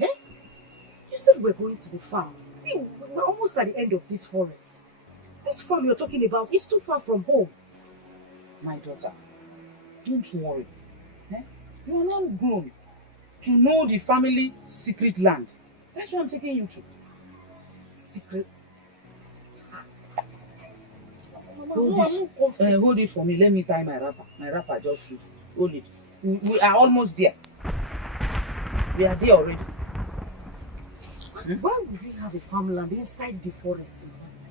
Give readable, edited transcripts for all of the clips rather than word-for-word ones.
Eh? You said we're going to the farm. We're almost at the end of this forest. This farm you're talking about is too far from home. My daughter, don't worry. Eh? You are not grown to know the family secret land. That's why I'm taking you to. Secret? Hold it for me. Let me tie my wrapper. My wrapper just flew. Hold it. We are almost there. We are there already. Why would we have a farmland inside the forest?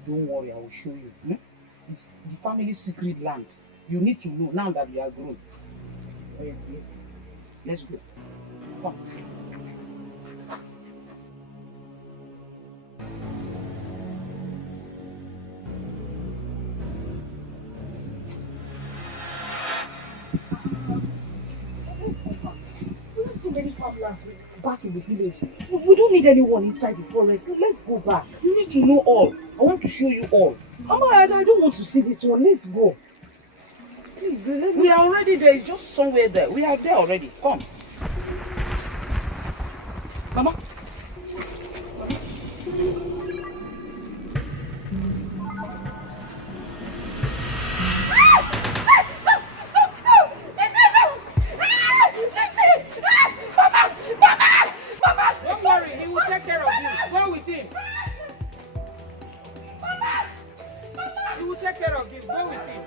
Don't worry, I will show you. It's the family secret land. You need to know now that you are grown. Let's go. Come. Back in the village. We don't need anyone inside the forest. Let's go back. You need to know all. I want to show you all. Mama, I don't want to see this one. Let's go. Please, we are already there. It's just somewhere there. We are there already. Come. Mama. Don't worry, he will take care of you. Go with him. He will take care of you. Go with him.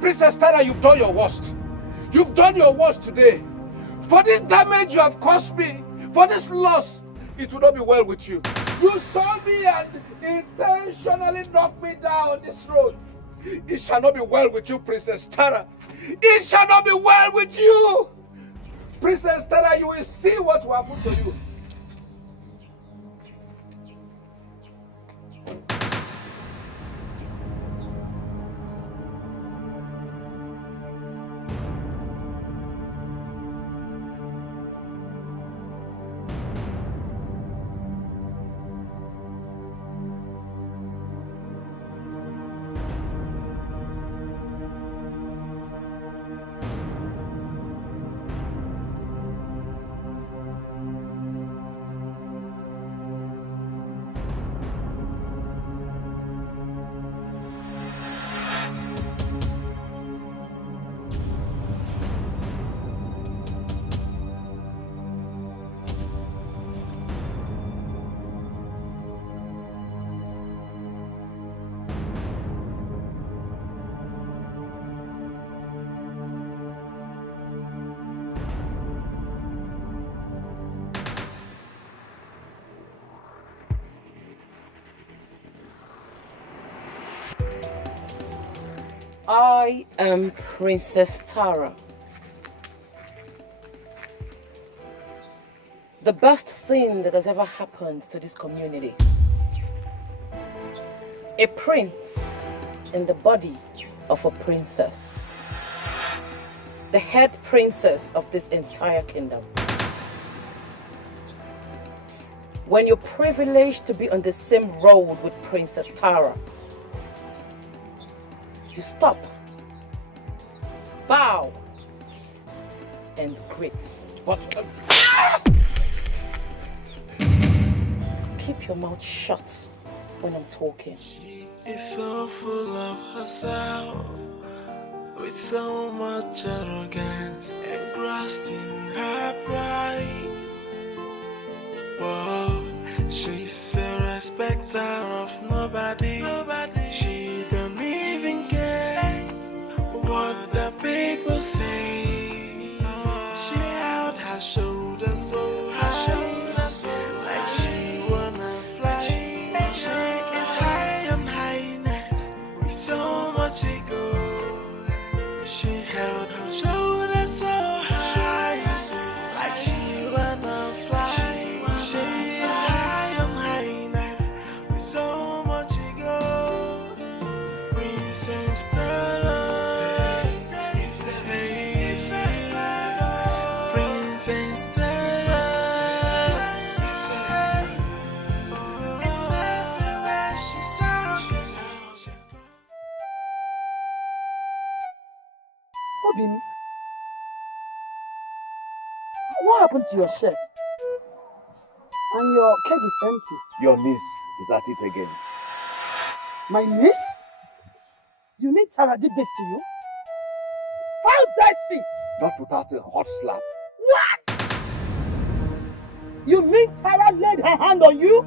Princess Tara, you've done your worst. You've done your worst today. For this damage you have caused me, for this loss, it will not be well with you. You saw me and intentionally knocked me down on this road. It shall not be well with you, Princess Tara. It shall not be well with you. Princess Tara, you will see what will happen to you. I am Princess Tara. The best thing that has ever happened to this community. A prince in the body of a princess. The head princess of this entire kingdom. When you're privileged to be on the same road with Princess Tara, you stop, bow, and greet. But keep your mouth shut when I'm talking. She is so full of herself, with so much arrogance, engrossed in her pride. Whoa, she's a respecter of nobody. She don't even care what the people say. She held her shoulders so high, like she wanna fly. She is high on highness, with so much ego. She held her shoulders so high, like she wanna fly. She is high on highness, with so much ego. Princess Tara, Princess Tara. Everywhere she's around. Obim, what happened to your shirt? And your keg is empty. your niece is at it again. My niece? You mean Tara did this to you? How dare she? Not without a hot slap. What? You mean Tara laid her hand on you?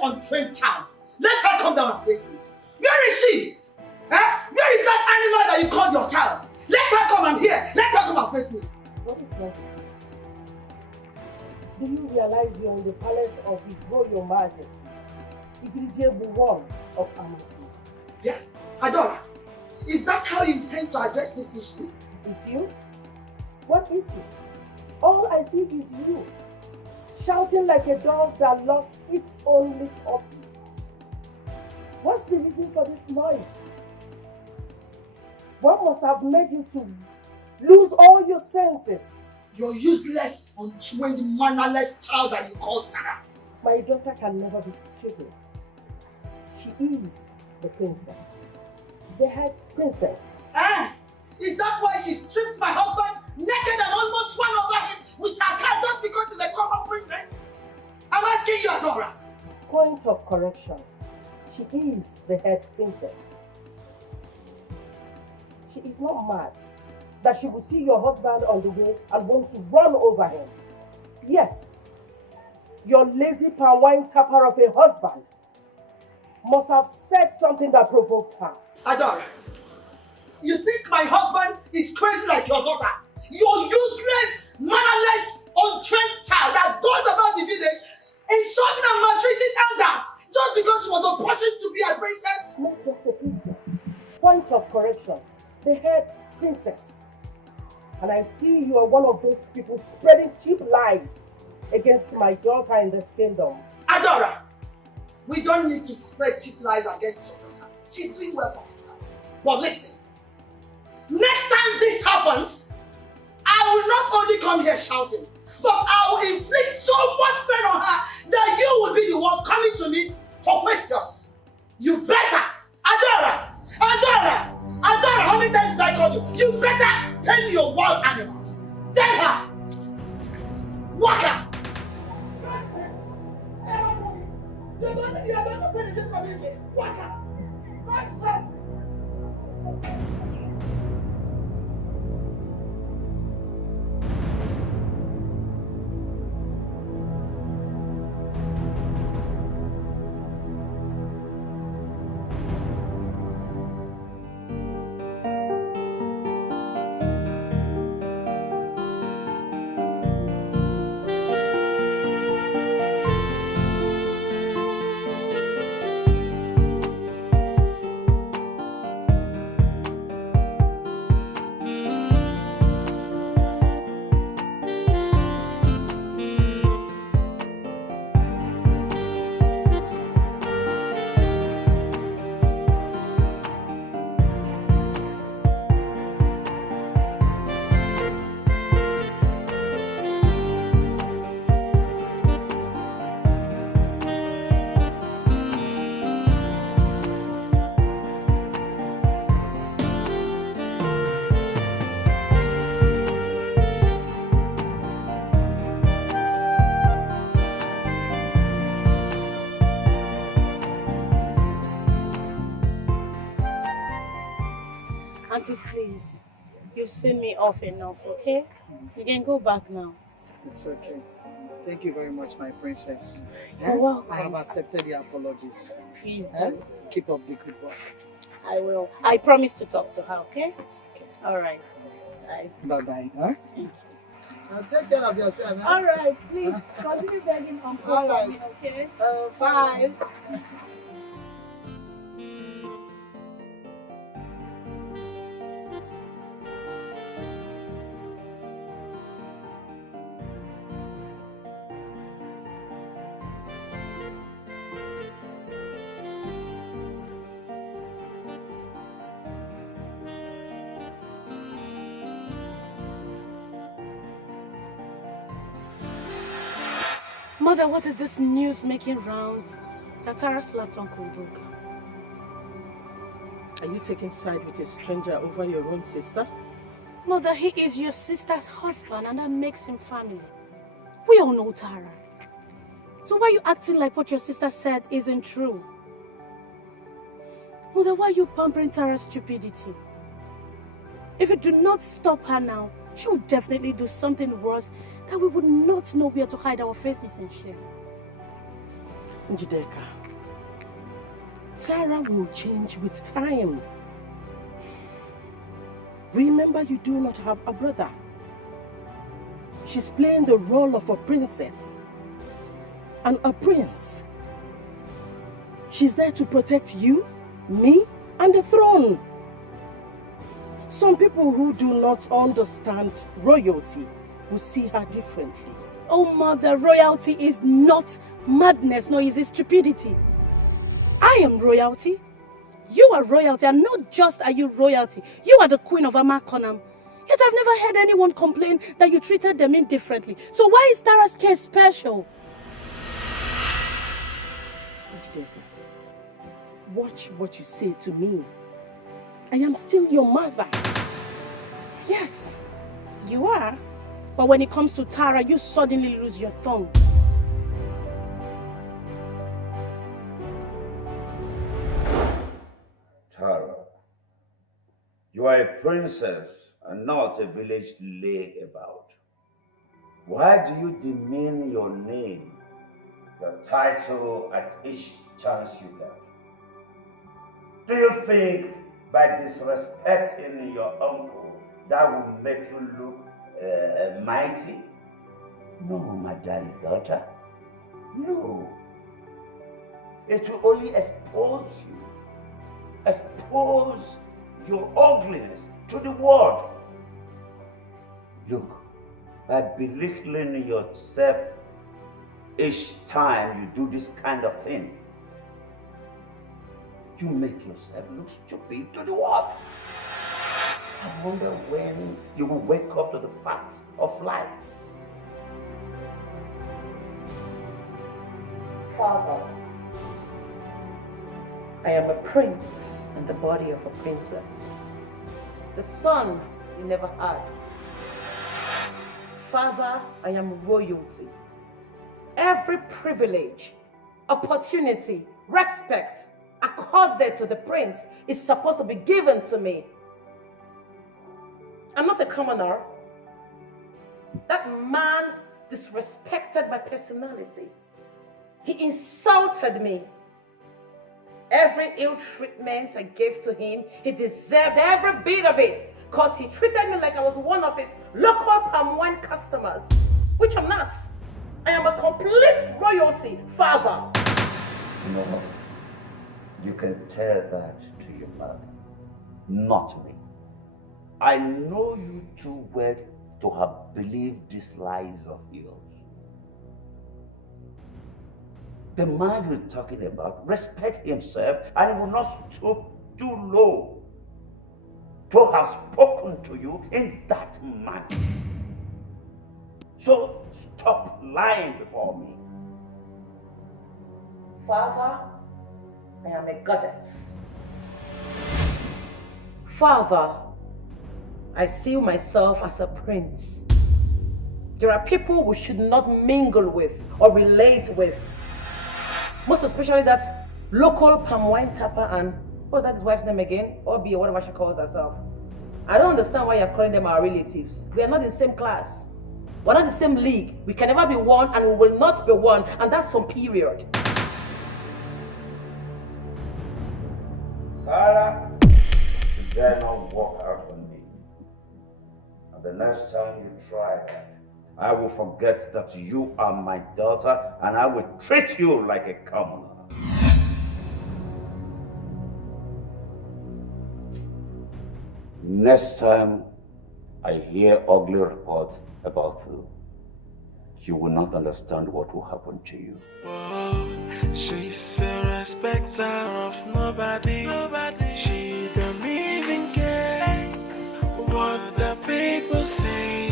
Untrained child. Let her come down and face me. Where is she? Where is that animal that you called your child? Let her come and here. Let her come and face me. What is that? Do you realize you're in the palace of His Royal Majesty? It is the one of Amaki. Yeah, Adora. Is that how you intend to address this issue? Is you? What is it? All I see is you, shouting like a dog that lost its only puppy. What's the reason for this noise? What must have made you to lose all your senses? Your useless, untrained, mannerless child that you call Tara. My daughter can never be stupid. She is the princess, the head princess. Is that why she stripped my husband naked and almost swung over him with her cat just because she's a common princess? I'm asking you, Adora. Point of correction. She is the head princess. She is not mad that she will see your husband on the way and want to run over him. Yes, your lazy palm wine tapper of a husband must have said something that provoked her. Adora, you think my husband is crazy like your daughter? Your useless, mannerless, untrained child that goes about the village insulting and maltreating elders just because she was opportune to be a princess? Make correction. They heard princess. And I see you are one of those people spreading cheap lies against my daughter in this kingdom. Adora, we don't need to spread cheap lies against your daughter. She's doing well for herself. But listen, next time this happens, I will not only come here shouting, but I will inflict so much pain on her that you will be the one coming to me for questions. You better, Adora, how many times did I call you? You better tell your wild animal. Tell her. Waka. You're going to put in this community. Waka. Auntie, please. You've seen me off enough, okay? You can go back now. It's okay. Thank you very much, my princess. You're welcome. I have accepted the apologies. Please do. Keep up the good work. I will. I promise to talk to her, okay? Alright. Bye-bye. Huh? Thank you. Now take care of yourself. Huh? Alright, please. Continue begging Uncle for me, okay? Bye. Mother, what is this news making rounds? That Tara slapped Uncle Ruka. Are you taking side with a stranger over your own sister? Mother, he is your sister's husband and that makes him family. We all know Tara. So why are you acting like what your sister said isn't true? Mother, why are you pampering Tara's stupidity? If you do not stop her now, she will definitely do something worse that we would not know where to hide our faces in shame. Njideka, Tara will change with time. Remember, you do not have a brother. She's playing the role of a princess and a prince. She's there to protect you, me, and the throne. Some people who do not understand royalty will see her differently. Oh, Mother, royalty is not madness, nor is it stupidity. I am royalty. You are royalty, and not just are you royalty, you are the queen of Amakonam. Yet I've never heard anyone complain that you treated them indifferently. So why is Tara's case special? Watch what you say to me. I am still your mother. Yes, you are. But when it comes to Tara, you suddenly lose your tongue. Tara, you are a princess and not a village layabout. Why do you demean your name, your title at each chance you get? Do you think by disrespecting your uncle that will make you look mighty? No, my darling daughter. No. It will only expose your ugliness to the world. Look, by belittling yourself each time you do this kind of thing, you make yourself look stupid to the world. I wonder when you will wake up to the facts of life. Father, I am a prince in the body of a princess. The son you never had. Father, I am royalty. Every privilege, opportunity, respect accorded to the prince is supposed to be given to me. I'm not a commoner. That man disrespected my personality. He insulted me. Every ill treatment I gave to him, he deserved every bit of it, because he treated me like I was one of his local palm wine customers, which I'm not. I am a complete royalty, Father. No, you can tell that to your mother, not me. I know you too well to have believed these lies of yours. The man you're talking about respects himself and he will not stoop too low to have spoken to you in that manner. So stop lying before me. Father, I am a goddess. Father, I see myself as a prince. There are people we should not mingle with or relate with. Most especially that local palm wine tapper and, what was that his wife's name again? Obi or whatever she calls herself. I don't understand why you're calling them our relatives. We are not in the same class. We're not in the same league. We can never be one and we will not be one, and that's some period. Sarah, you dare not walk out on me. And the next time you try that, I will forget that you are my daughter and I will treat you like a commoner. Next time I hear ugly reports about you, you will not understand what will happen to you. Whoa, she's a respecter of nobody. She don't even care what the people say.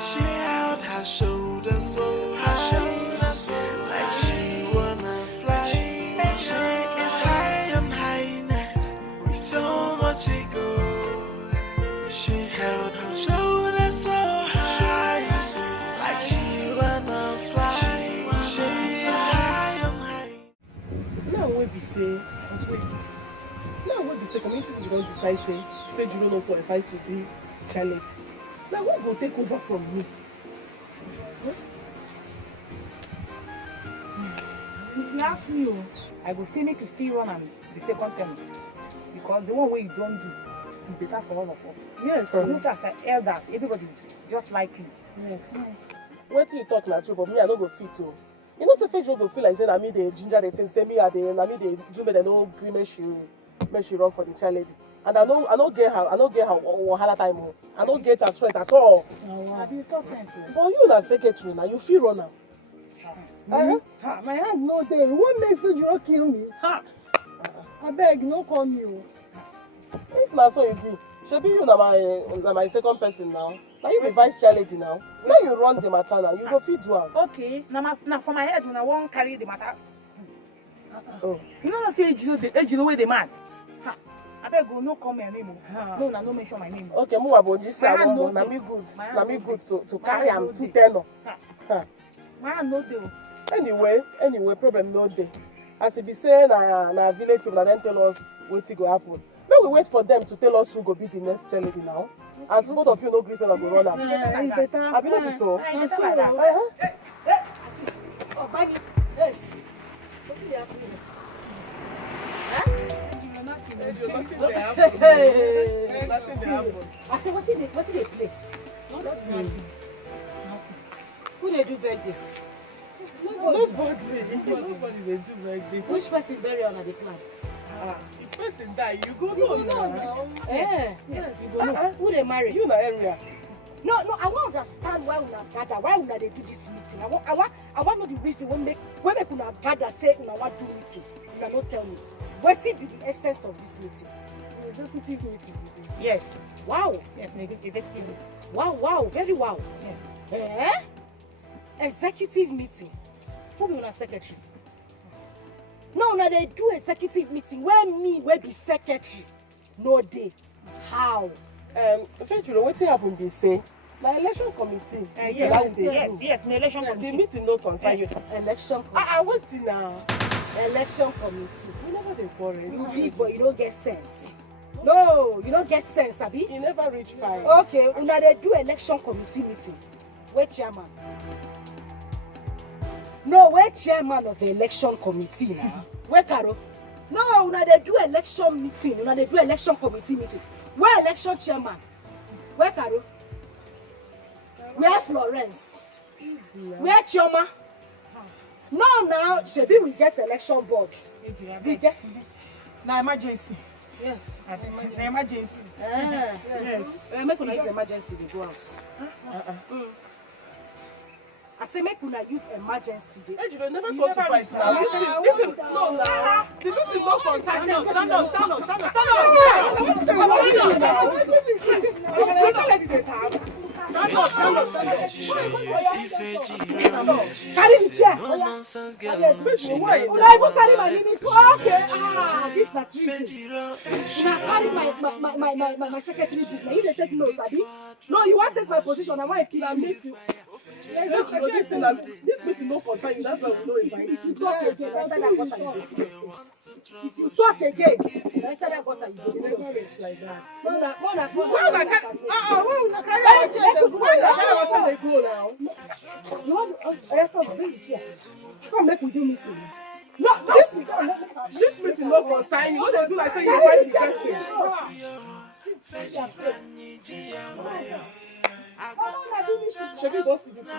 She held her shoulders so high, like she wanna fly. She is high on highness with so much ego. She held her shoulders so high, like she wanna fly. She is high on high. Now we be say, community people don't decide say, say you don't qualify to be Charlotte. Now who go take over from me? If you ask me, I go say make you still run am the second term, because the one way you don't do is better for all of us. Yes. You as an elders, everybody just like you. Yes. What you talk na true, but me I no go fit to. You know, say Pedro go feel like say na me dey ginger the thing, say me at the na me dey do me the no gree make she run for the child lady. And I no get her wahala time. I don't get her strength at all. Have you talk sense? But you na secretary now, you feel run am. My hand no dey. You wan make Pedro kill me? Ha! I beg, no call me. If na so you be, shebi you na my second person now. Now you be vice chair lady now. Now you run the matter now. You go fit do am. Okay, now for my head, when I won't carry the matter. Oh. You know, say age the way they mad. Ha! I beg go no call my name. No, no mention my name. Okay, move about this. Na me good. Na me good to carry am to tell her. My hand no deal. Anyway, problem no dey. As e be say na village people na dem tell us wetin go happen. Make we wait for them to tell us who go be the next chair lady now. As both of you no gree say na go run am. It's better. Abi no be so? Oh, baby. Yes. What's the happening? Nothing dey happen. Nothing dey happen. I say, what did they play? Nothing. Who they do birthday? Nobody dey do birthday. Which person bury on the plan? If person die, you go know now. Eh. Yes, you go know. Who they marry? You na area. No, I won't understand why una gather. Why una they do this meeting? I want know the reason when make una gather say una want do meeting. You cannot tell me. What will be the essence of this meeting? Executive meeting. Yes. Wow. Yes, executive meeting. Wow. Very wow. Yes. Eh? Executive meeting. Who be una secretary? No, they do executive meeting. Where be secretary? No day. How? Eventually, what happened be say? The election committee. Yes, the election The committee. meeting no concern you. Election committee. Wait now. Election committee. You never dey quarrel. You big, but you don't get sense. No, you don't get sense, Abi. You never reach 5. Okay, una they do election committee meeting. Where chairman? No, where chairman of the election committee now? Where Caro? No, una they do election meeting. Una they do election committee meeting. Where election chairman? Where Caro? Where Florence? Where Chioma? No, now Shebi we get election board. We get. Na emergency. Yes. Na emergency. Yes. Make una use emergency to go house. I say make una use emergency. You don't never come to fight now. This is no now. This is no concern. Stand up. No nonsense girl. Carry my limit. Okay. This not easy. Carry my secretary book. You dey take notes, Abi? No, you want to take my position. I want to meet you. This meeting no concern you. That's why we know invite. If you talk again, I said I got you. If you talk again, I said I got you. Like that. Why they go now? You want to come bring it here. Come make we do meeting. No, This meeting no concern you. What they do like say you invite the person. Shebi go see this thing I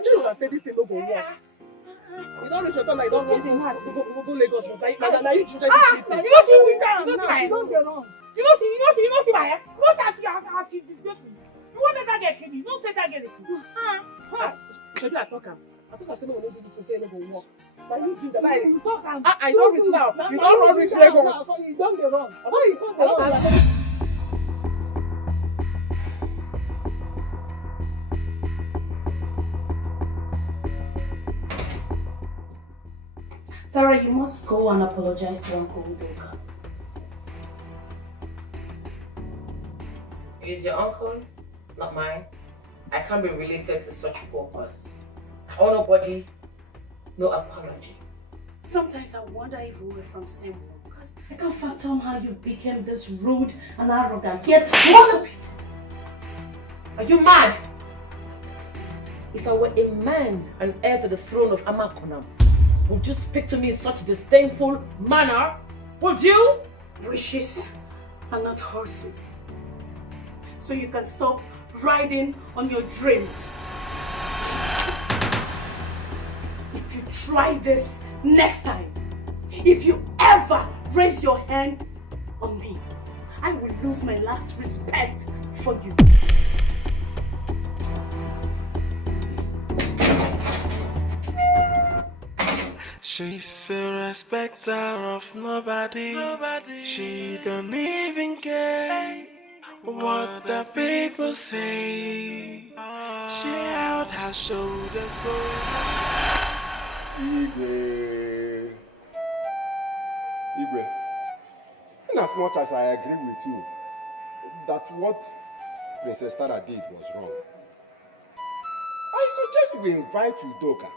tell you that say this thing no go work. You don't reach your turn like don't go Lagos but now you children this meeting. You don't see we down. You don't get wrong. You know see my hair. You know say I have to disgrace me. You want that get kill me? No say that get it. Shebi I talk am. I say no do this thing say no go work. Now you children You talk am. I don't reach now. You don't run reach Lagos. So you don't get wrong. Why you come get wrong? Tara, you must go and apologize to Uncle Udoka. It is your uncle, not mine. I can't be related to such paupers. I owe nobody, no apology. Sometimes I wonder if we were from same home, because I can't fathom how you became this rude and arrogant. Yet, what a bit! Are you mad? If I were a man and heir to the throne of Amakonam, would you speak to me in such disdainful manner? Would you? Wishes are not horses. So you can stop riding on your dreams. If you try this next time, if you ever raise your hand on me, I will lose my last respect for you. She's a respecter of nobody. She don't even care what the people say. She out her shoulder so Igwe. In as much as I agree with you that what Princess Tara did was wrong, I suggest we invite Udoka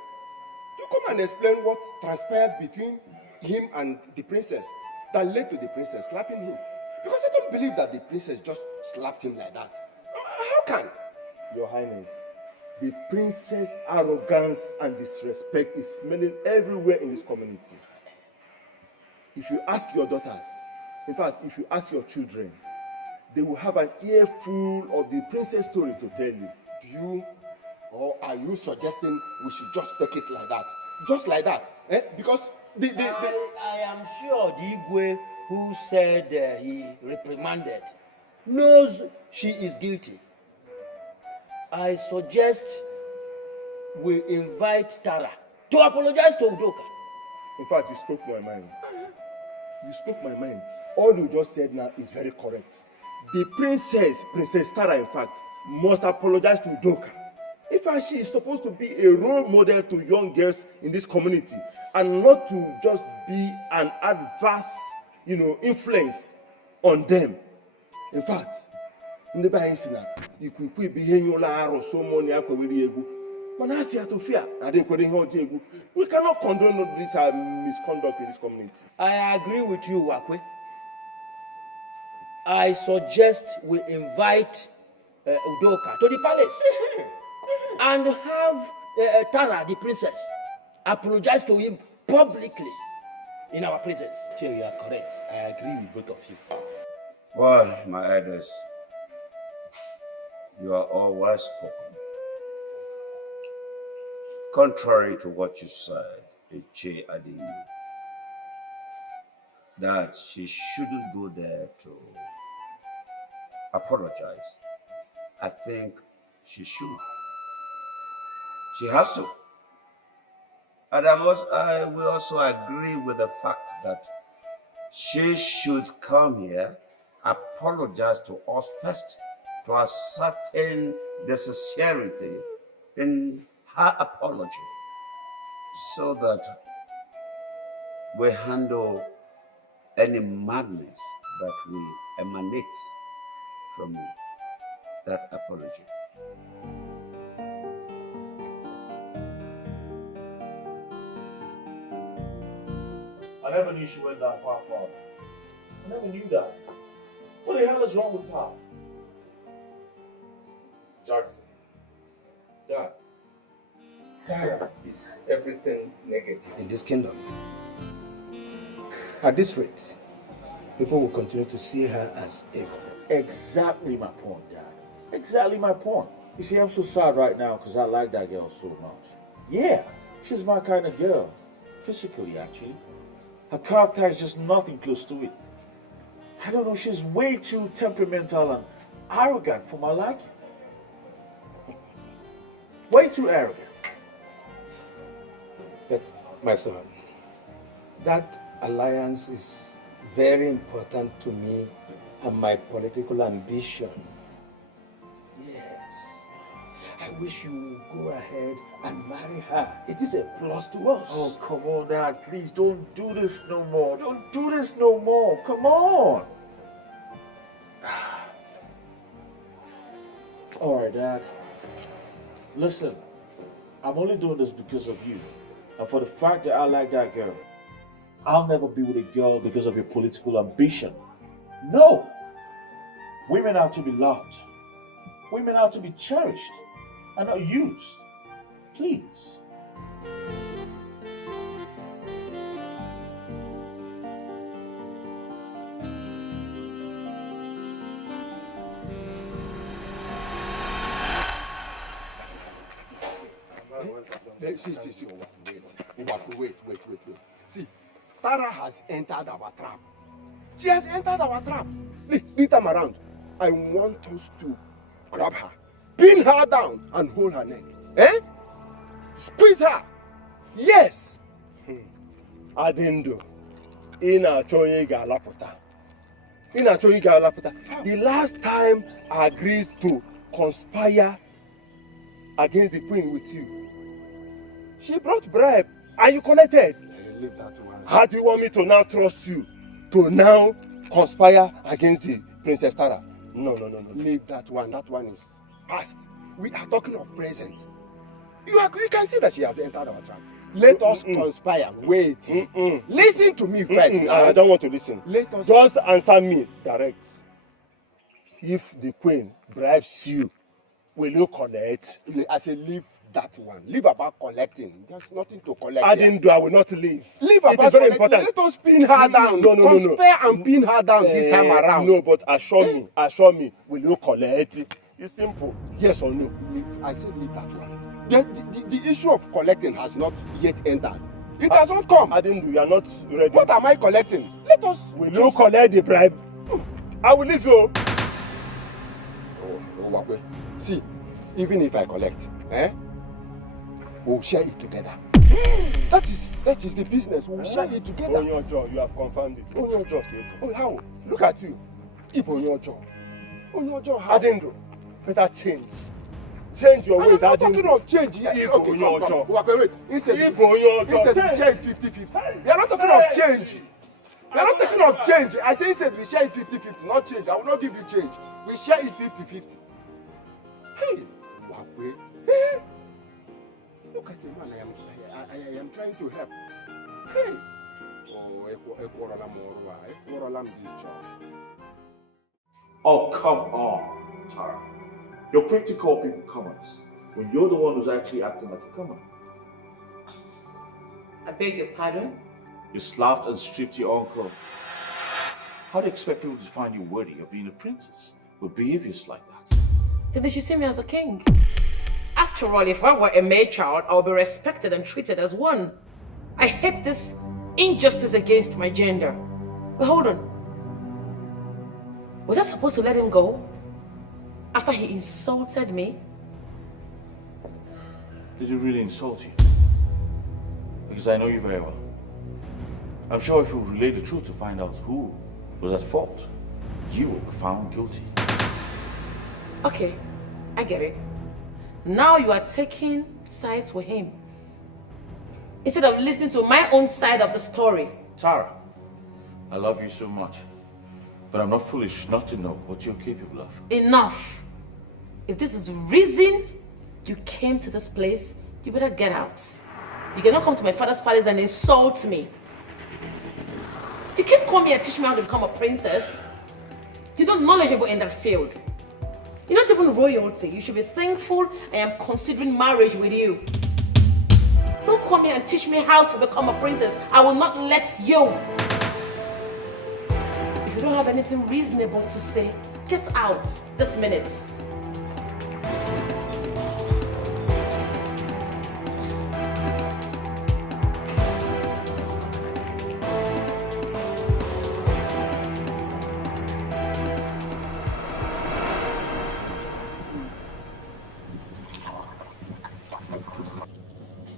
to come and explain what transpired between him and the princess that led to the princess slapping him. Because I don't believe that the princess just slapped him like that. How can? Your Highness, the princess' arrogance and disrespect is smelling everywhere in this community. If you ask your daughters, in fact, if you ask your children, they will have an earful of the princess story to tell you. Do you, or are you suggesting we should just take it like that? Just like that? Because I am sure the Igwe who said he reprimanded knows she is guilty. I suggest we invite Tara to apologize to Udoka. In fact, you spoke my mind. You spoke my mind. All you just said now is very correct. The Princess Tara, in fact, must apologize to Udoka. In fact, she is supposed to be a role model to young girls in this community and not to just be an adverse, influence on them. In fact, we cannot condone this misconduct in this community. I agree with you, Wakwe. I suggest we invite Udoka to the palace and have Tara, the princess, apologize to him publicly in our presence. Che, you are correct. I agree with both of you. Well, my elders, you are all well spoken. Contrary to what you said, Eche Adini, that she shouldn't go there to apologize, I think she should. She has to. And I will also agree with the fact that she should come here, apologize to us first, to ascertain the sincerity in her apology, so that we handle any madness that will emanate from that apology. I never knew she went that far, Father. I never knew that. What the hell is wrong with her? Jackson, Dad, Tara is everything negative in this kingdom. At this rate, people will continue to see her as evil. Exactly my point, Dad. Exactly my point. You see, I'm so sad right now because I like that girl so much. Yeah, she's my kind of girl. Physically, actually. Her character is just nothing close to it. I don't know, she's way too temperamental and arrogant for my liking. Way too arrogant. But, my son, that alliance is very important to me and my political ambition. Yes. I wish you would go ahead and marry her. It is a plus to us. Oh, come on, Dad. Please don't do this no more. Don't do this no more. Come on. All right, Dad. Listen, I'm only doing this because of you. And for the fact that I like that girl. I'll never be with a girl because of your political ambition. No! Women are to be loved. Women are to be cherished and not used. Please. Wait. See, Tara has entered our trap. She has entered our trap. This time around, I want us to grab her, pin her down, and hold her neck. Squeeze her. Yes. Adendo. The last time I agreed to conspire against the queen with you, she brought bribe and you collected. Leave that one. How do you want me to now trust you to now conspire against the Princess Tara? No. Leave that one. That one is past. We are talking of present. You can see that she has entered our trap. Let us conspire. Wait. Listen to me first. I don't want to listen. Let us just answer me direct. If the queen bribes you, will you collect? I say leave that one. Leave about collecting. There's nothing to collect. I will not leave. Leave about it is very important. Let us pin her down. No. Conspire and pin her down this time around. No, but assure me, will you collect? It's simple. Yes or no? I said leave that one. The issue of collecting has not yet entered. It has not come. I didn't do. You are not ready. What am I collecting? Let us. Will you collect the bribe? I will leave you. Oh, Wakwe. See, even if I collect, we'll share it together. That is the business. We'll share it together. On your jaw, you have confirmed it. On your jaw. Oh, how? Look at you. If on your jaw. On your jaw, how? I didn't do. Better change. Change your ways. I'm not talking of change here. Okay, come. Wakwe, wait. Instead, we share it 50-50. We are not talking of change. We are not talking of change. I say instead we share it 50-50, not change. I will not give you change. We share it 50-50. Hey, Wakwe. Hey. Look at the man I am trying to help. Hey. Oh, come on, Tara. You're quick to call people commoners when you're the one who's actually acting like a commoner. I beg your pardon? You slapped and stripped your uncle. How do you expect people to find you worthy of being a princess with behaviors like that? Then they should see me as a king. After all, if I were a male child, I would be respected and treated as one. I hate this injustice against my gender. But hold on. Was I supposed to let him go after he insulted me? Did he really insult you? Because I know you very well. I'm sure if you relay the truth to find out who was at fault, you will be found guilty. Okay, I get it. Now you are taking sides with him instead of listening to my own side of the story. Tara, I love you so much, but I'm not foolish not to know what you're capable of. Enough. If this is the reason you came to this place, you better get out. You cannot come to my father's palace and insult me. You can't come here and teach me how to become a princess. You're not knowledgeable in that field. You're not even royalty. You should be thankful I am considering marriage with you. Don't come here and teach me how to become a princess. I will not let you. If you don't have anything reasonable to say, get out this minute.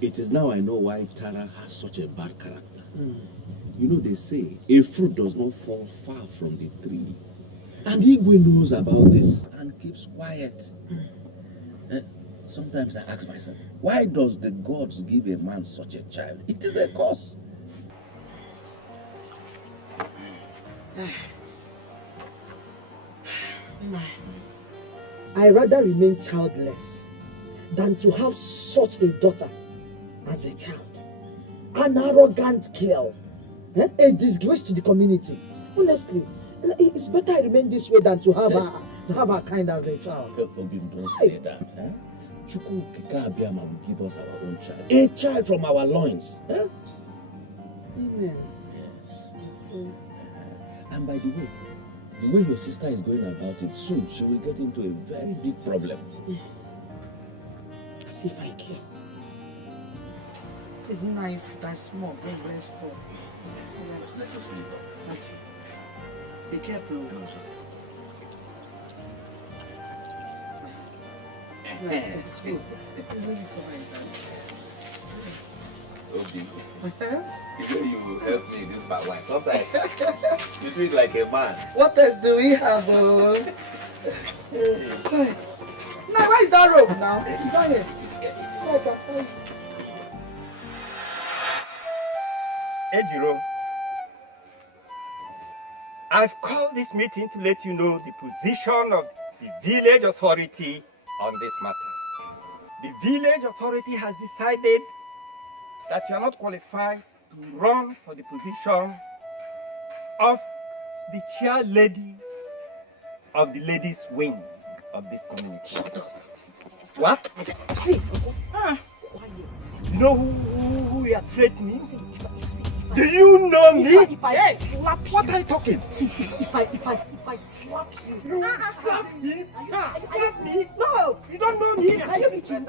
It is now I know why Tara has such a bad character. You know, they say a fruit does not fall far from the tree. And Igwe knows about this and keeps quiet. Sometimes I ask myself, why does the gods give a man such a child? It is a curse. I rather remain childless than to have such a daughter as a child. An arrogant girl. A disgrace to the community. Honestly, it's better I remain this way than to have her kind as a child. Obim, don't say that. Chukwu Kikabiyama will give us our own child. A child from our loins. Amen. Yes. And by the way your sister is going about it, soon she will get into a very big problem. As if I care. It's knife that's small, very small. Let's just leave her. Okay. Be careful. It's good. Obi, you will help me in this part. Why? Sometimes you do it like a man. What else do we have? Now, where is that rope now? It's not here. It is here. Ejiro, I've called this meeting to let you know the position of the village authority on this matter. The village authority has decided that you are not qualified to run for the position of the chair lady of the ladies' wing of this community. Shut up. What? See, you know who you are threatening? Do you know me? If I slap you. What are you talking? See, if I slap you. Slap me? Slap me? No. You don't know me. Are you kidding?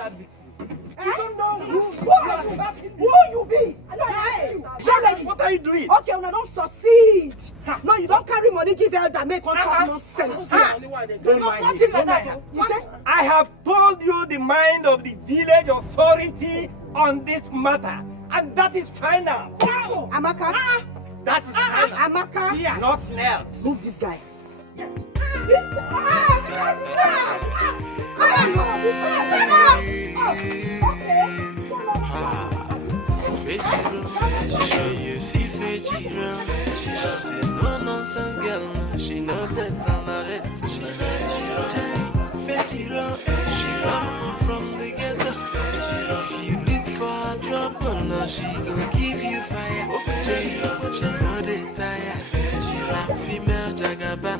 You don't know who are you are. Who you be? I don't ask you. Somebody, what are you doing? Okay, when I don't succeed. No, you don't carry money, give elder, make on talk nonsense. Don't mind me. Like that. You say? I have told you the mind of the village authority on this matter, and that is final. Amaka? That is final. Amaka? Yeah. Nothing else. Move this guy. You see Fejiro, she say no nonsense girl, she know that tolerate. She Fejiro, she come from the ghetto. If you look for a trouble, now she go give you fire. She know they tired. Female jagaban.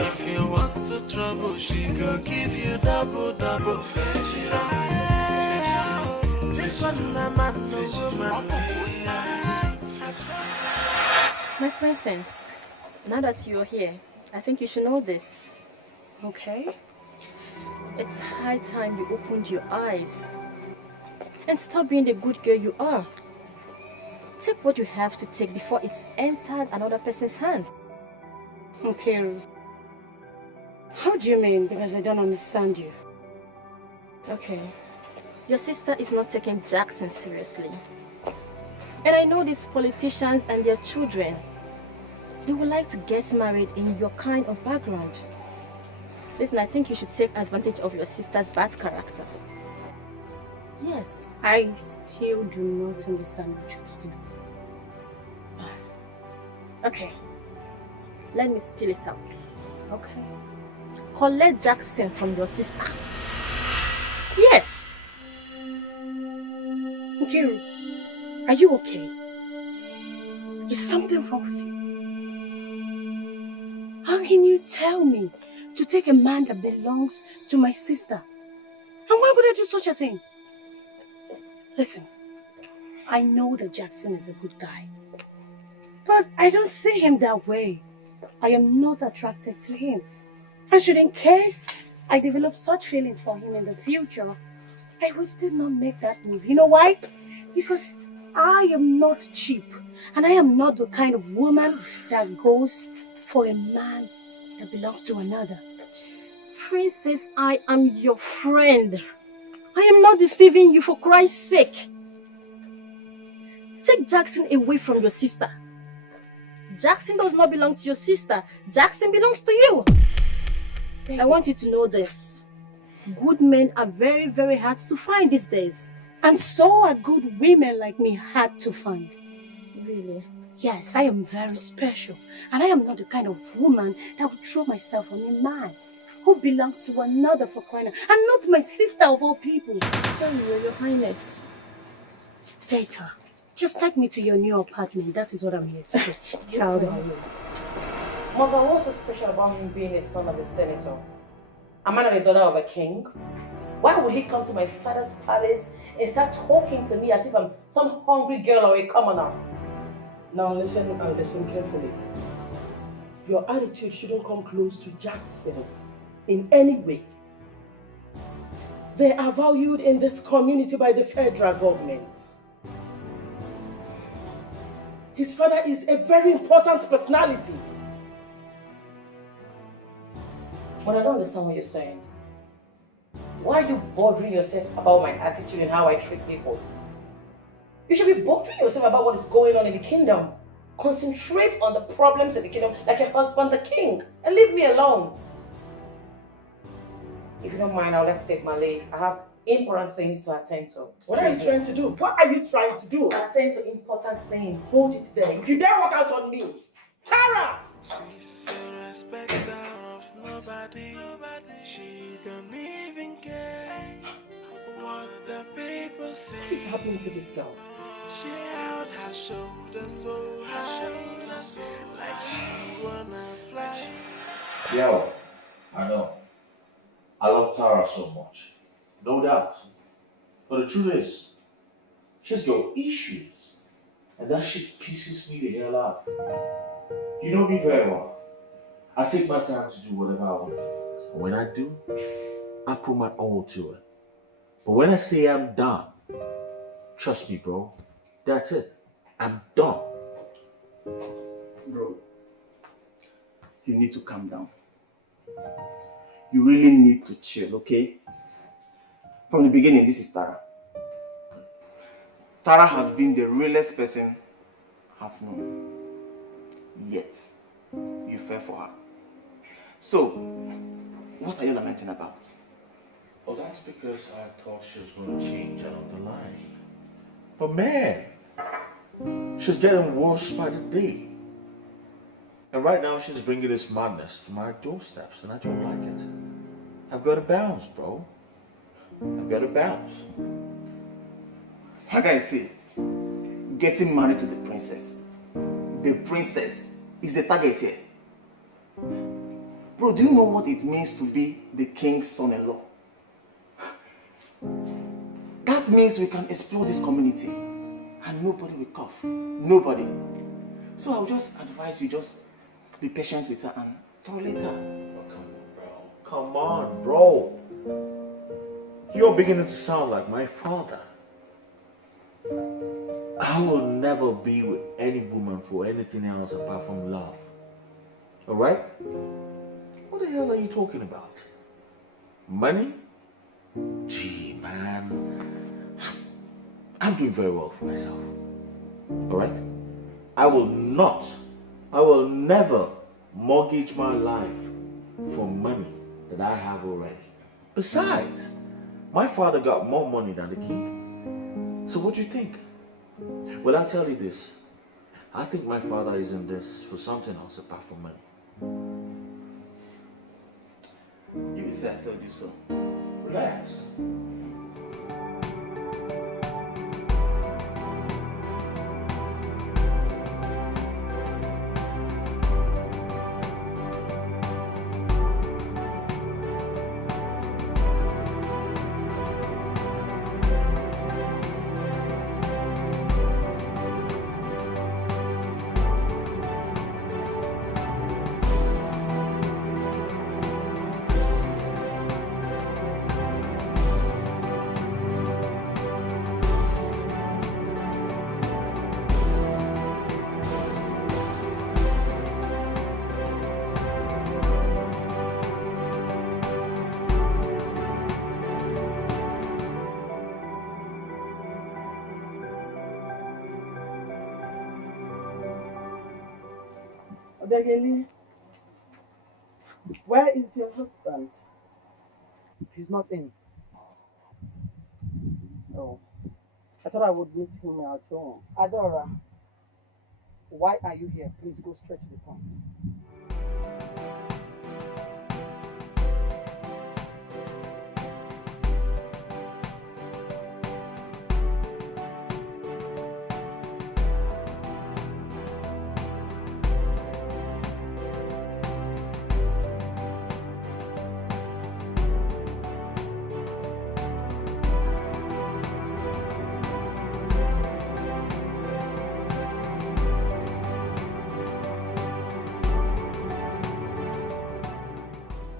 If you want to trouble, she go give you double. This one a man, no woman. My princess, now that you're here, I think you should know this. Okay? It's high time you opened your eyes and stop being the good girl you are. Take what you have to take before it's entered another person's hand. Okay. How do you mean? Because I don't understand you. Okay. Your sister is not taking Jackson seriously. And I know these politicians and their children, they would like to get married in your kind of background. Listen, I think you should take advantage of your sister's bad character. Yes. I still do not understand what you're talking about. Okay. Let me spill it out. Okay. Collect Jackson from your sister. Yes. Nkiru, are you okay? Is something wrong with you? How can you tell me to take a man that belongs to my sister? And why would I do such a thing? Listen, I know that Jackson is a good guy, but I don't see him that way. I am not attracted to him. And should in case I develop such feelings for him in the future, I will still not make that move. You know why? Because I am not cheap. And I am not the kind of woman that goes for a man that belongs to another. Princess, I am your friend. I am not deceiving you, for Christ's sake. Take Jackson away from your sister. Jackson does not belong to your sister. Jackson belongs to you. I want you to know this. Good men are very, very hard to find these days. And so are good women like me hard to find. Really? Yes, I am very special. And I am not the kind of woman that would throw myself on a man who belongs to another, for crying out. And not my sister of all people. Sorry, Your Highness. Later, just take me to your new apartment. That is what I'm here to say. Proud of you. Mother, what's so special about him being a son of a senator? Am I not a daughter of a king? Why would he come to my father's palace and start talking to me as if I'm some hungry girl or a commoner? Now listen and listen carefully. Your attitude shouldn't come close to Jackson in any way. They are valued in this community by the federal government. His father is a very important personality. But I don't understand what you're saying. Why are you bothering yourself about my attitude and how I treat people? You should be bothering yourself about what is going on in the kingdom. Concentrate on the problems in the kingdom like your husband, the king, and leave me alone. If you don't mind, I'll have to take my leave. I have important things to attend to. What are you trying to do? What are you trying to do? Attend to important things. Hold it there. If you dare walk out on me, Tara! She's a respecter of nobody. She don't even care what the people say. What is happening to this girl? She held her shoulder so high, like she wanna fly. Yeah, I know. I love Tara so much. No doubt. But the truth is, she's got issues. And that shit pisses me the hell off. You know me very well. I take my time to do whatever I want to do. And when I do, I put my all to it. But when I say I'm done, trust me, bro. That's it. I'm done. Bro, you need to calm down. You really need to chill, okay? From the beginning, this is Tara. Tara has been the realest person I've known. Yet, you fell for her. So, what are you lamenting about? Well, that's because I thought she was going to change along the line. But man, she's getting worse by the day. And right now she's bringing this madness to my doorsteps and I don't like it. I've got to bounce, bro. I've got to bounce. Like I say, getting married to the princess. The princess is the target here. Bro, do you know what it means to be the king's son-in-law? That means we can explore this community and nobody will cough. Nobody. So I'll just advise you, just be patient with her and tolerate her. Oh, come on, bro. You're beginning to sound like my father. I will never be with any woman for anything else apart from love. Alright? What the hell are you talking about? Money? Gee, man. I'm doing very well for myself. Alright? I will never mortgage my life for money that I have already. Besides, my father got more money than the king. So what do you think? Well, I'll tell you this. I think my father is in this for something else apart from money. You will say I told you so. Relax. Odegeli, where is your husband? He's not in. Oh, I thought I would meet him at home. Adora, why are you here? Please go straight to the point.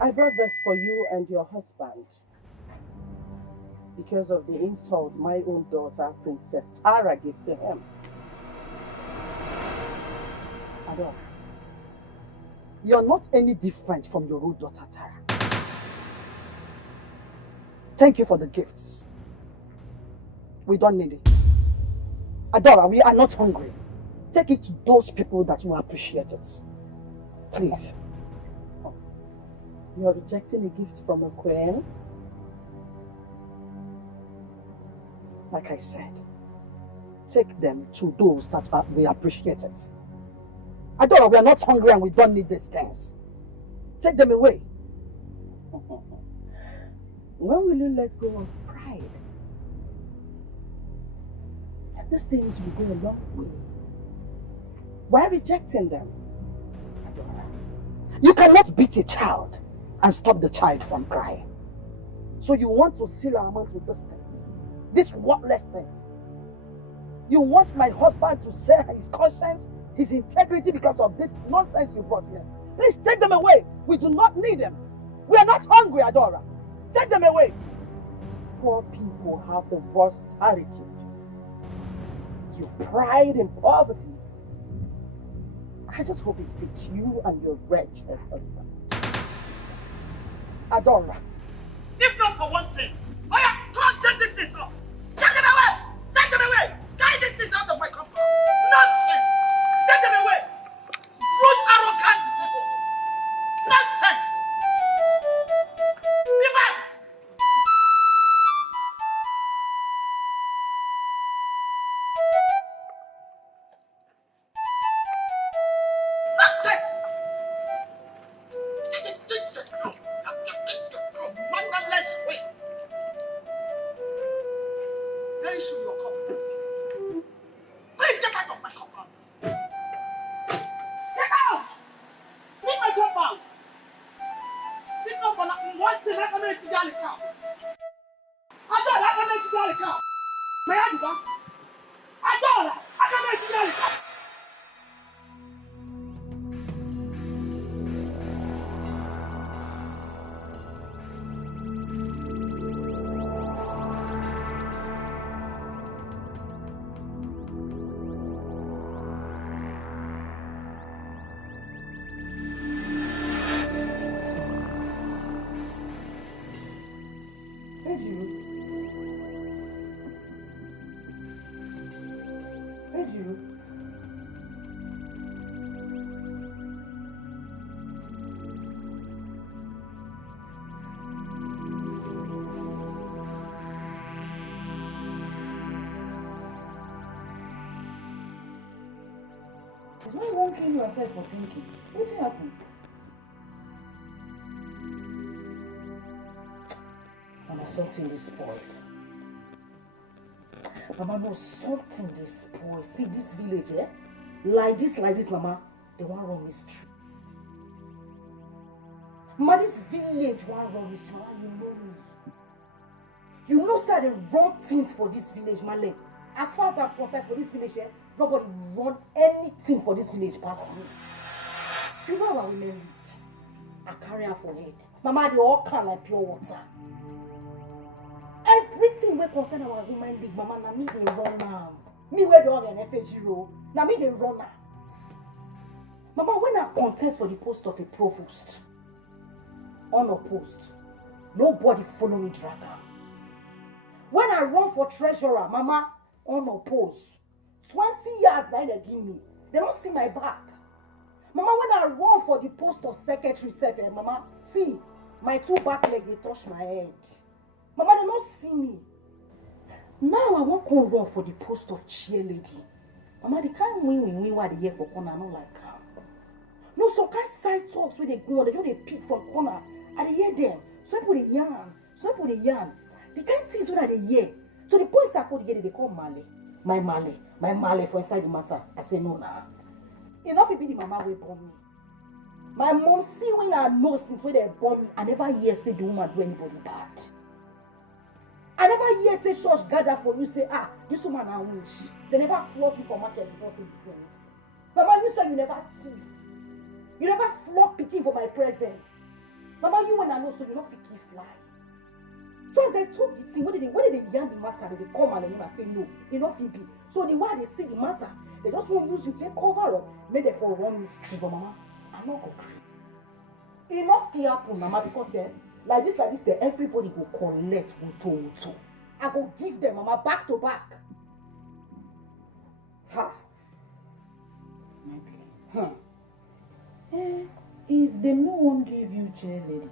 I brought this for you and your husband because of the insult my own daughter, Princess Tara, gave to him. Adora, you're not any different from your own daughter, Tara. Thank you for the gifts. We don't need it. Adora, we are not hungry. Take it to those people that will appreciate it. Please. You're rejecting a gift from a queen? Like I said, take them to those that will appreciate it. Adora, we are not hungry and we don't need these things. Take them away. When will you let go of pride? These things will go a long way. Why rejecting them? Adora, you cannot beat a child and stop the child from crying. So you want to seal our mouth with these things, these worthless things. You want my husband to sell his conscience, his integrity because of this nonsense you brought here. Please take them away. We do not need them. We are not hungry, Adora. Take them away. poor people have the worst attitude. Your pride in poverty. I just hope it fits you and your wretched husband. Adora. If not for one thing, oh yeah, come on, take this thing off. Take them away! Take them away! Carry this thing out of my compound. Nonsense! Take them away! Rude, arrogant people. Nonsense! Be fast! Nonsense! Mannerless way. Very soon you'll come. Please get out of my compound. Get out! Leave my compound. If not for nothing, one thing I can make to the cow. I don't have to make to the cow. May I do that? I don't have to make to the cow. Why won't kill yourself for thinking? What happened? Mama, something is spoiled. Mama, no, something is spoiled. See this village, eh? Like this, Mama. They want to run these streets. Mama, this village want to run these streets. Mama, you know me. You know, sir, they run things for this village, Male. As far as I'm concerned for this village, eh? Nobody run anything for this village past me. You know our women live. I carry her for head. Mama, they all can like pure water. Everything we concern our women league, Mama, na me they run now. Me where the all an FAG. Na me they run now. Mama, when I contest for the post of a provost, unopposed, nobody follow me drag her. When I run for treasurer, Mama, unopposed, 20 years now they give me. They don't see my back. Mama, when I run for the post of secretary, Mama, see, my two back legs, they touch my head. Mama, they don't see me. Now I want to run for the post of cheerleader. Mama, they can't win what they hear for corner, not like her. No, some kind side talks where they go, they don't they pick from corner. I they hear them. Some people they yarn. The kind things where they hear. So the points I call the hear, they call Male. My Male for inside the matter. I say no nah. Enough it be the mama will born me. My mom see when I know since when they born me, I never hear say the woman do anybody bad. I never hear say church gather for you say, this woman I wish. They never flog you for market before say different. Mama, you say you never thief. You never flog picking for my presence. Mama, you when I know so you not fit fly. So as they took the thing, when they yarn the matter, they come and say no, it not fit be. So the way they see the matter, they just won't use you to take cover up, make them for run mystery. But Mama, I'm not going to. It not fit happen, Mama, because like this, everybody will collect Uto. I go give them, Mama, back to back. Ha. If they no one give you chair lady,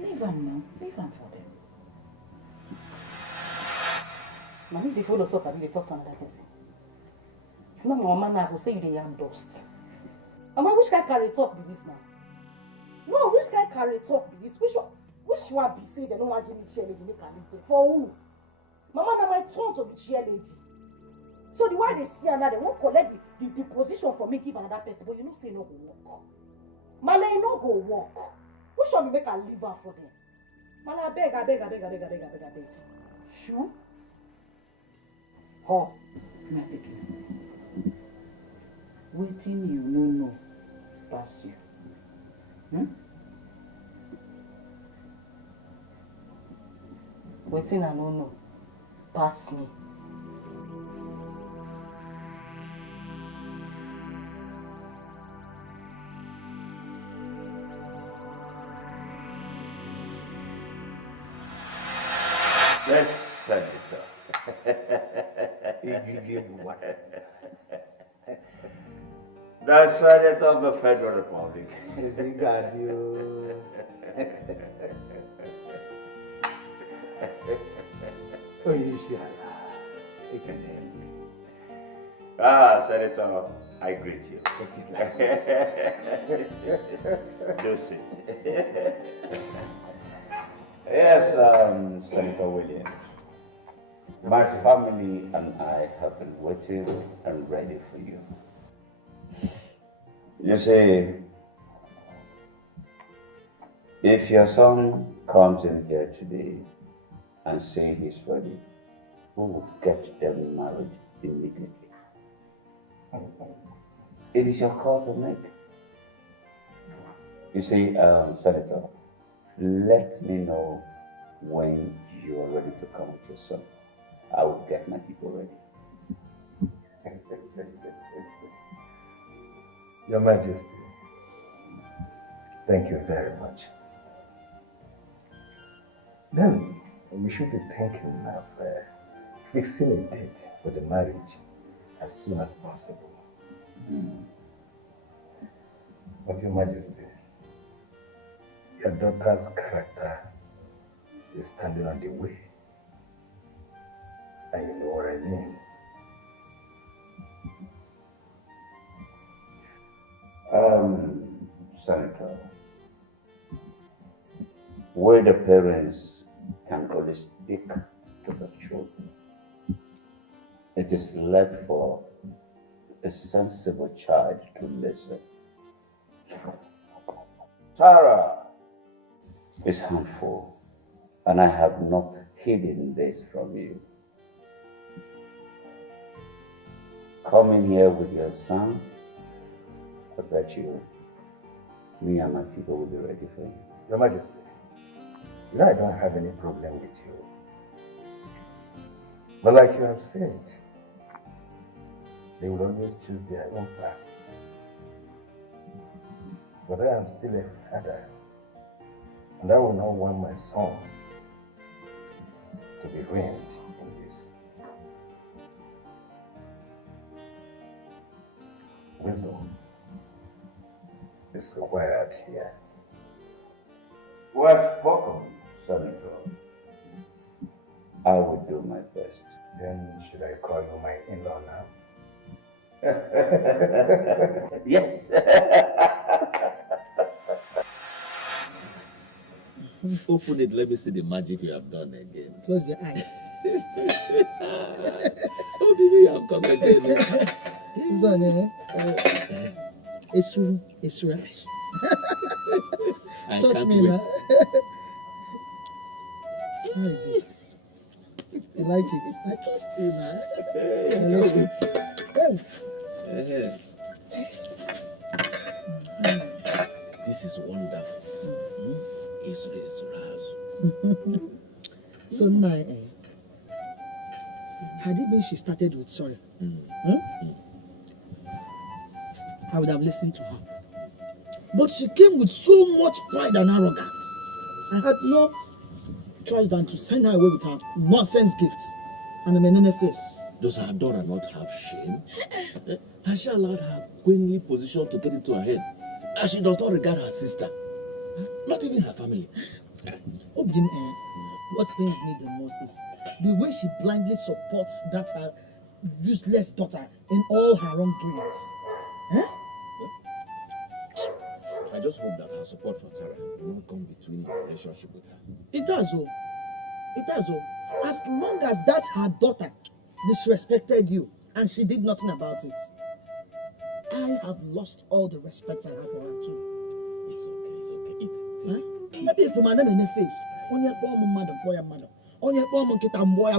leave them now. Leave them for them. Now if they follow talk, I they talk to another person. If not, my mama, I will say you the yam dust. Mama, which guy carry talk with this now? No, which guy carry talk with this? Which one be say they don't want to give me chair lady? Make a leave for who? Mama, now my turn to be chair lady. So the way they see another, they won't collect the position from me give another person, but you know say no go work. Mala no go work. Which one we make a leave her for them? Mala, I beg. Shoo? Oh, my pikin. Waiting you no pass you. Wetin I no know pass me. Yes, Senator. The Senator of the Federal Republic. Senator, I greet you. Do sit. Yes, Senator Williams. My family and I have been waiting and ready for you. You see, if your son comes in here today and says he's ready, we will get them married immediately. It is your call to make. You see, Senator, let me know when you are ready to come with your son. I will get my people ready. Your Majesty, thank you very much. Then we should be thinking of fixing a date for the marriage as soon as possible. But Your Majesty, your daughter's character is standing on the way. And you know what I mean. Senator, we the parents can only speak to the children. It is left for a sensible child to listen. Tara is harmful, and I have not hidden this from you. Coming here with your son, I bet you, me and my people will be ready for you. Your Majesty, you know I don't have any problem with you. But like you have said, they will always choose their own paths. But I am still a father, and I will not want my son to be ruined in this. Wisdom is required here. Well spoken, Senator. I will do my best. Then should I call you my in-law now? Yes. Open it, let me see the magic you have done again. Close your eyes. Oh, baby, you have come again. Zane, it's rest. I Trust can't me wait. now. How is it? You like it? I trust you now. I love it. This is wonderful. So now, had it been she started with sorry, I would have listened to her. But she came with so much pride and arrogance. I had no choice than to send her away with her nonsense gifts and a menene face. Does her daughter not have shame? Has she allowed her queenly position to get into her head? As she does not regard her sister, not even her family. Obin, what pains me the most is the way she blindly supports that her useless daughter in all her wrongdoings. I just hope that her support for Tara will not come between your relationship with her. It does, oh. It does, oh. As long as that her daughter disrespected you and she did nothing about it, I have lost all the respect I have for her too. It's okay. Eat. Maybe if my name in the face, on your poor madam, on your poor monkey, and boy,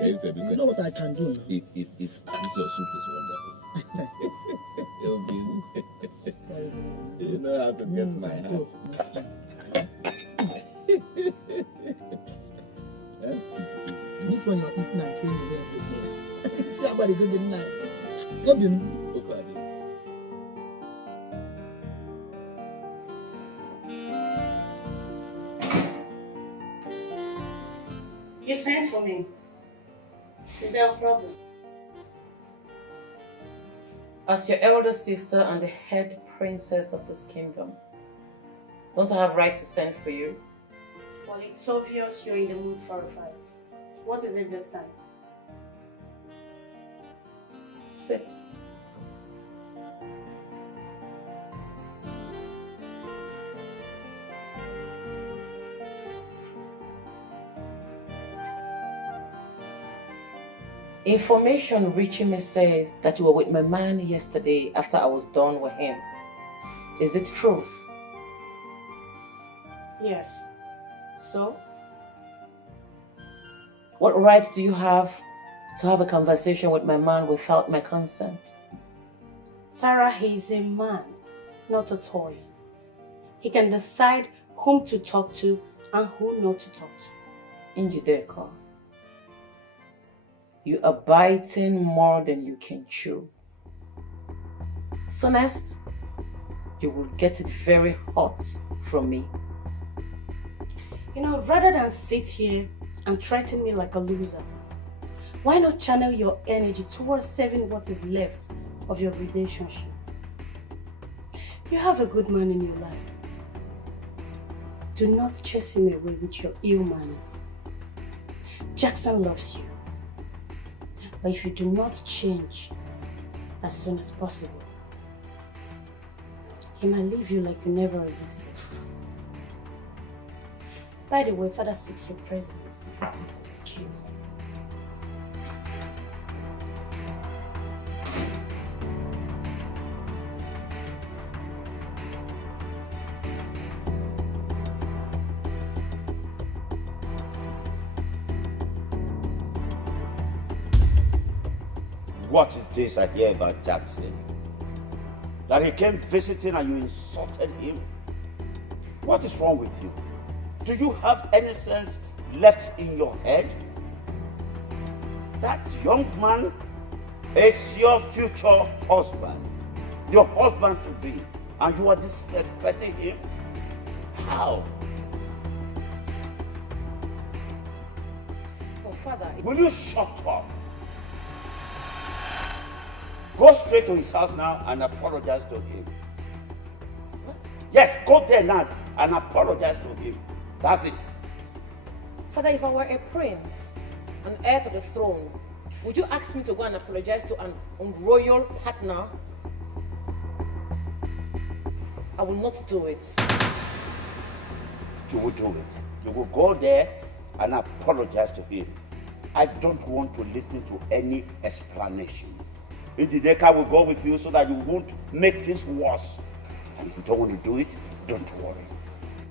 you know what I can do now? Eat. This your soup is wonderful. You know how to get my heart. nobody go get now. Come you. You sent for me. Is there a problem? As your elder sister and the head princess of this kingdom, don't I have right to send for you? Well, it's obvious you're in the mood for a fight. What is it this time? Sit. Information reaching me says that you were with my man yesterday after I was done with him. Is it true? Yes. So? What right do you have to have a conversation with my man without my consent? Tara, he's a man, not a toy. He can decide whom to talk to and who not to talk to. Njideka, you are biting more than you can chew. So next, you will get it very hot from me. You know, rather than sit here and threaten me like a loser, why not channel your energy towards saving what is left of your relationship? You have a good man in your life. Do not chase him away with your ill manners. Jackson loves you. But if you do not change as soon as possible, he might leave you like you never existed. By the way, Father seeks your presence. Excuse me. What is this I hear about Jackson? That he came visiting and you insulted him? What is wrong with you? Do you have any sense left in your head? That young man is your future husband, your husband to be, and you are disrespecting him? How? Oh, Father. Will you shut up? Go straight to his house now and apologize to him. What? Yes, go there now and apologize to him. That's it. Father, if I were a prince, an heir to the throne, would you ask me to go and apologize to an unroyal partner? I will not do it. You will do it. You will go there and apologize to him. I don't want to listen to any explanation. Njideka will go with you so that you won't make things worse. And if you don't want to do it, don't worry.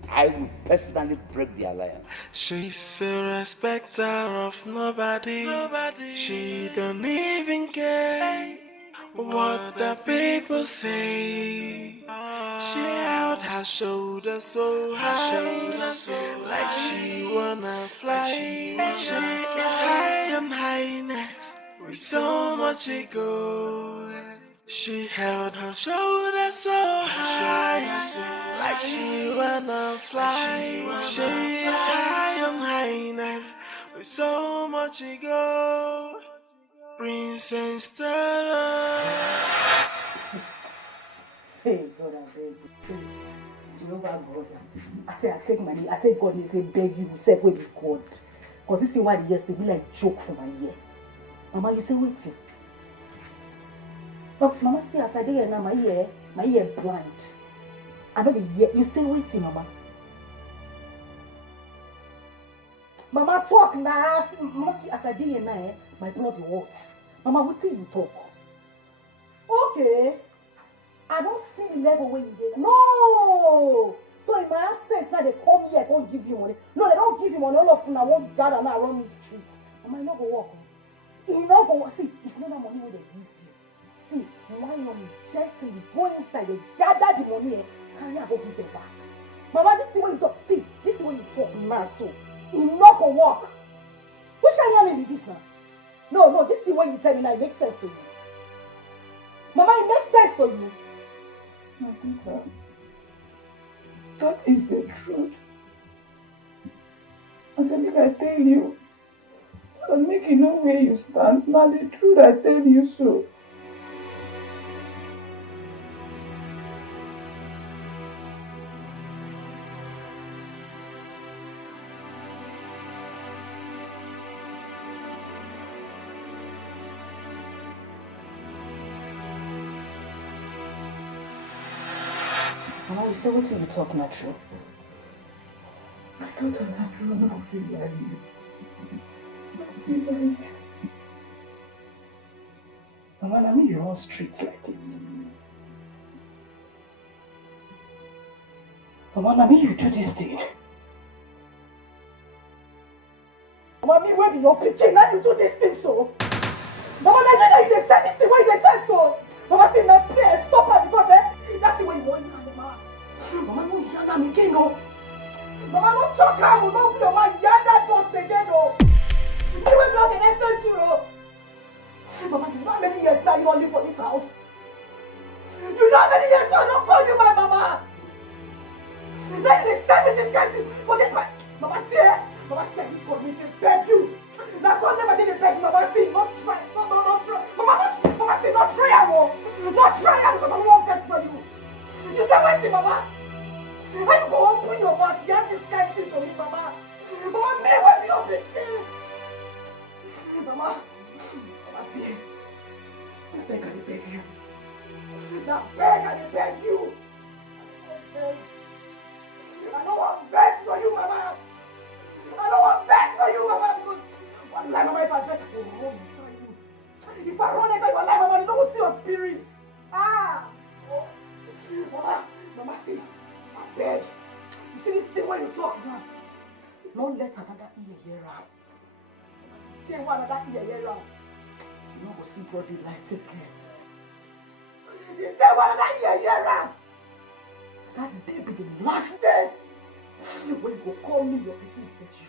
I will personally break the alliance. She's a respecter of nobody. She don't even care what the people say. She held her shoulders so high, like she wanna fly. She is high on highness, with so much ego. She held her shoulders so high, like she wanna fly. She is high on highness, with so much ego. Princess Tara. Hey, God, I beg you. Jehovah God. I say, I take money, I take God, I beg you, self will be God. Because this thing why the years to be like joke for my ear. Mama, you say waiting. But Mama, see, as I did now, my ear blind. I know the ear. You say waiting, Mama. Mama, talk now. Mama, see, as I did now, my blood works. Mama, what you talk? Okay. I don't see the level where you get. No! So in my absence, now they come here, don't give you money. No, they don't give you money. All of them, I won't gather now around the streets. Mama, you not go walk. You not go walk. See, if you know that money where they give you, see, why you gently go inside, they gather the money and carry and go give them back. Mama, this thing when you talk, see, this thing when you talk, now so, you not go walk. Which kind of name is this now? No, this thing when you tell me now, it makes sense to you. Mama, it makes sense to you. Madita, that is the truth. I said, if I tell you, I'll make you know where you stand. Now the truth, I tell you so. Mama, you say what you talk not true. My daughter not true, not feel like you. Not feel like you. Mama, I mean you're all streets like this. Mama, I mean you do this thing. Mama, me where be your picking, now you do this thing so. Mama, now you dey tell this thing, why you dey tell so? Mama, say now play, stop her because that's the way you want. Mama, no hear am again, no. Mama, no talk am, no blow my hear that dust again, no. You will block an extra churro. Mama, you know how many years now you don't live for this house? You know how many years I don't call you my mama? Now you send me this kind of thing for this man. Mama, see, this community beg you. Now God never did beg Mama, see, not try, not try. Mama, see, not try, not try, because I won't get for you. You say what, Mama? How you go open your mouth? You have this kind of thing to me, Mama. Mama, me will be on the thing. Mama, see, I beg you. Now beg you. I don't want best for you, Mama. I don't want best for you, Mama, because one lie, Mama, if I best, I will run inside you. If I run inside your life, Mama, you don't see your spirit. Mama, see, I beg. You see this thing when you talk now? Don't let another ear hear out. Tell one another ear hear out. You don't go see body light again. You tell one another ear hear out. That day be the last day when you go call me your pikin fetch you.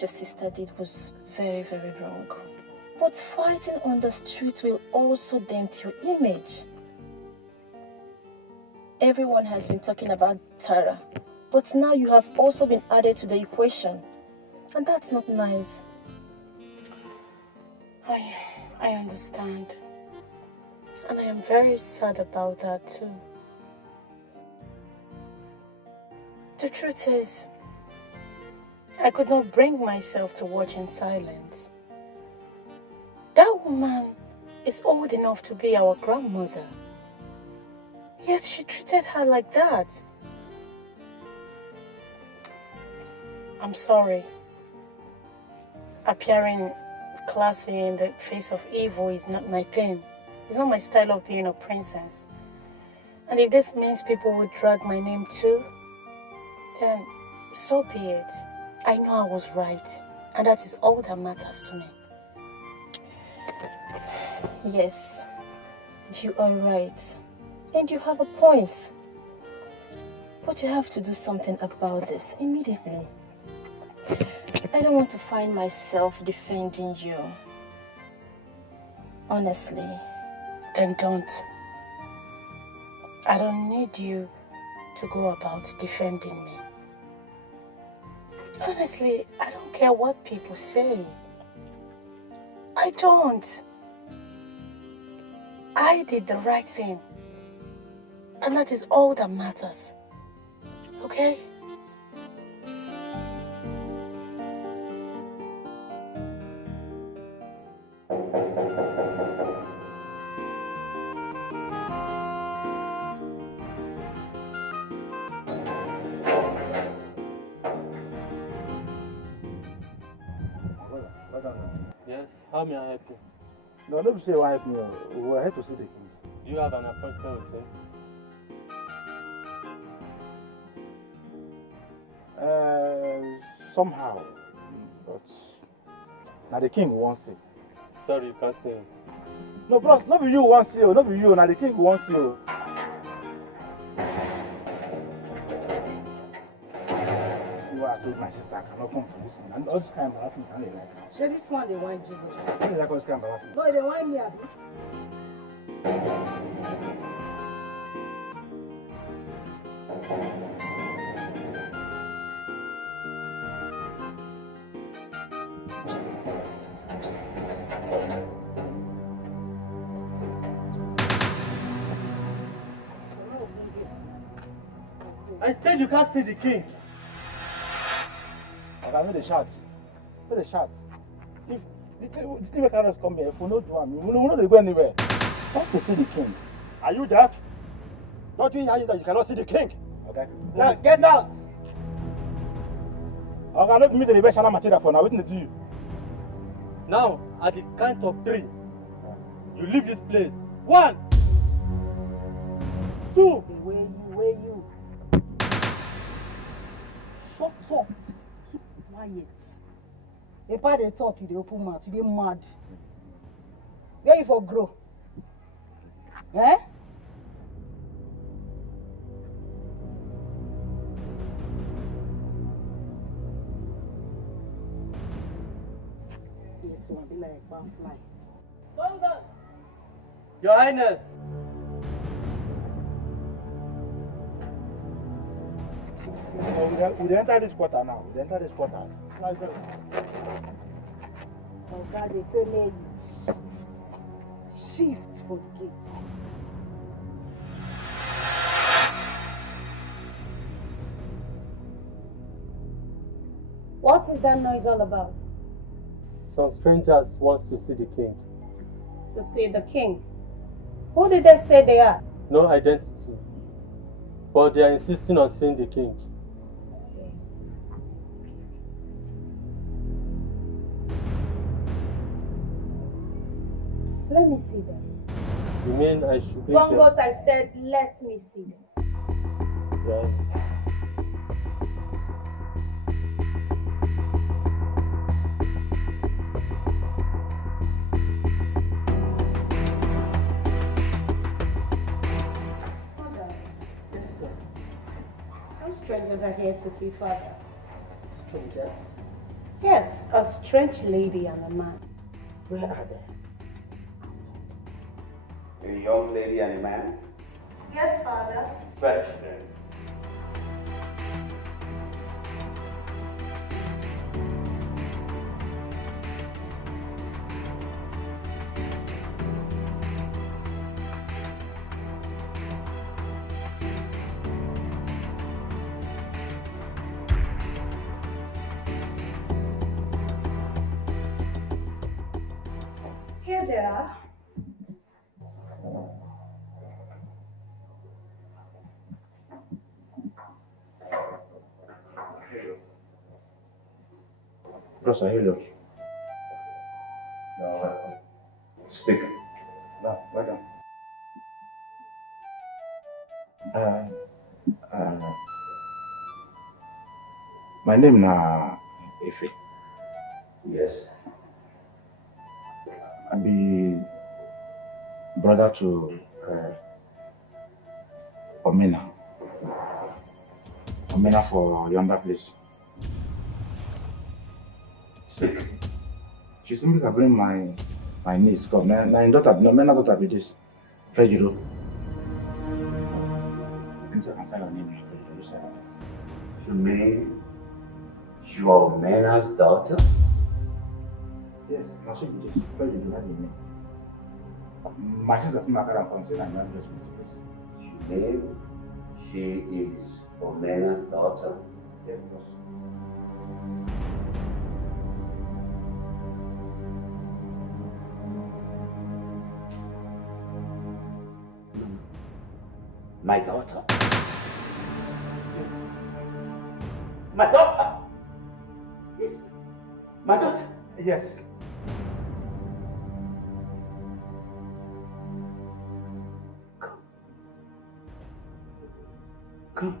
what your sister did was very, very wrong. But fighting on the street will also dent your image. Everyone has been talking about Tara, but now you have also been added to the equation. And that's not nice. I understand. And I am very sad about that too. The truth is, I could not bring myself to watch in silence. That woman is old enough to be our grandmother. Yet she treated her like that. I'm sorry. Appearing classy in the face of evil is not my thing. It's not my style of being a princess. And if this means people would drag my name too, then so be it. I know I was right, and that is all that matters to me. Yes, you are right. And you have a point. But you have to do something about this immediately. I don't want to find myself defending you. Honestly. Then don't. I don't need you to go about defending me. Honestly, I don't care what people say. I don't. I did the right thing. And that is all that matters. Okay? Yes, how may I help you? No, don't say why help me. We are here to see the king. Do you have an appointment with him? Somehow, but now the king wants it. Sorry, you can't say. No, bros, not be you wants you, not be you. Now the king wants you. See what I told my sister, I cannot come to this thing. And all this kind of embarrassment, I don't like. Shey, this one they want Jesus. I don't like all this kind of embarrassment. No, they want me, abi. I said you can't see the king. Okay, make the shout. Make the shout. If this thing we cannot come here, if we not do one, we not go anywhere. Just to see the king. Are you deaf? Don't you hear that you cannot see the king? Okay. Now get out! Okay, not me the best channel material for now. Waiting to you. Now, at the count of 3, you leave this place. 1, 2. Where you? Shut up. Keep quiet. If I dey talk, you dey open mouth. You dey mad. Where you for grow? Eh? This one be like one fly. Hold on. Your Highness. We enter this quarter now. We enter this quarter. Oh God, they say make you shift for the gate. What is that noise all about? Some strangers want to see the king. To see the king. Who did they say they are? No identity. But they are insisting on seeing the king. Let me see them. You mean I should bring them? Bongos, I said, let me see them. Right. Some strangers are here to see Father. Strangers? Yes, a strange lady and a man. Where are they? A young lady and a man? Yes, Father. Fetch them. Here they are. Rosa, hello. You're welcome. Speak. No, madam. My name na Ife. Yes. I be brother to Omena. Omena for yonder place. Speak. She simply can bring my niece come. My daughter, no, my daughter be this. Fejiro. Inside can say your name. You mean you are Mena's daughter? Yes, now she be this. Fejiro has the name. My sister see my car and come say I'm not just this. You mean she is Omena's daughter? Yes, boss. My daughter? My daughter? Yes. My daughter? Yes. Come.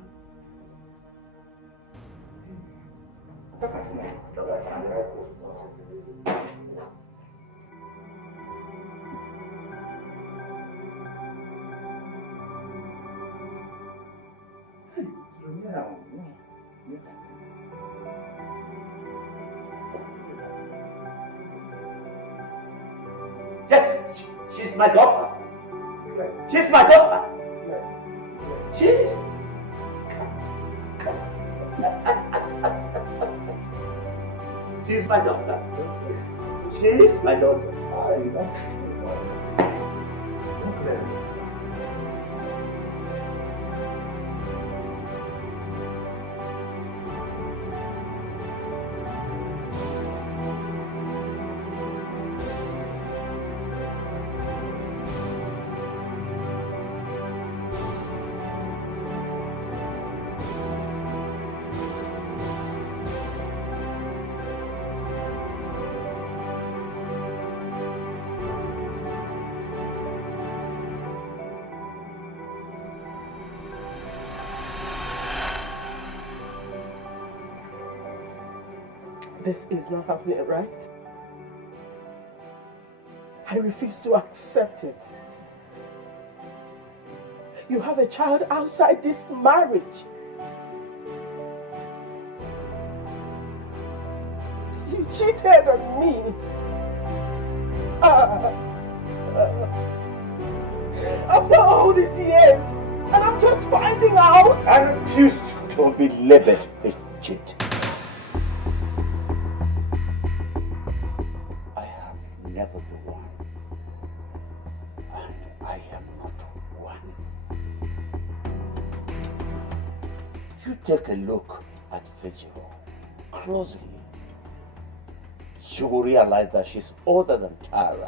Yes, she's my daughter. She's my daughter. She is. She's my daughter. She is my daughter. This is not happening, right? I refuse to accept it. You have a child outside this marriage. You cheated on me. After all these years, and I'm just finding out. I refuse to be labeled a cheat. I have never been one. And I am not one. You take a look at Fejiro closely. You will realize that she's older than Tara.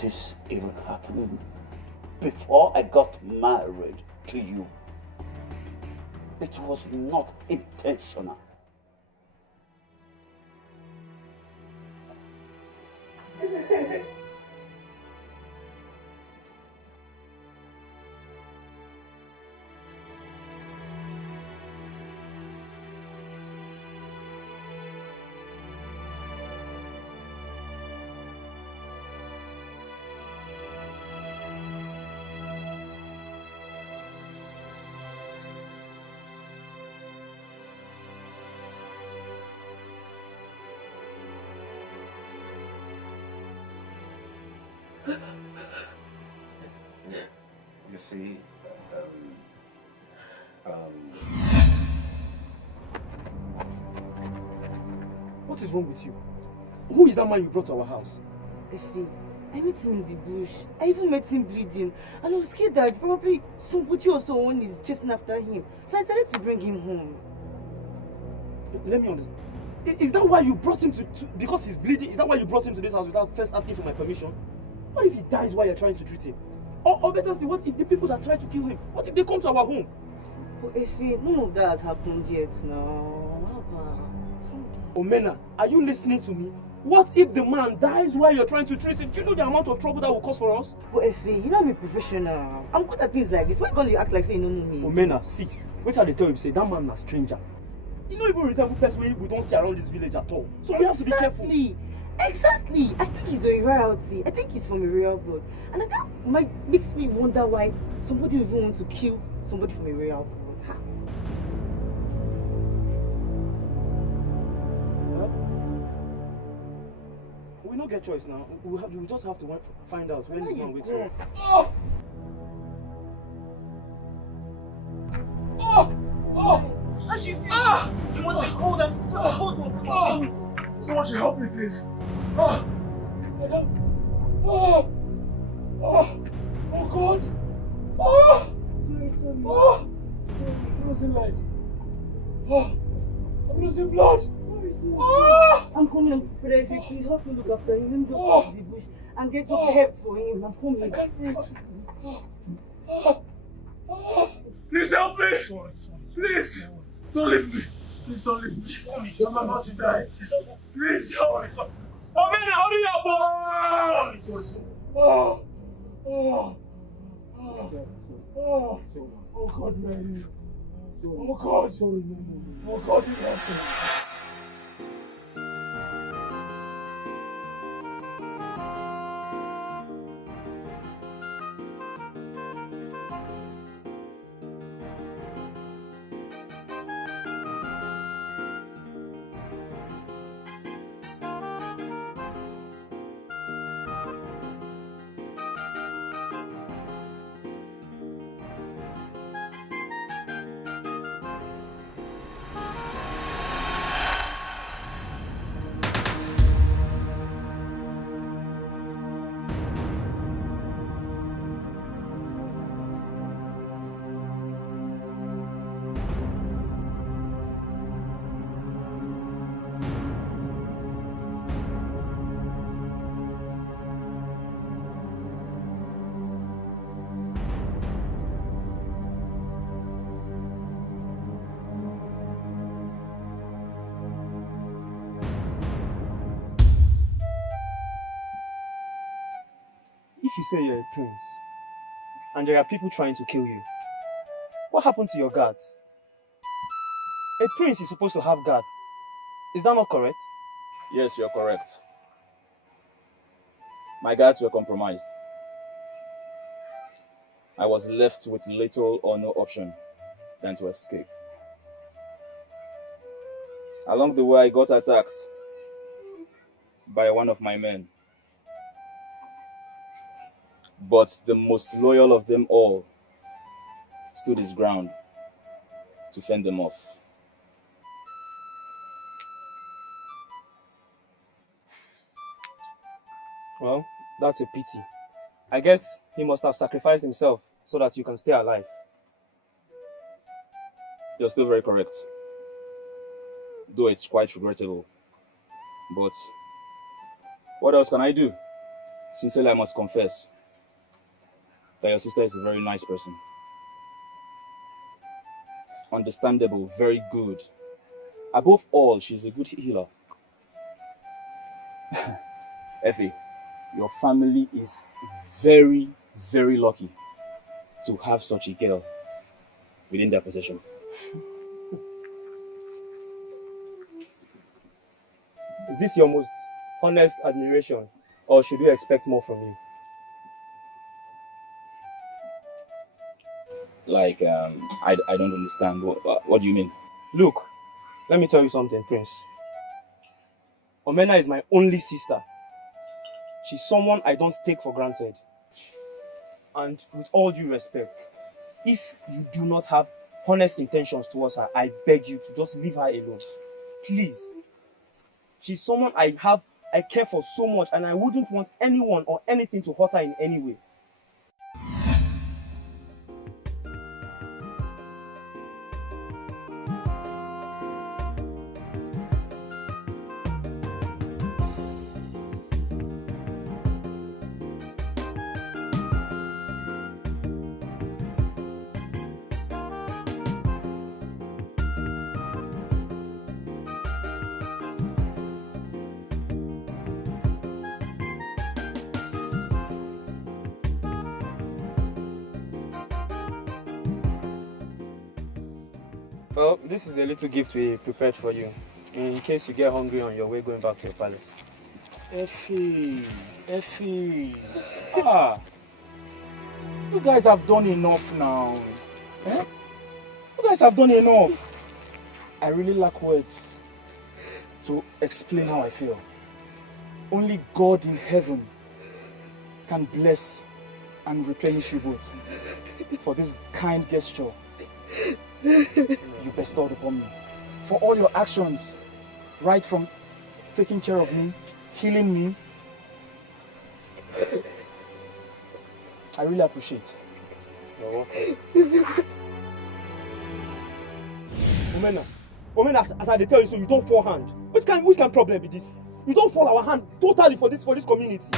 This even happened before I got married to you. It was not intentional. You see, What is wrong with you? Who is that man you brought to our house? Efe, I met him in the bush. I even met him bleeding. And I was scared that probably somebody or someone is chasing after him. So I decided to bring him home. Let me understand. Is that why you brought him to because he's bleeding? Is that why you brought him to this house without first asking for my permission? What if he dies while you're trying to treat him? Or better still, what if the people that try to kill him, what if they come to our home? But Efe, none of that has happened yet now. Papa, calm down. Omena, are you listening to me? What if the man dies while you're trying to treat him? Do you know the amount of trouble that will cause for us? But Efe, you know I'm a professional. I'm good at things like this. Why can't you act like say you don't know me? Omena, see, wait till they tell you, say that man is a stranger. He don't even resemble person we don't see around this village at all. So we have to be careful. Exactly. I think he's a royalty. I think he's from a royal blood. And that makes me wonder why somebody would even want to kill somebody from a royal blood. Ha. We don't get choice now. We just have to find out when the man wakes up. Oh! Oh! Oh! Someone should hold him. Hold him. Someone should help me, please. Oh! Oh! Oh! Oh God! Oh! Sorry. Oh! I'm losing life. Oh! I'm losing blood. Sorry. Oh! I'm coming. But if you please help me look after him, let me just go to the bush and get some herbs for him. I'm coming. I can't breathe. Please help me! Please! Don't leave me! Please don't leave me! I'm about to die! Please help me! Oh man, hurry up! Oh! Oh! God, where are you? Oh God! Oh God, you help me! If you say you're a prince, and there are people trying to kill you, what happened to your guards? A prince is supposed to have guards. Is that not correct? Yes, you're correct. My guards were compromised. I was left with little or no option than to escape. Along the way, I got attacked by one of my men. But the most loyal of them all stood his ground to fend them off. Well, that's a pity. I guess he must have sacrificed himself so that you can stay alive. You're still very correct. Though it's quite regrettable. But what else can I do? Sincerely, I must confess that your sister is a very nice person. Understandable, very good. Above all, she's a good healer. Effie, your family is very, very lucky to have such a girl within their possession. Is this your most honest admiration, or should we expect more from you? Like, I don't understand. What do you mean? Look, let me tell you something, Prince. Omena is my only sister. She's someone I don't take for granted. And with all due respect, if you do not have honest intentions towards her, I beg you to just leave her alone. Please. She's someone I care for so much, and I wouldn't want anyone or anything to hurt her in any way. Well, this is a little gift we prepared for you, in case you get hungry on your way going back to your palace. Effie. Ah, you guys have done enough now. Eh? You guys have done enough. I really lack words to explain how I feel. Only God in heaven can bless and replenish you both for this kind gesture you bestowed upon me. For all your actions, right from taking care of me, healing me. I really appreciate. You're welcome. Omena, as I tell you, so you don't fall hand. Which kind problem be this? You don't fall our hand totally for this community.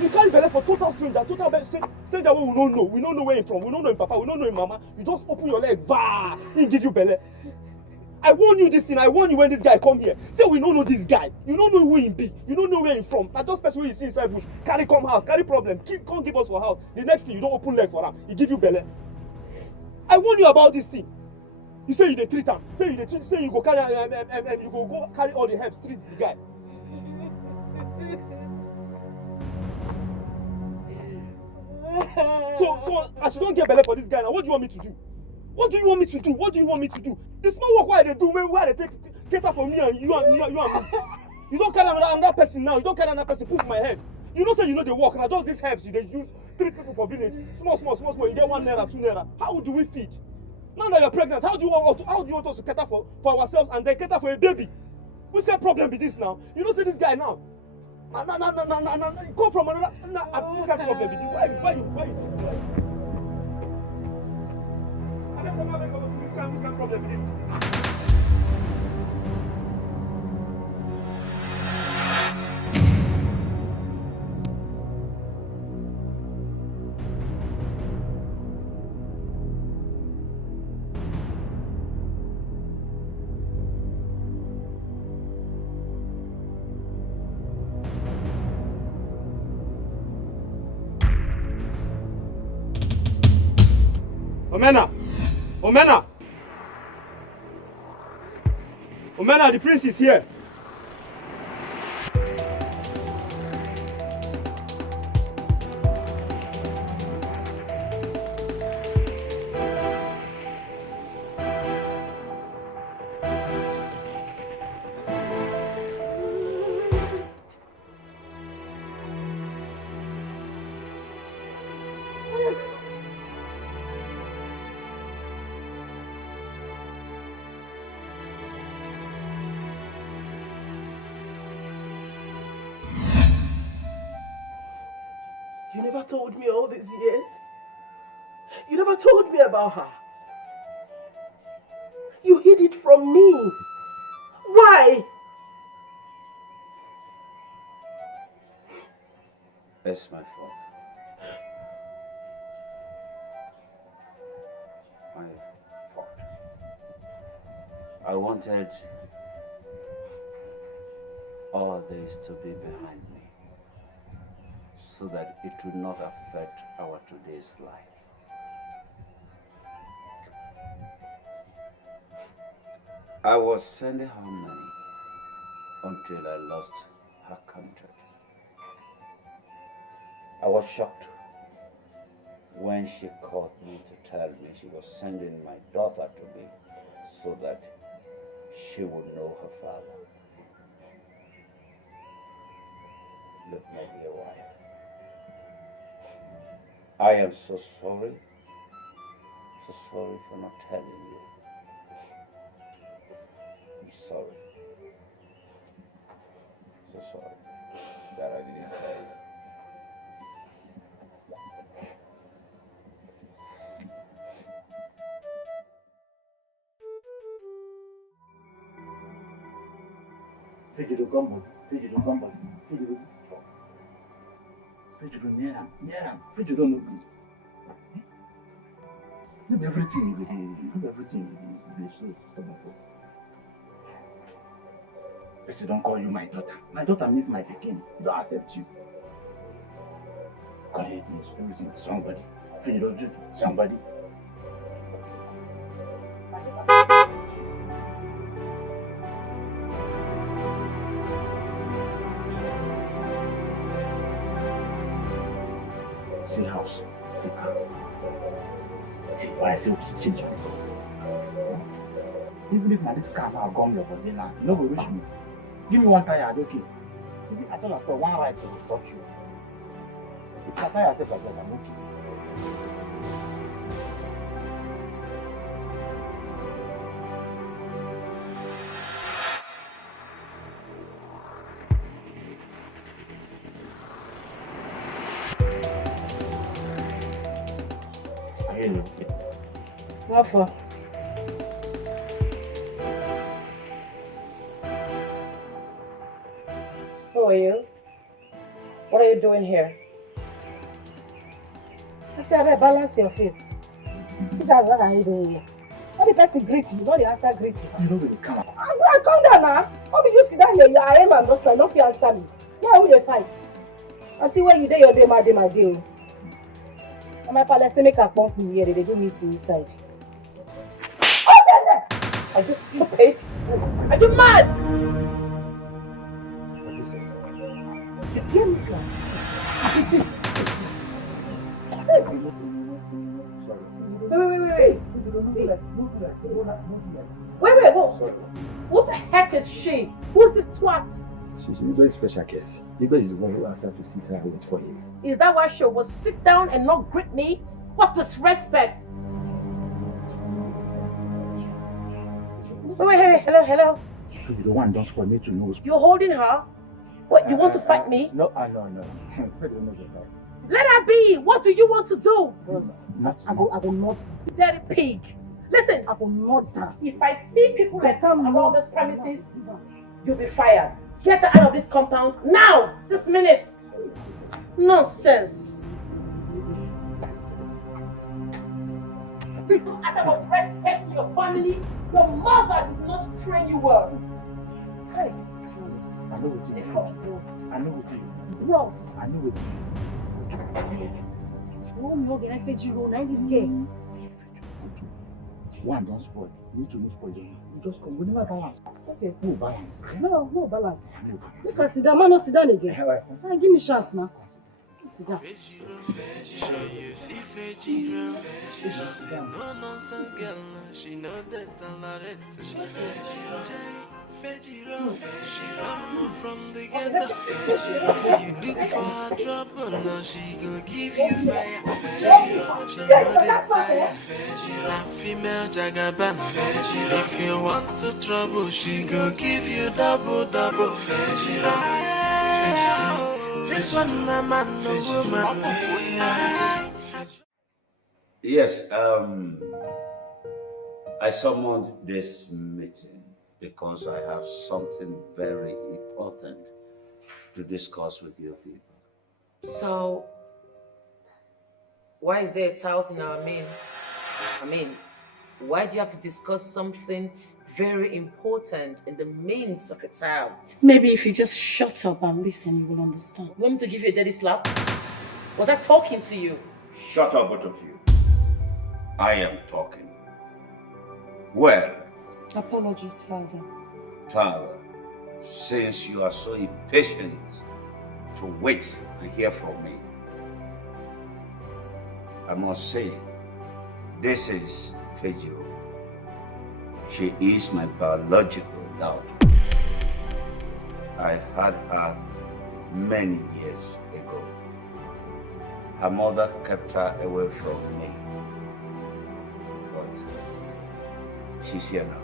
You carry belle for total stranger where we don't know. We don't know where him from. We don't know him papa. We don't know him mama. You just open your leg, bah! He give you belle. I warn you this thing. I warn you when this guy come here. Say we don't know this guy. You don't know who he be. You don't know where he from. Now just person where you see inside bush. Carry come house. Carry problem. Come give us for house. The next thing you don't open leg for him. He give you belle. I warn you about this thing. You say you dey treat him. Say you go carry you go carry all the help treat the guy. So as you don't get belle for this guy now, what do you want me to do? What do you want me to do? The small work why they do, why they take cater for me and you and me. You don't carry another person now. You don't carry another person put my head. You know say you know the work now. Just these herbs you they use 3 people for village. Small. You get 1 naira, 2 naira. How do we feed? Now that you're pregnant, how do you want us to cater for ourselves and then cater for a baby? Which kind of problem be this now? You don't say this guy now. No. You come from another. Which kind of problem be this? Why you? I don't know which kind of problem be this. Omena, the prince is here. You never told me all these years. You never told me about her. You hid it from me. Why? It's my fault. My fault. I wanted all this to be behind me, so that it would not affect our today's life. I was sending her money until I lost her contact. I was shocked when she called me to tell me she was sending my daughter to me so that she would know her father. Look, my dear wife, I am so sorry for not telling you. I'm sorry. So sorry that I didn't tell you. Fejiro gumbo, Fejiro gumbo, Fejiro near him, Fejiro no good. Not everything you do, not everything you do, so stubborn for. They don't call you my daughter. My daughter means my pikin. They don't accept you. God hate me, everything is somebody. Fejiro do somebody. See house, see car, see why see children. Even if this car now gone your body now, you no go reach me. Give me one tire, okay? See, I thought after one ride to touch you. If I tire yourself like that, I'm okay. What for? Who are you? What are you doing here? I said, I better balance your face. Which is what are you doing here? When the person greet you, not the after greet you. You don't really come up. Come down now. How did you sit down here? I am and just like, don't you answer me. Yeah, who they fight? Until when you day your day, my day. And my palace say make a pump me here, they do meet inside. Are you stupid? Are you mad? What is this? It's your Islam. Wait. What the heck is she? Who's this twat? She's a very special case. Igwe is the one who asked her to sit here and wait for you. Is that why she will sit down and not greet me? What disrespect! Wait, hello. You the one don't spoil me to know. You're holding her? What, you want to fight me? No. Let her be! What do you want to do? I will not. Dirty pig! Listen, I will not die. If I see people like this around this premises, you'll be fired. Get her out of this compound now! This minute! Nonsense! Out of respect to your family, your mother did not train you well. Hey, I know what you mean. Bros. I know what you mean. Oh, get a Fejiro, now this game. One don't spoil. You need to know spoil. You just come. We never balance. Okay. No balance. No balance. Look at sit down, man, no sit down again. Hey, give me chance now. Sit down. No nonsense girl, she know that I love it. Fejiro, she come from the ghetto. If you look for trouble, no, she go give you fire. Fejiro, she know that tire. Fejiro, female jagaban. Fejiro, if you want to trouble, she go give you double. Fejiro, this one a man, no woman. Yes, I summoned this meeting because I have something very important to discuss with you people. So, why is there a tout in our midst? I mean, why do you have to discuss something very important in the midst of a tout? Maybe if you just shut up and listen, you will understand. You want me to give you a dirty slap? Was I talking to you? Shut up, both of you. I am talking. Well, Apologies, Father. Tara, since you are so impatient to wait and hear from me, I must say, this is Fejiro. She is my biological daughter. I had her many years ago. Her mother kept her away from me. But she's here now.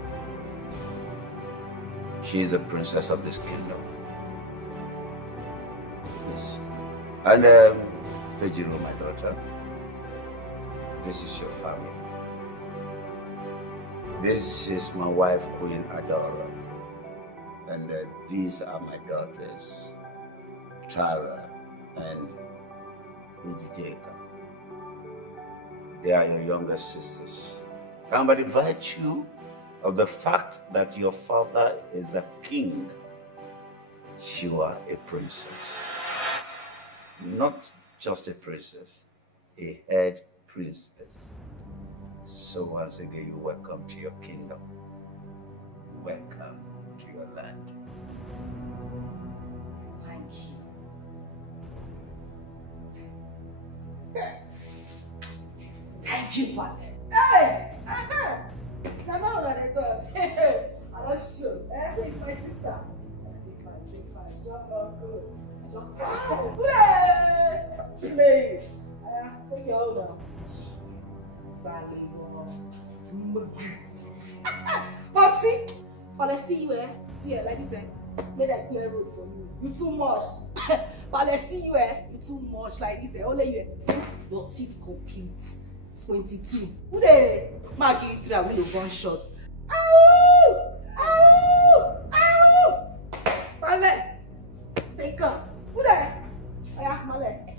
She is the princess of this kingdom. Yes. And Pejiro, my daughter, this is your family. This is my wife, Queen Adora. And these are my daughters, Tara and Ujijeka. They are your younger sisters. And by the virtue of the fact that your father is a king, you are a princess. Not just a princess, a head princess. So once again, you welcome to your kingdom. Welcome to your land. Thank you. Thank you, Papa. Hey! You know what I thought? I'm not sure. Take my sister. Take fine. Jump on good. Jump on. Yes! Play. Take your own now. Sally. Popsy, but I see you see like this made I clear road for you. You too much. But I see you you too much like this only you your teeth complete. 22. Who they mark you grab with a gunshot? Ow! Ow! Ow! Male, take her. Who they? Male.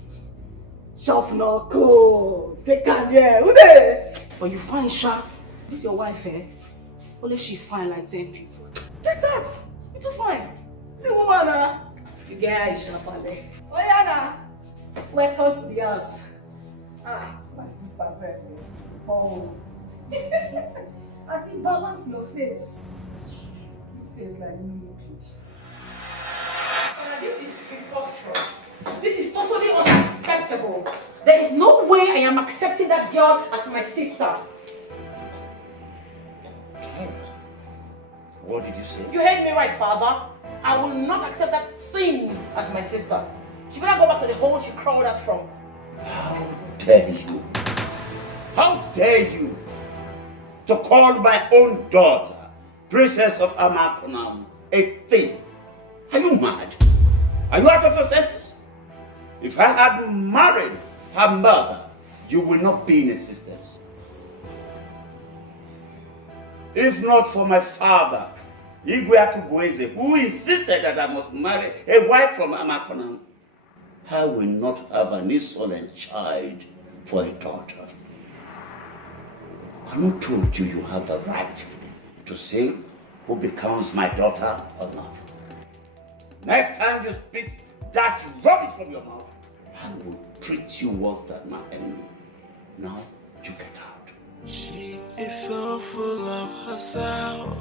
Shop no cool. Take her there. Who they? But you find sharp. This your wife, Only she fine like 10 people. Get that! You too fine. See woman, you get her sharp, Ale. Oh yeah, welcome to the house. It's my sister, Oh. I think balance your face. Your face like millipede. This is preposterous. This is totally unacceptable. There is no way I am accepting that girl as my sister. What did you say? You heard me right, Father. I will not accept that thing as my sister. She better go back to the hole she crawled out from. How dare you? How dare you to call my own daughter, Princess of Amakonam, a thing? Are you mad? Are you out of your senses? If I had married her mother, you will not be in existence. If not for my father, Igwe Akugweze, who insisted that I must marry a wife from Amakonam, I will not have an insolent child for a daughter. Who told you you have the right to say who becomes my daughter or not? Next time you spit that rubbish from your mouth, I will treat you worse than my enemy. Now, you get out. She is so full of herself,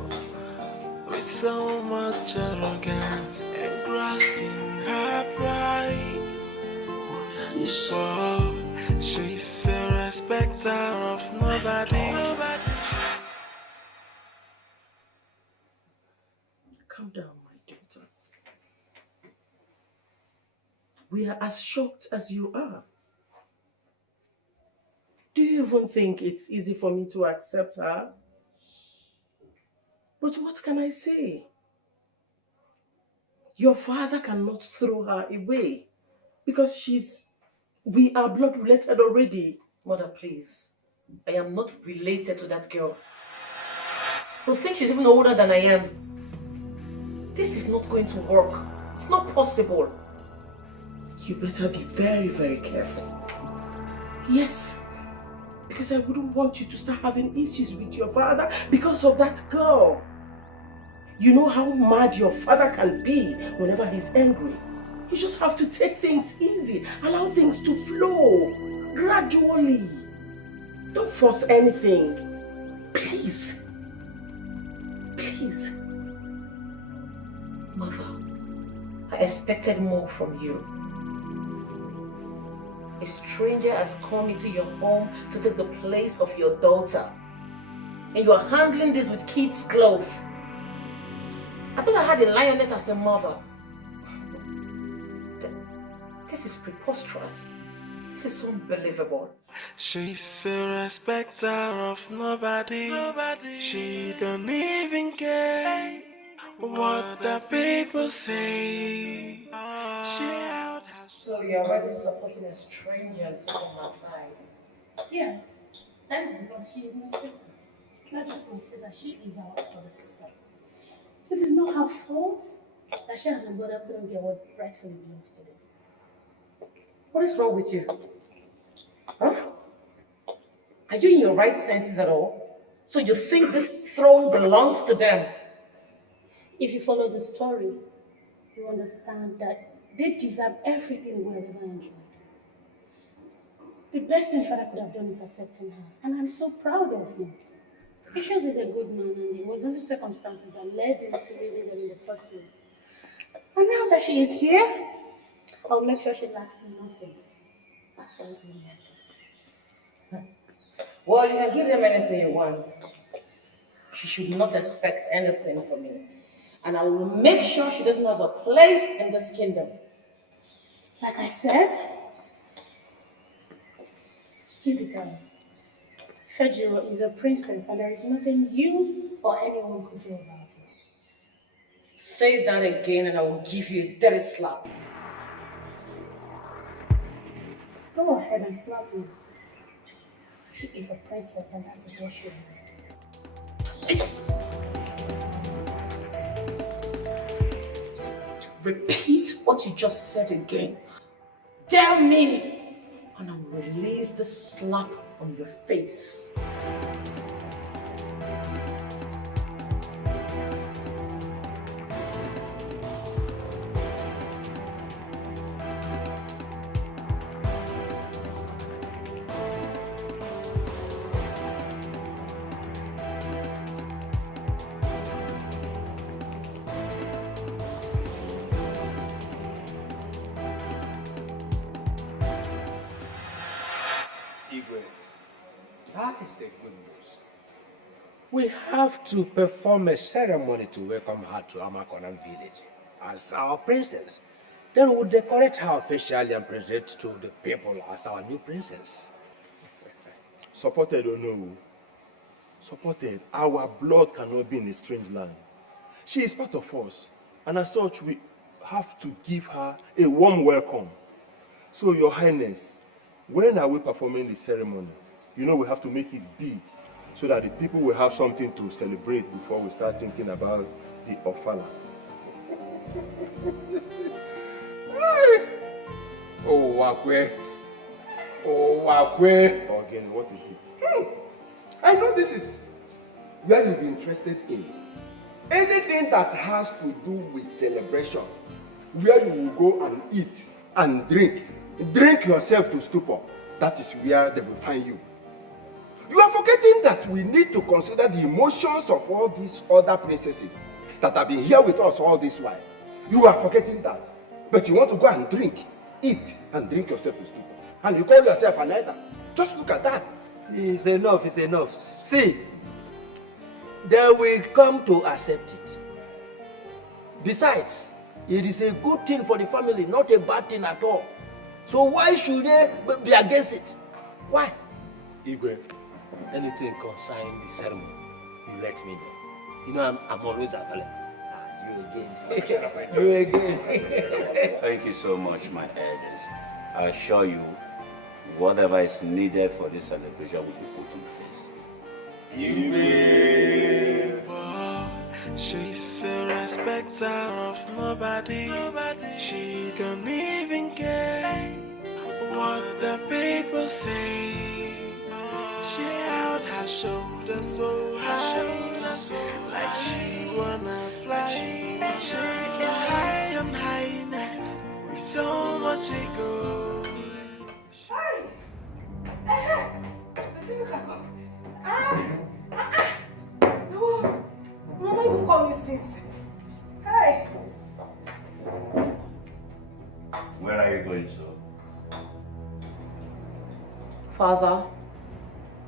with so much arrogance, engrossed in her pride. For she's a respecter of nobody. Calm down, my daughter. We are as shocked as you are. Do you even think it's easy for me to accept her? But what can I say? Your father cannot throw her away because we are blood related already. Mother, please. I am not related to that girl. To think she's even older than I am. This is not going to work. It's not possible. You better be very, very careful. Yes, because I wouldn't want you to start having issues with your father because of that girl. You know how mad your father can be whenever he's angry. You just have to take things easy, allow things to flow gradually. Don't force anything. Please. Please. Mother, I expected more from you. A stranger has come into your home to take the place of your daughter. And you are handling this with kid's glove. I thought I had a lioness as a mother. The This is preposterous. This is unbelievable. She's a respecter of nobody. She don't even care what the people say. She out. So you're already supporting a stranger and taking her side? Yes, that is because she is my sister. Not just my sister, she is our other sister. It is not her fault that she and her brother couldn't get what rightfully belongs to them. What is wrong with you? Huh? Are you in your right senses at all? So you think this throne belongs to them? If you follow the story, you understand that they deserve everything we have ever enjoyed. The best thing Father could have done is accepting her, and I'm so proud of him. He shows he's a good man, and it was only circumstances that led him to leaving them in the first place. And now that she is here, I'll make sure she lacks nothing. Absolutely nothing. Well, you can give them anything you want. She should not expect anything from me. And I will make sure she doesn't have a place in this kingdom. Like I said, Kizika, Fejiro is a princess, and there is nothing you or anyone could do about it. Say that again and I will give you a dirty slap. Go ahead and slap me. She is a princess, and that is what she is. Repeat what you just said again. Dare me, and I will release the slap on your face. That is a good news. We have to perform a ceremony to welcome her to Amakonam village as our princess. Then we'll decorate her officially and present to the people as our new princess. Supported or no, supported, our blood cannot be in a strange land. She is part of us, and as such, we have to give her a warm welcome. So, Your Highness, when are we performing the ceremony? You know, we have to make it big so that the people will have something to celebrate before we start thinking about the Ofala. Oh, Wakwe. Oh, Wakwe. Again, what is it? I know this is where you'll be interested in. Anything that has to do with celebration, where you will go and eat and drink. Drink yourself to stupor. That is where they will find you. You are forgetting that we need to consider the emotions of all these other princesses that have been here with us all this while. You are forgetting that. But you want to go and drink, eat, and drink yourself to stupor. And you call yourself an elder. Just look at that. It's enough, it's enough. See, they will come to accept it. Besides, it is a good thing for the family, not a bad thing at all. So why should they be against it? Why? Igwe, anything concerning the ceremony, you let me know. You know I'm always available. You again. You again. Thank you so much, my elders. I assure you, whatever is needed for this celebration will be put in place. She's a respecter of nobody. She don't even care what the people say. She out her shoulder so high, like she wanna fly. She is high on highness with so much ego. Mama even call me sis. Hey! Where are you going to? Father,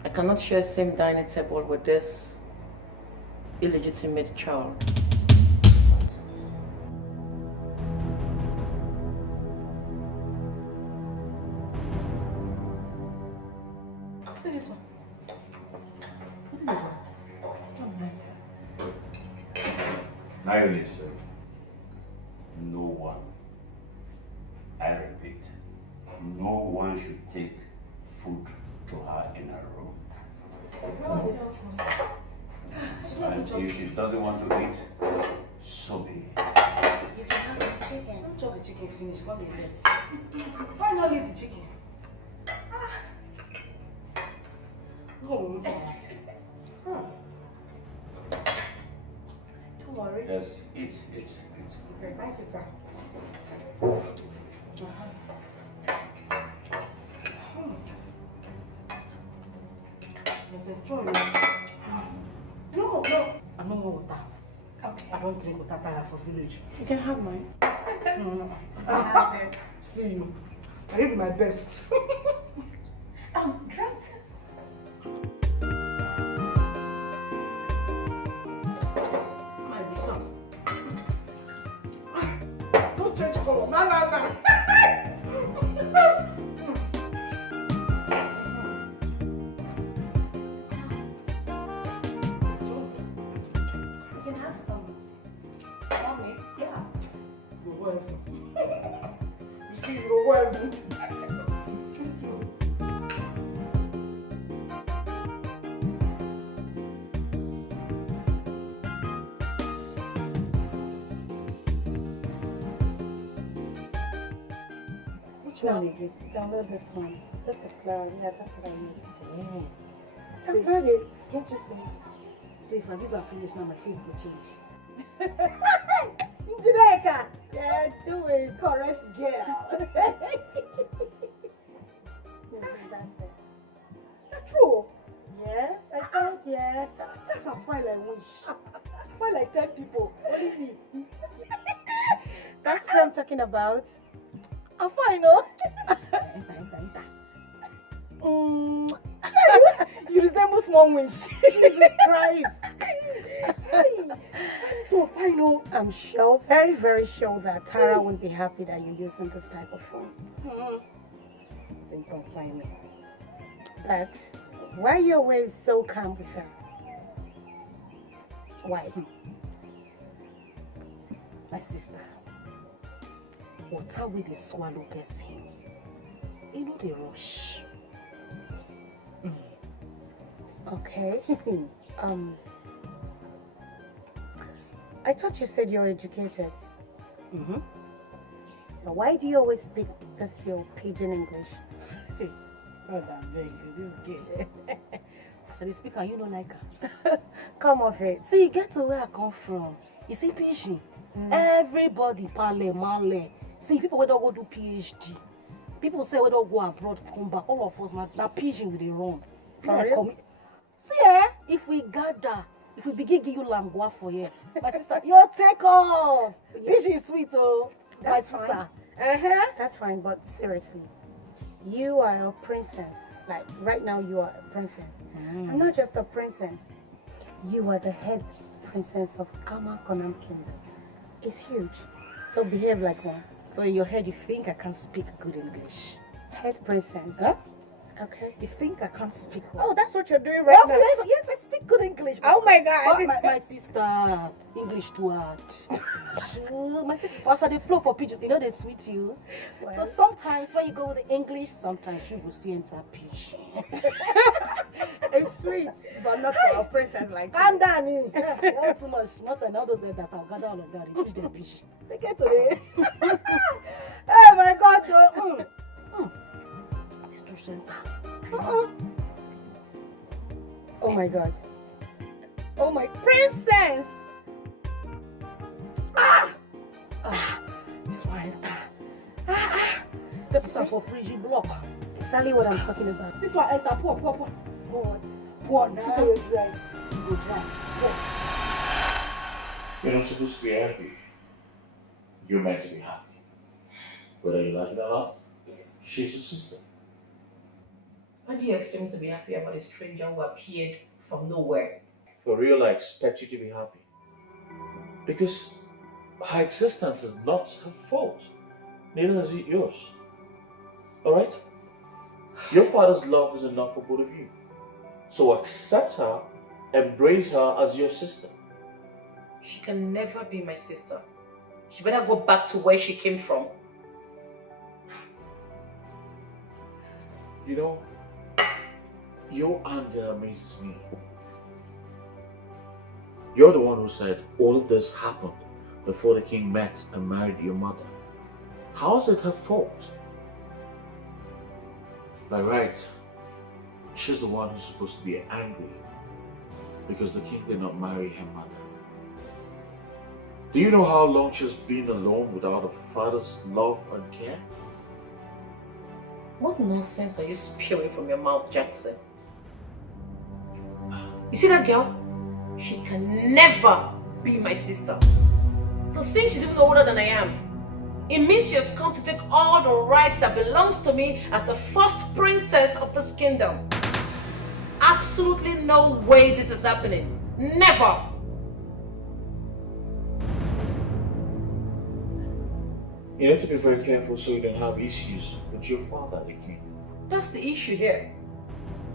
I cannot share the same dining table with this illegitimate child. See this one. What is it? Now listen. No one, I repeat, no one should take food to her in her room. And if she doesn't want to eat, so be it. You can have the chicken. Don't chop the chicken finish, what be this? Why not leave the chicken? Oh, don't worry. Yes, eat. Okay, thank you, sir. No. I don't want water. Okay. I don't drink water tire for village. You can have mine. No. See you. I did my best. Drink. Might be some. Don't change color. No. You can have some. Mommy, yeah. You're welcome. You see, you're welcome. Which one is it? Download this one. Look at flower. Yeah, that's what I need. Download it. Can't you see? So if these are finished now, my face will change. Jamaica! Yeah, do it. Correct girl. That's it. True. Yes, I told you. That's a file I wish. I file like 10 people. Only me. That's what I'm talking about. I'm fine, no? You resemble small wish. Jesus Christ. So fine, no? I'm sure, very, very sure that Tara won't be happy that you're using this type of phone. Don't consign me. But why are you always so calm with her? Why? My sister. Water with a swallow person. You know the rush. Okay. I thought you said you're educated. So why do you always speak this your pidgin English? God, I'm very good. This girl. So they speak and you don't like her. Come off it. See, get to where I come from. You see, pidgin. Everybody male. See, people wey don't go do PhD. People say we don't go abroad, come back. All of us, now pidgin with the run. See, if we gather, if we begin give you langua for you, my sister, you take off. Pidgin is sweet, oh. That's my fine. sister. That's fine, but seriously, you are a princess. Like, right now you are a princess. I'm not just a princess. You are the head princess of Amakonam Kingdom. It's huge. So behave like one. So in your head, you think I can't speak good English? Head princess. Huh? Okay. You think I can't speak well? Oh, that's what you're doing right now. Yes, I speak good English. Oh my God. My sister, English too hard. My sister, also they flow for pidgins. You know they sweet you. Well. So sometimes when you go with the English, sometimes you will still enter pidgin. It's sweet, but not for a princess like you. Calm down, not too much. Not and all those elders, I'll gather all of that and teach them pidgin. They get to it. Oh my God, it's too center. Oh my God. Oh my princess! This one enter. Get some for frigid block. Exactly what I'm talking about. This one enter. Pour. Pour now. Look at your dress. You dry. Pour. You're not supposed to be happy. You're meant to be happy. Whether you like it or not, she's your sister. Why do you expect me to be happy about a stranger who appeared from nowhere? For real, I expect you to be happy. Because her existence is not her fault. Neither is it yours. Alright? Your father's love is enough for both of you. So accept her, embrace her as your sister. She can never be my sister. She better go back to where she came from. You know, your anger amazes me. You're the one who said all of this happened before the king met and married your mother. How is it her fault? By right, she's the one who's supposed to be angry because the king did not marry her mother. Do you know how long she's been alone without a father's love and care? What nonsense are you spewing from your mouth, Jackson? You see that girl? She can never be my sister. To think she's even older than I am. It means she has come to take all the rights that belongs to me as the first princess of this kingdom. Absolutely no way this is happening. Never! You need to be very careful so you don't have issues with your father, the king. That's the issue here.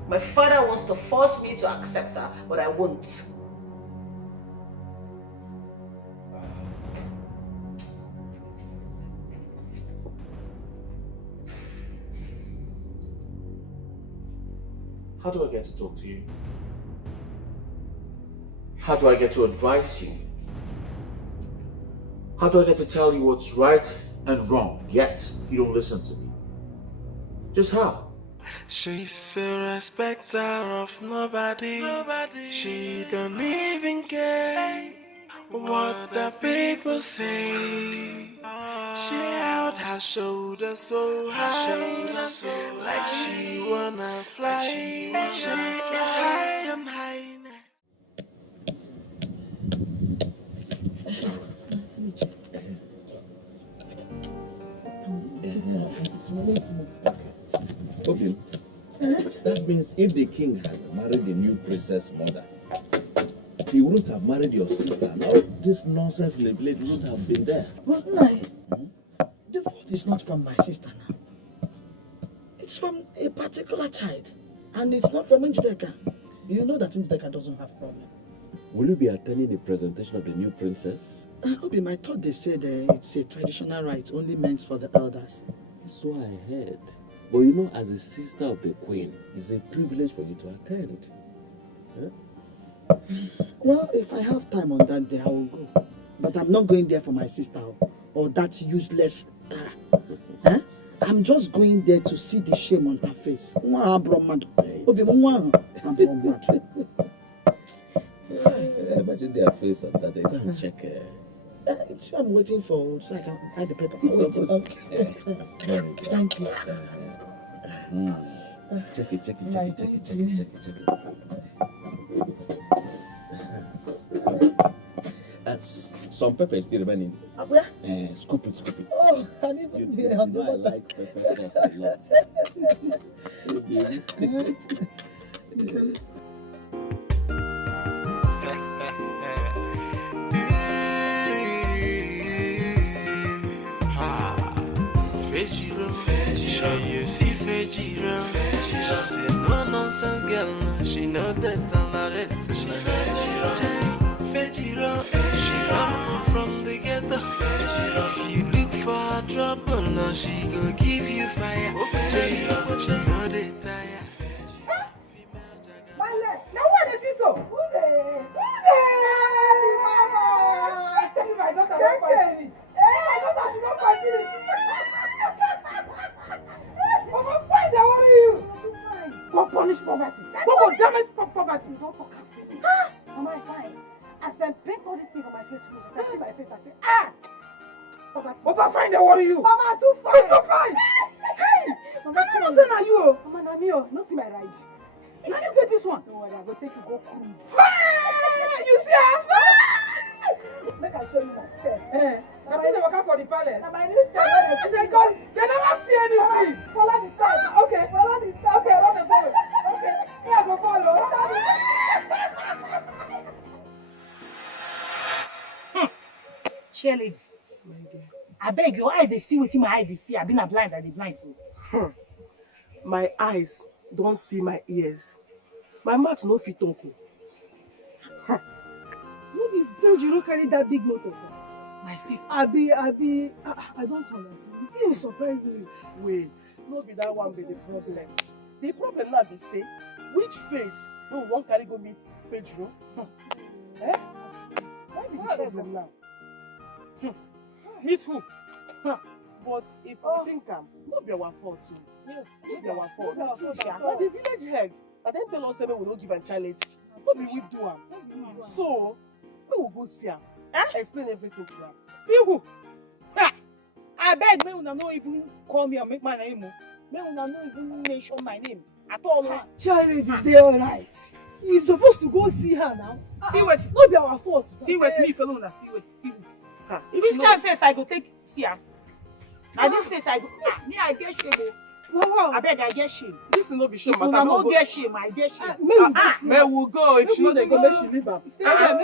My father wants to force me to accept her, but I won't. How do I get to talk to you? How do I get to advise you? How do I get to tell you what's right and wrong, yet you don't listen to me? Just how? She's a respecter of nobody. She don't even care what the people say. She held her shoulder so high, like she wanna fly. She is high on high. Okay. That means if the king had married the new princess mother, he wouldn't have married your sister. Now this nonsense label wouldn't have been there. But Nai, the fault is not from my sister now. It's from a particular child. And it's not from Njideka. You know that Njideka doesn't have problem. Will you be attending the presentation of the new princess? Obi, I thought they said it's a traditional right only meant for the elders. So I heard. But you know, as a sister of the queen, it's a privilege for you to attend. Huh? Well, if I have time on that day, I will go. But I'm not going there for my sister or that useless Tara. Huh? I'm just going there to see the shame on her face. Imagine their face on that. They can't check. It's you I'm waiting for, so I can hide the paper. Okay. Thank you. Check it. Some pepper is still remaining. Where? Scoop it. Oh, I need to you know I like pepper sauce a lot. Sure you see Fejiro. She say no nonsense girl, no. She know that tolerate. She Fejiro. She come from the ghetto. If you look for trouble, no, she go give you fire. She know the tire. Now what is this so? Who there? Mama! Tell me my daughter not continue. My daughter should not continue. Mama, fine, I want you. Go punish poverty. Go damage poverty. Don't talk after me. Mama, I'm fine. As them paint all this thing on my face, I see my face, I say, poverty. Mama, fine, I want you. Mama, too fine. Too fine. Hey! Mama, I'm not saying you. Mama, I'm you. Not see my ride. Now you get this one. Don't worry, I'll go take you go cruise. You see her? Make I show you my step. Now see them work for the palace. Now my new step. They never see anything. Follow the step. Okay. Follow the step. Okay, run the follow. Okay. Here I go follow. Cheerleader. I beg your eye they see with him, my eye they see. I've been a blind at the blind so. My eyes don't see my ears. My mouth no fit talk. No be failed you no carry that big motor. My fifth. I don't understand. The thing surprise me. Wait, no be that one be the problem. The problem now be say, which face no one carry go meet Pedro? Eh? What be the problem now? Meet who? But if you think no be our fault too. Yes, no be our fault. But the village head, and then tell us say we no give am challenge. No be we do am. So, we will go see am. Explain everything to am. See who? Ha! I beg me una no even call me and make my name. Me una no even mention my name at all. Charlie, they alright. We supposed to go see her now. See what? No be our fault. See what me fellow una see what? Which kind face I go take see her? Now this face I go. Me I get shame. Wow. I beg I get shame. This is no be shame. If una no get shame, I get shame. May we go. If she no dey go, make she leave am.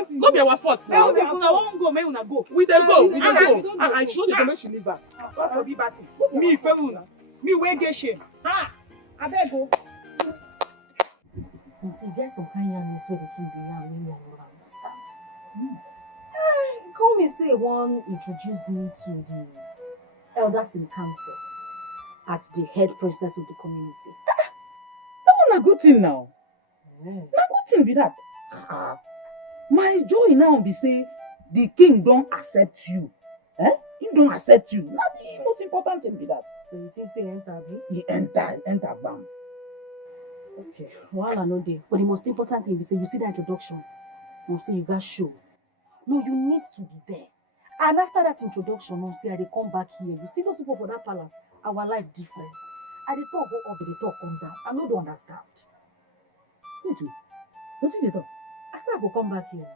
No be our fault now. If una wan go, make una go. We dey go. We dey go. And she no dey go, make she leave am. God forbid bad thing. Me fellow una. Me wey get shame. I beg go. You see, there's some kind of yarnness where they keep the yarn when you don't understand. Call me say one introduce me to the elders in council as the head princess of the community. That one a good thing now. Na good thing be that. My joy now be say the king don't accept you. He don't accept you. Not the most important thing be that. So you think say enter me? He enter bam. Okay, well, I know there. But the most important thing is say you see the introduction. You say you got show. No, you need to be there. And after that introduction, you see, I they come back here. You see those people for that palace, our life difference. I they talk go up, they talk come down. I no don't understand. You do. What did they talk? I said I go come back here.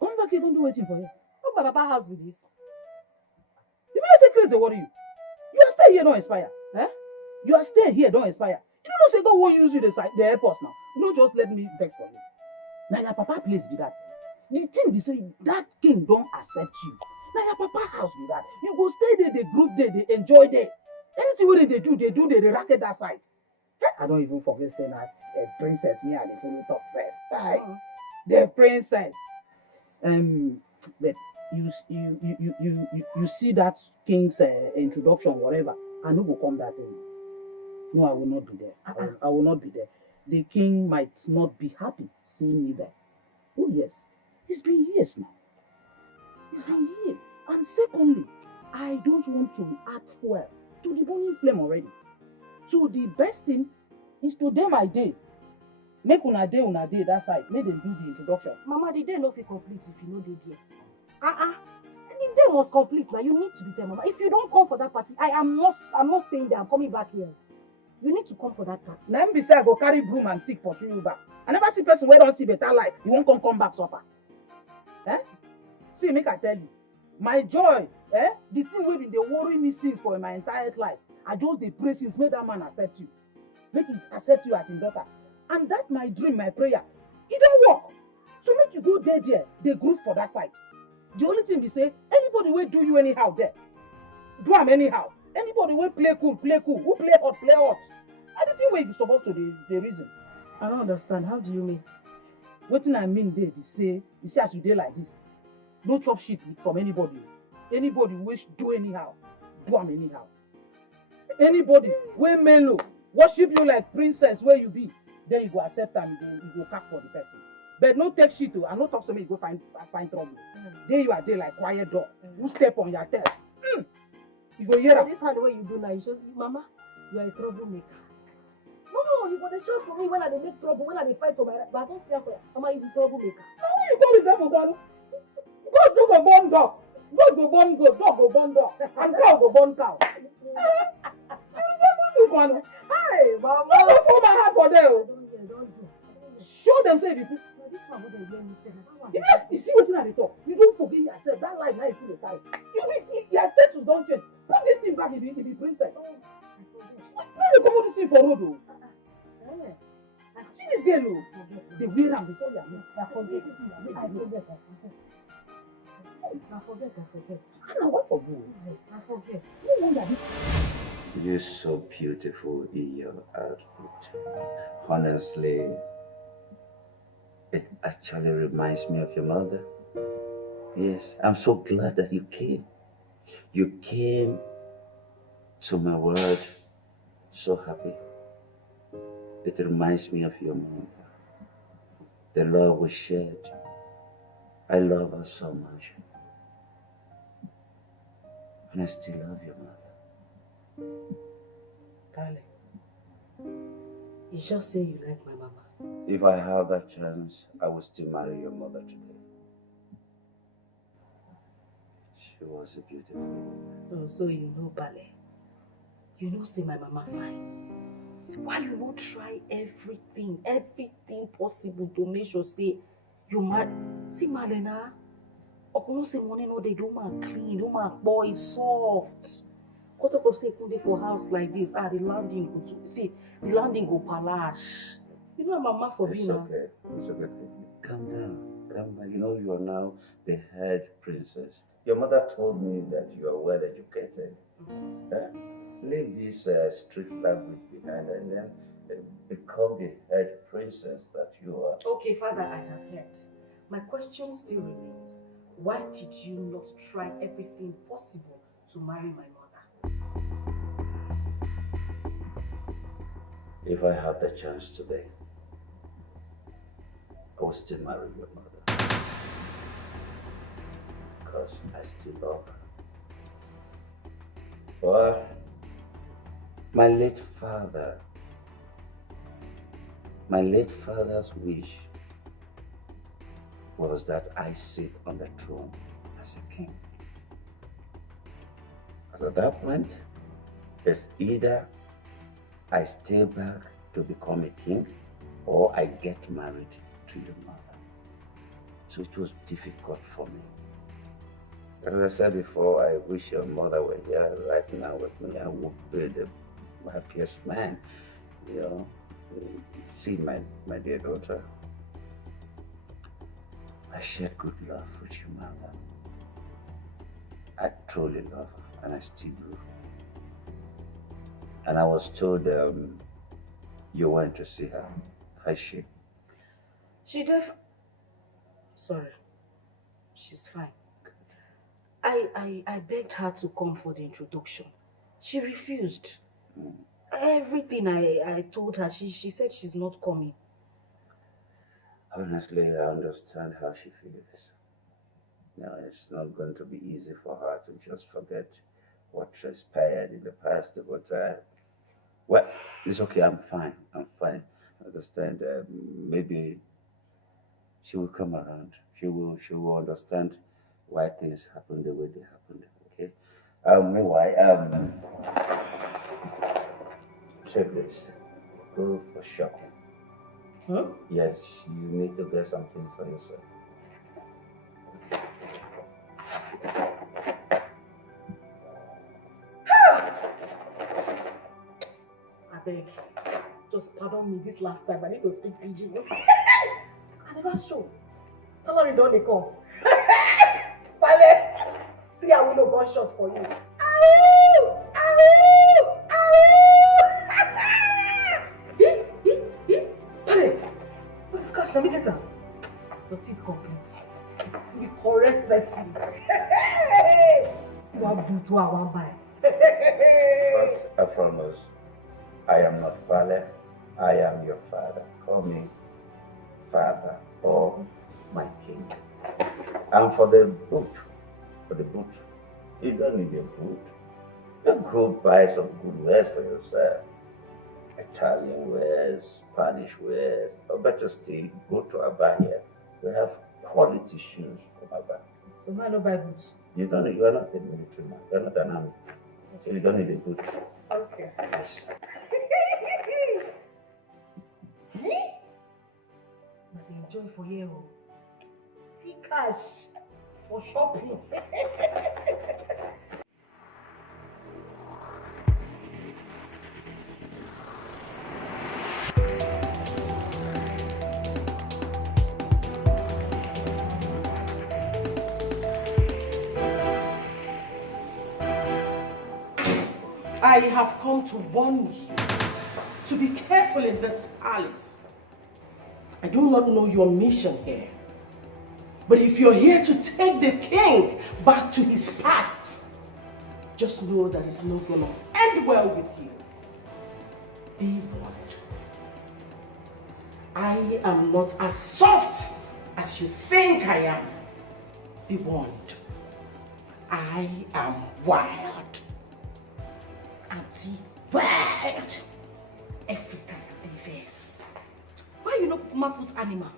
Come back here, don't do waiting for you. What about our house with this? You mean I say crazy, what are you? You are staying here, don't expire. You are staying here, don't expire. You don't say God won't use you the airports now. You don't just let me vex for you. Now your papa place be that. The thing be say that king don't accept you. Now your papa house be that. You go stay there, they group there, they enjoy there. Anything what they do, they racket that side. I don't even forget saying that princess me and the follow talk say. Right? The princess. But you see that king's introduction, whatever. I no go come that day. No, I will not be there. I will not be there. The king might not be happy seeing me there. Oh yes, it's been years now. It's been years. And secondly, I don't want to add fuel to the burning flame already. So the best thing is to day my day. Make una day that side. Make them do the introduction. Mama, the day no be complete if you know they there. The day must complete now. You need to be there, Mama. If you don't come for that party, I'm not staying there. I'm coming back here. You need to come for that party. Let me say I go carry broom and stick pursue you back. I never see person where don't see better life. You won't come back suffer. See, make I tell you. My joy, the thing wey been dey worry me since for my entire life. I just dey pray since make that man accept you. Make it accept you as his daughter. And that my dream, my prayer, it don't work. So make you go there, they group for that side. The only thing be say, anybody will do you anyhow there. Do am anyhow. Anybody will play cool. Who play hot, play hot. Anything where you supposed to the reason. I don't understand. How do you mean? What thing I mean there be say as you dey like this. No chop shit from anybody. Anybody wish do anyhow. Do am anyhow. Anybody wey mellow, worship you like princess where you be, then you go accept am, you go cack for the person. But no take shit I no talk so you go find trouble. There you are there like quiet dog. Who step on your tail? You go hear am. This kind of way you do now, you just Mama, you are a troublemaker. No, you got to shout for me when I make trouble, when I fight for my right. But I don't see for Mama, you be troublemaker. Now when you call yourself a God, God no go born dog. God go born goat, dog go born dog, and cow go born cow. Hey, Mama. No go pour my heart for them. Show them say you. This one would have me say Yes, you see what's in the talk. You don't forget yourself. That life now you see the time. Your status don't change. Put this thing back if you princess. Why you come with this thing for road? See this girl, they wear am before you are. I forget. Anna, what for you? Yes, I forget. No wonder. You're so beautiful in your outfit. Honestly, it actually reminds me of your mother. Yes, I'm so glad that you came. You came to my world so happy. It reminds me of your mother. The love we shared. I love her so much. And I still love your mother. Darling, you just say you like my mama. If I have that chance, I will still marry your mother today. She was a beautiful woman. Oh, so you know, Bale. You know, say my mama fine. Why you won't try everything possible to make sure say you mad? See Malena, Okono say money no they do man clean, do man boy soft. What of say put for house like this? The landing go to see the landing go palash. You know mama for It's being okay. It's okay. Calm down. Calm down. You know you are now the head princess. Your mother told me that you are well educated. Leave this street language behind and then become the head princess that you are. Okay, Father, I have heard. My question still remains. Why did you not try everything possible to marry my mother? If I have the chance today, I will still marry your mother. Because I still love her. But my late father's wish was that I sit on the throne as a king. At that point, it's either I stay back to become a king or I get married to your mother. So it was difficult for me. As I said before, I wish your mother were here right now with me. I would be the happiest man. You know, see my dear daughter. I shared good love with your mother. I truly love her, and I still do. And I was told you went to see her. How's she? Sorry. She's fine. I begged her to come for the introduction. She refused. Everything I told her, she said she's not coming. Honestly, I understand how she feels. No, it's not going to be easy for her to just forget what transpired in the past. But, well, it's okay. I'm fine. I understand. Maybe she will come around. She will understand why things happen the way they happened. Okay. Meanwhile, take this. Go for shopping. Huh? Yes, you need to get some things for yourself. I beg. Just pardon me this last time. I need to speak pidgin. I never show. Salary don't they come. Pale! 3 I will no gunshot for you. Ow! Ow! Ow! Pale! What is cash? Let me get her. Your teeth complete. The correct person. One boot, one buy. First and foremost, I am not Vale. I am your father. Call me father or my king. And for the boot, you don't need a boot. You go buy some good wares for yourself. Italian wares, Spanish wares, or better still, go to Abaya. They have quality shoes from Abaya. So now I don't buy boots. You are not a military man. You are not an army. So you don't need a boot. Okay. Yes. Enjoy for you. See cash for shopping. I have come to warn you to be careful in this palace. I do not know your mission here. But if you're here to take the king back to his past, just know that it's not going to end well with you. Be warned. I am not as soft as you think I am. Be warned. I am wild. Auntie, wild. Every time they vex. Why you no kuma put animal?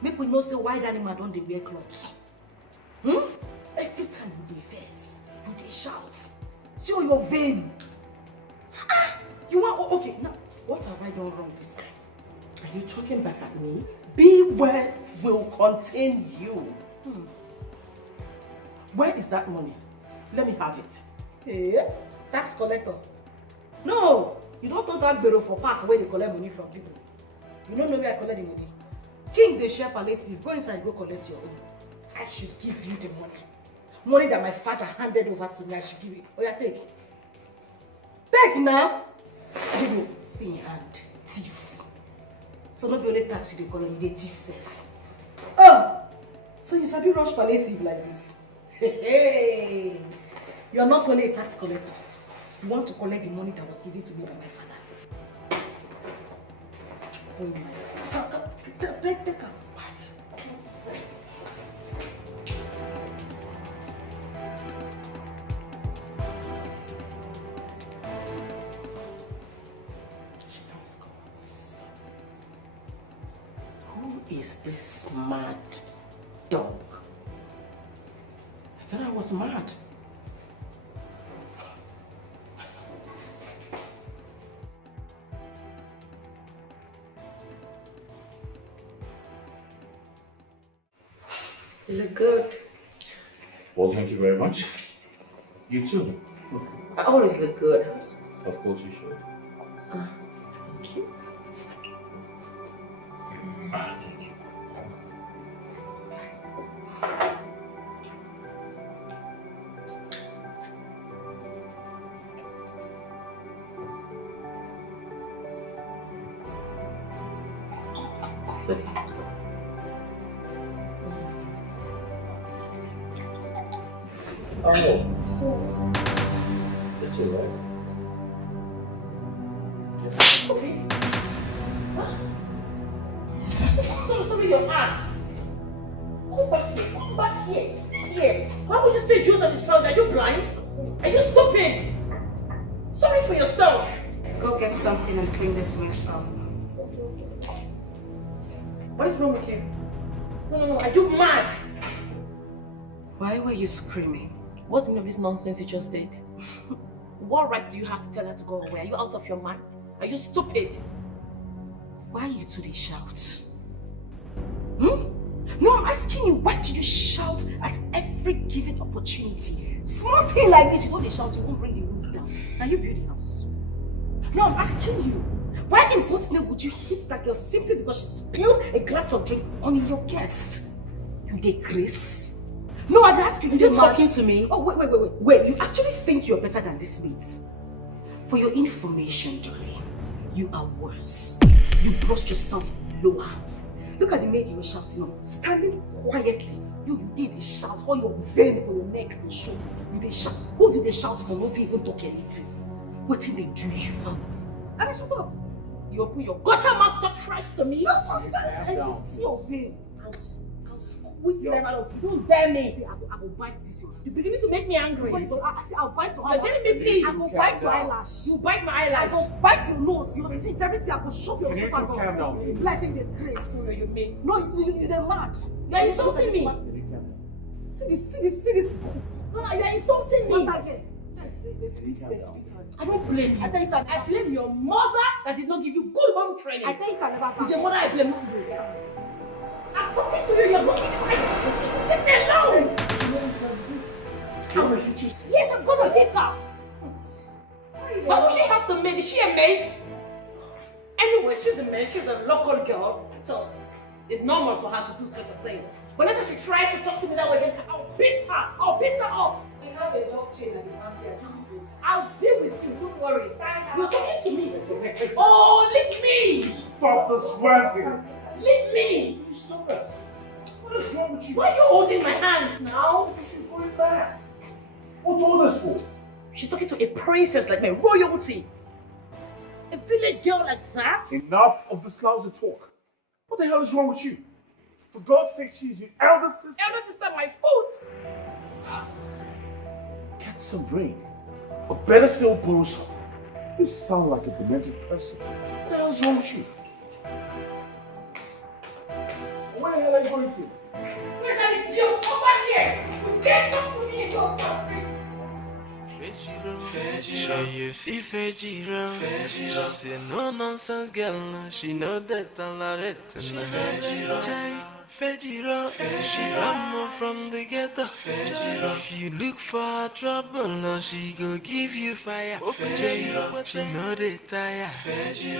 Make we know say wild animal don't they wear clothes. Every time you dey vex, you dey shout. See all your vein. You want okay now? What have I done wrong this time? Are you talking back at me? Beware will contain you. Where is that money? Let me have it. Hey, tax collector. No, you don't talk that bureau for park where they collect money from people. You don't know where I collect the money. King the share palliative. Go inside, go collect your own. I should give you the money. Money that my father handed over to me, I should give you. Oh yeah, take. Take now. Give me. See in hand. Thief. So not be only tax you dey call you dey thief self. Oh! So you sabi rush palliative like this? Hey! You are not only a tax collector. You want to collect the money that was given to me by my father. Oh my father. Take a part. Who is this mad dog? I thought I was mad. You look good. Well, thank you very much. You too. I always look good. Of course you should. Thank you. Thank you. Oh. That's all right. Okay. Sorry, your ass. Come back here. Come back here. Here. Why would you spray juice on his trousers? Are you blind? Are you stupid? Sorry for yourself. Go get something and clean this mess up. What is wrong with you? No. Are you mad? Why were you screaming? What's the meaning of this nonsense you just did? What right do you have to tell her to go away? Are you out of your mind? Are you stupid? Why you two they shout? No, I'm asking you, why do you shout at every given opportunity? Small thing like this, you know they shout, you won't bring the roof down. Now you build the house. No, I'm asking you, why in God's name would you hit that girl simply because she spilled a glass of drink on your guest? You dey craze? No, I'd ask you, you're talking to me? Oh, wait, you actually think you're better than this mate? For your information, darling, you are worse. You brought yourself lower. Look at the maid you were shouting on, standing quietly. You did a shout, all your vein for your neck and show. You did shout. Who you did shout for? No even talk anything. What did they do you? I mean, shut up. You open your gutter mouth to talk trash to me. See your vein. Which them out of you don't dare me. See, I will bite this one. You're beginning to make me angry. I'll bite your eyelash. You're getting me pissed. I will bite your eyelash. You bite my eyelash. I will bite your nose, your teeth, everything. I will shove your super down. Like saying the grace. I know you mean. No, you're mad. You're insulting me. See this. No, you're insulting me. Once again. They spit. I don't blame you. I blame your mother that did not give you good home training. I think it's never. It's your mother I blame, not you. I'm talking to you, you're looking at me. Leave me alone! Yes, I'm gonna hit her. Why would she have the maid? Is she a maid? Anyway, she's a maid, she's a local girl. So it's normal for her to do such a thing. But next time she tries to talk to me that way again, I'll beat her. I'll beat her up. We have a dog chain at the back here. I'll deal with you, don't worry. You're talking to me. Oh, leave me! Stop the sweating! Leave me! Stop this! What is wrong with you? Why are you holding my hands now? She's going mad. What's all this for? She's talking to a princess like my royalty. A village girl like that? Enough of this lousy talk. What the hell is wrong with you? For God's sake, she's your elder sister. Elder sister, my foot! Get some brain. Or better still, borrow some. You sound like a demented person. What the hell is wrong with you? Where the hell are you going to? Where that is you? Come back here! You can't come to me and go for Sure you see Fejiro. She say no nonsense girl, no. She know that tolerate. Fejiro, she come from the ghetto. If you look for trouble, no, she go give you fire. She know they tire.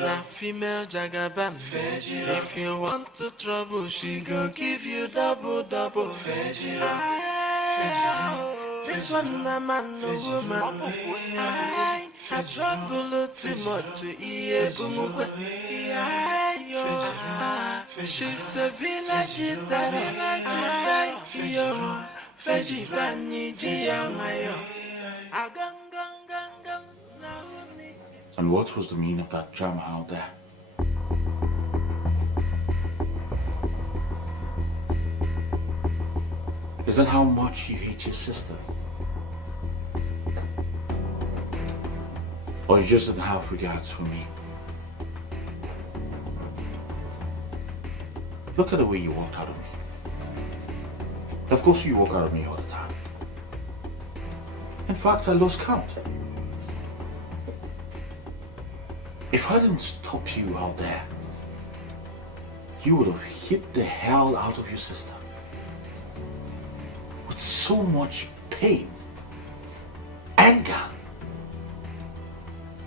Na female jagaban. If you want to trouble, she go give you double. This one a man, no woman. I trouble too much. She's a village, yo. Feji bani jiyamayo. And what was the meaning of that drama out there? Is that how much you hate your sister? Or you just didn't have regards for me? Look at the way you walked out of me. Of course you walk out of me all the time. In fact, I lost count. If I didn't stop you out there, you would have hit the hell out of your sister. With so much pain, anger.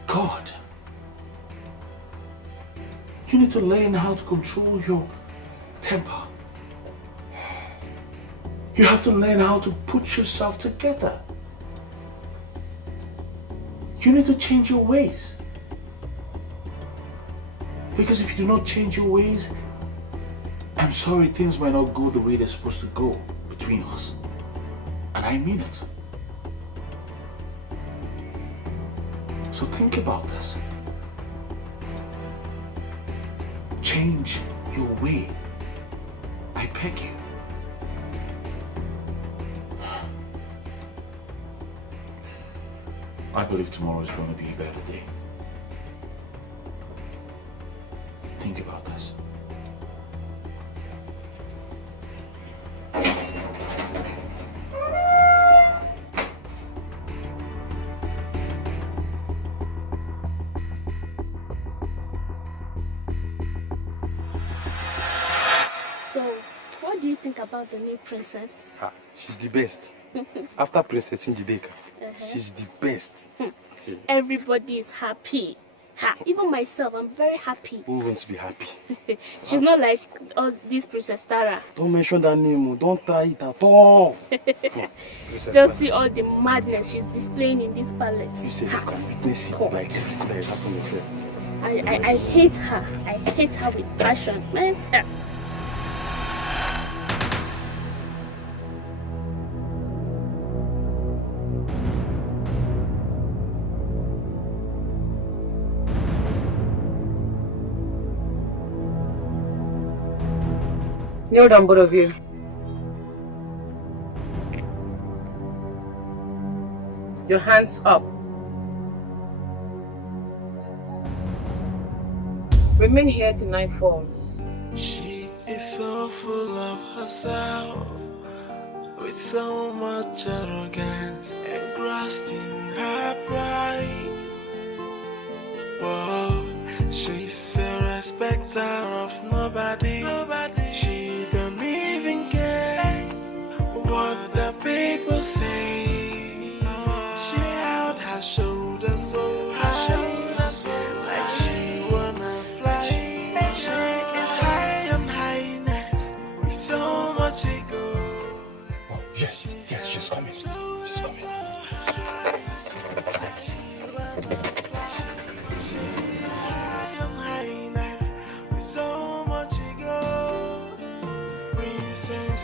God, you need to learn how to control your temper. You have to learn how to put yourself together. You need to change your ways. Because if you do not change your ways, I'm sorry, things might not go the way they're supposed to go between us. And I mean it. So think about this. Change your way. I beg you. I believe tomorrow is going to be a better day. Think about this. So, what do you think about the new princess? She's the best. After Princess Njideka, she's the best. Everybody is happy. Even myself, I'm very happy. Who wants to be happy? She's not like all this Princess Tara. Don't mention that name. Don't try it at all. Just see all the madness she's displaying in this palace. You said you can witness it like everything that is happening yourself. I hate her. I hate her with passion, man. Kneel down, both of you. Your hands up. Remain here till night falls. She is so full of herself, with so much arrogance engrossed in her pride. Whoa, she's a respecter of nobody. She don't even care what the people say. She held her shoulders so high, like she wanna fly. She is high on highness, with so much ego. Oh, yes, she's coming. She's coming.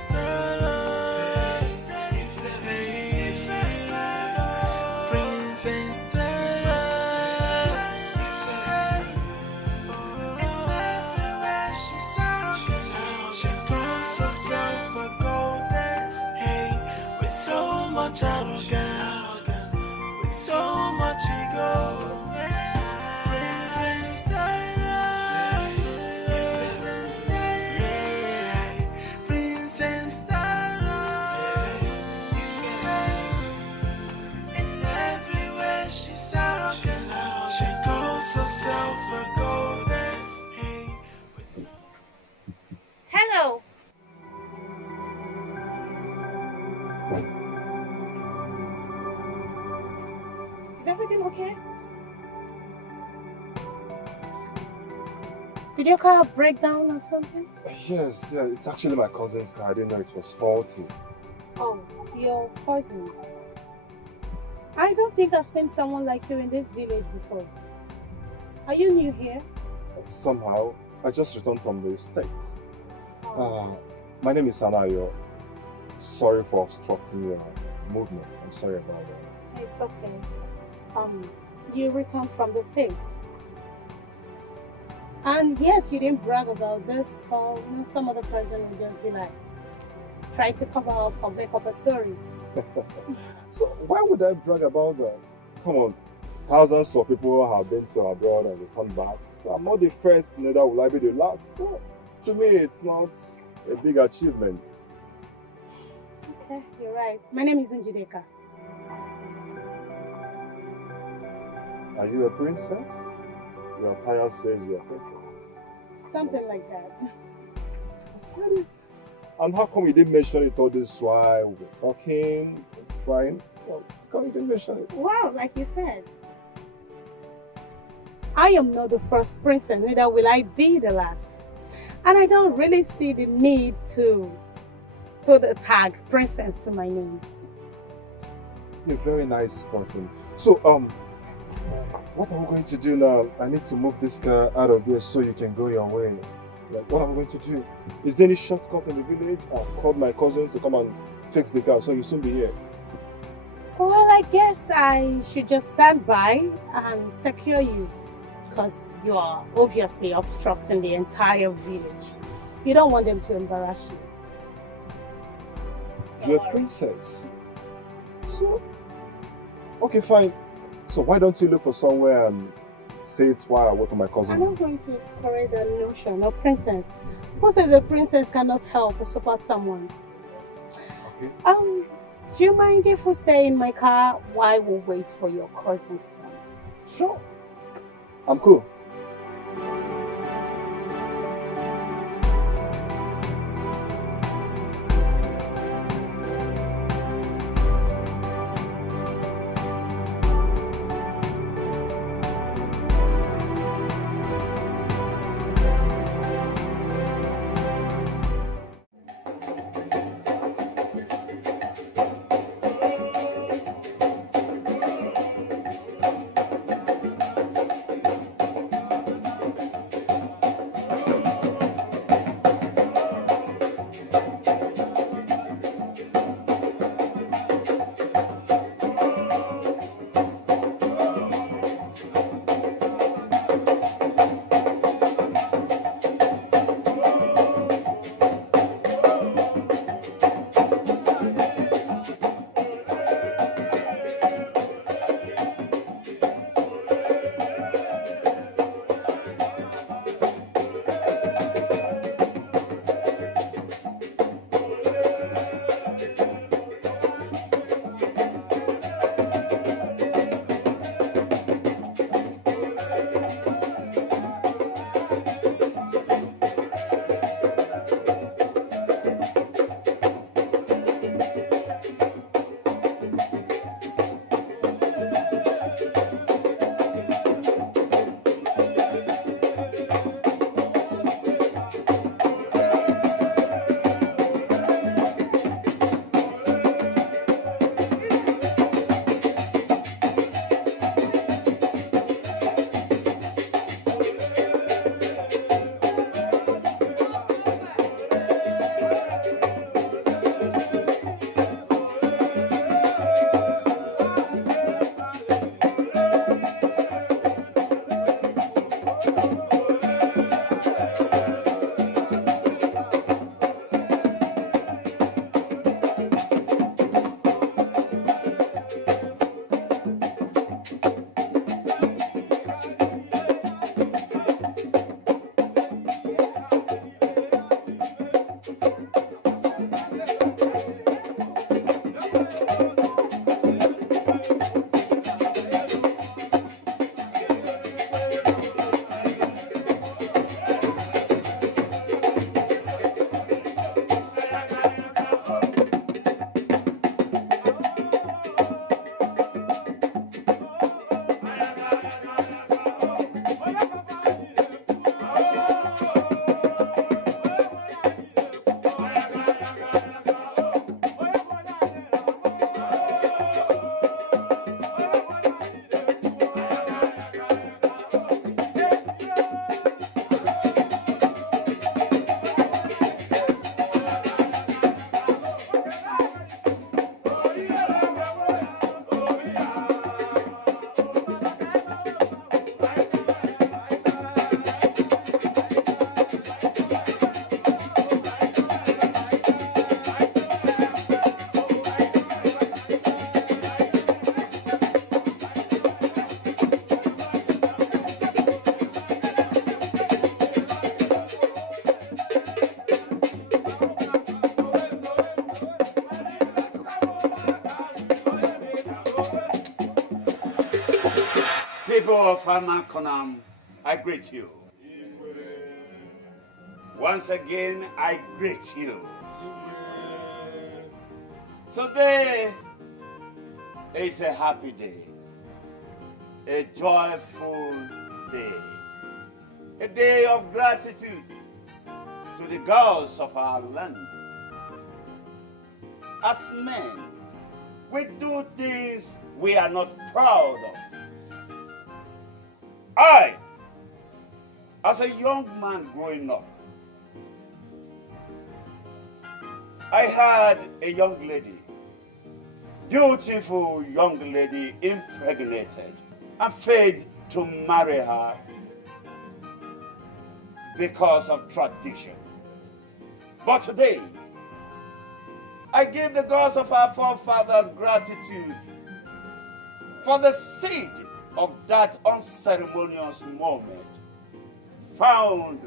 Tara, Princess Tara. Everywhere she's arrogant, she calls herself a goddess. Hey, with so much arrogance, with so much ego. Princess Tara, Princess Tara, Princess Tara. And everywhere she's arrogant, she calls herself a goddess. Hey, Hello. Is everything okay? Did your car break down or something? Yes, yeah, it's actually my cousin's car. I didn't know it was faulty. Oh, your cousin. I don't think I've seen someone like you in this village before. Are you new here? Somehow, I just returned from the States. My name is Sanayo. Sorry for obstructing your movement. I'm sorry about that. It's okay. You returned from the States. And yet you didn't brag about this, or some other person would just be like, try to cover up or make up a story. So why would I brag about that? Come on, thousands of people have been to abroad and returned back. So I'm not the first, neither will I be the last. So to me, it's not a big achievement. Okay, you're right. My name is Njideka. Are you a princess? Your attire says you're a princess. Something like that. I said it. And how come you didn't mention it all this while we were talking, trying? Well, how come you didn't mention it? Well, like you said, I am not the first princess, neither will I be the last. And I don't really see the need to put the tag princess to my name. You're a very nice person. So, what are we going to do now? I need to move this car out of here so you can go your way. Like, what are we going to do? Is there any shortcut in the village? I've called my cousins to come and fix the car, so you'll soon be here. Well, I guess I should just stand by and secure you, because you are obviously obstructing the entire village. You don't want them to embarrass you. You're a princess. So, okay, fine. So why don't you look for somewhere and say it while I wait for my cousin? I'm not going to correct the notion of princess. Who says a princess cannot help or support someone? Okay. Do you mind if we stay in my car while we wait for your cousin to come? Sure. I'm cool. of Amakonam, I greet you. Once again, I greet you. Today is a happy day, a joyful day, a day of gratitude to the gods of our land. As men, we do things we are not proud of. I, as a young man growing up, I had a young lady, beautiful young lady, impregnated and failed to marry her because of tradition. But today, I give the gods of our forefathers gratitude for the seed of that unceremonious moment found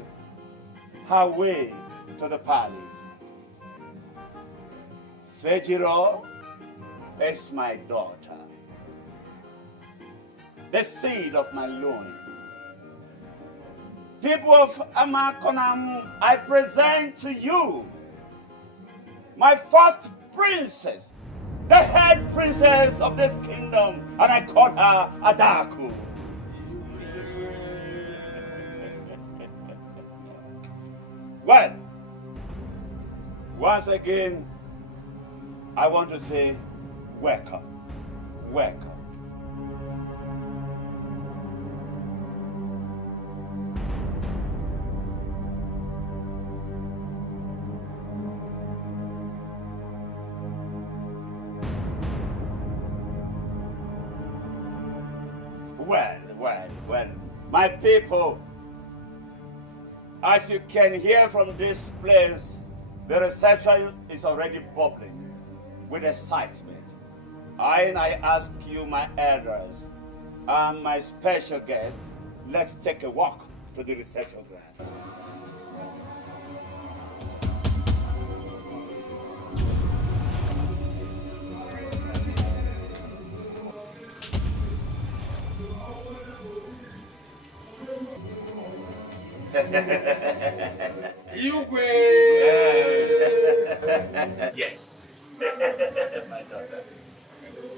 her way to the palace. Fejiro is my daughter, the seed of my loin. People of Amakonam, I present to you my first princess, the head princess of this kingdom, and I call her Adaku. Well, once again, I want to say welcome, welcome. Well, my people, as you can hear from this place, the reception is already bubbling with excitement. I ask you, my elders, and my special guests, let's take a walk to the reception ground. Yes. My daughter.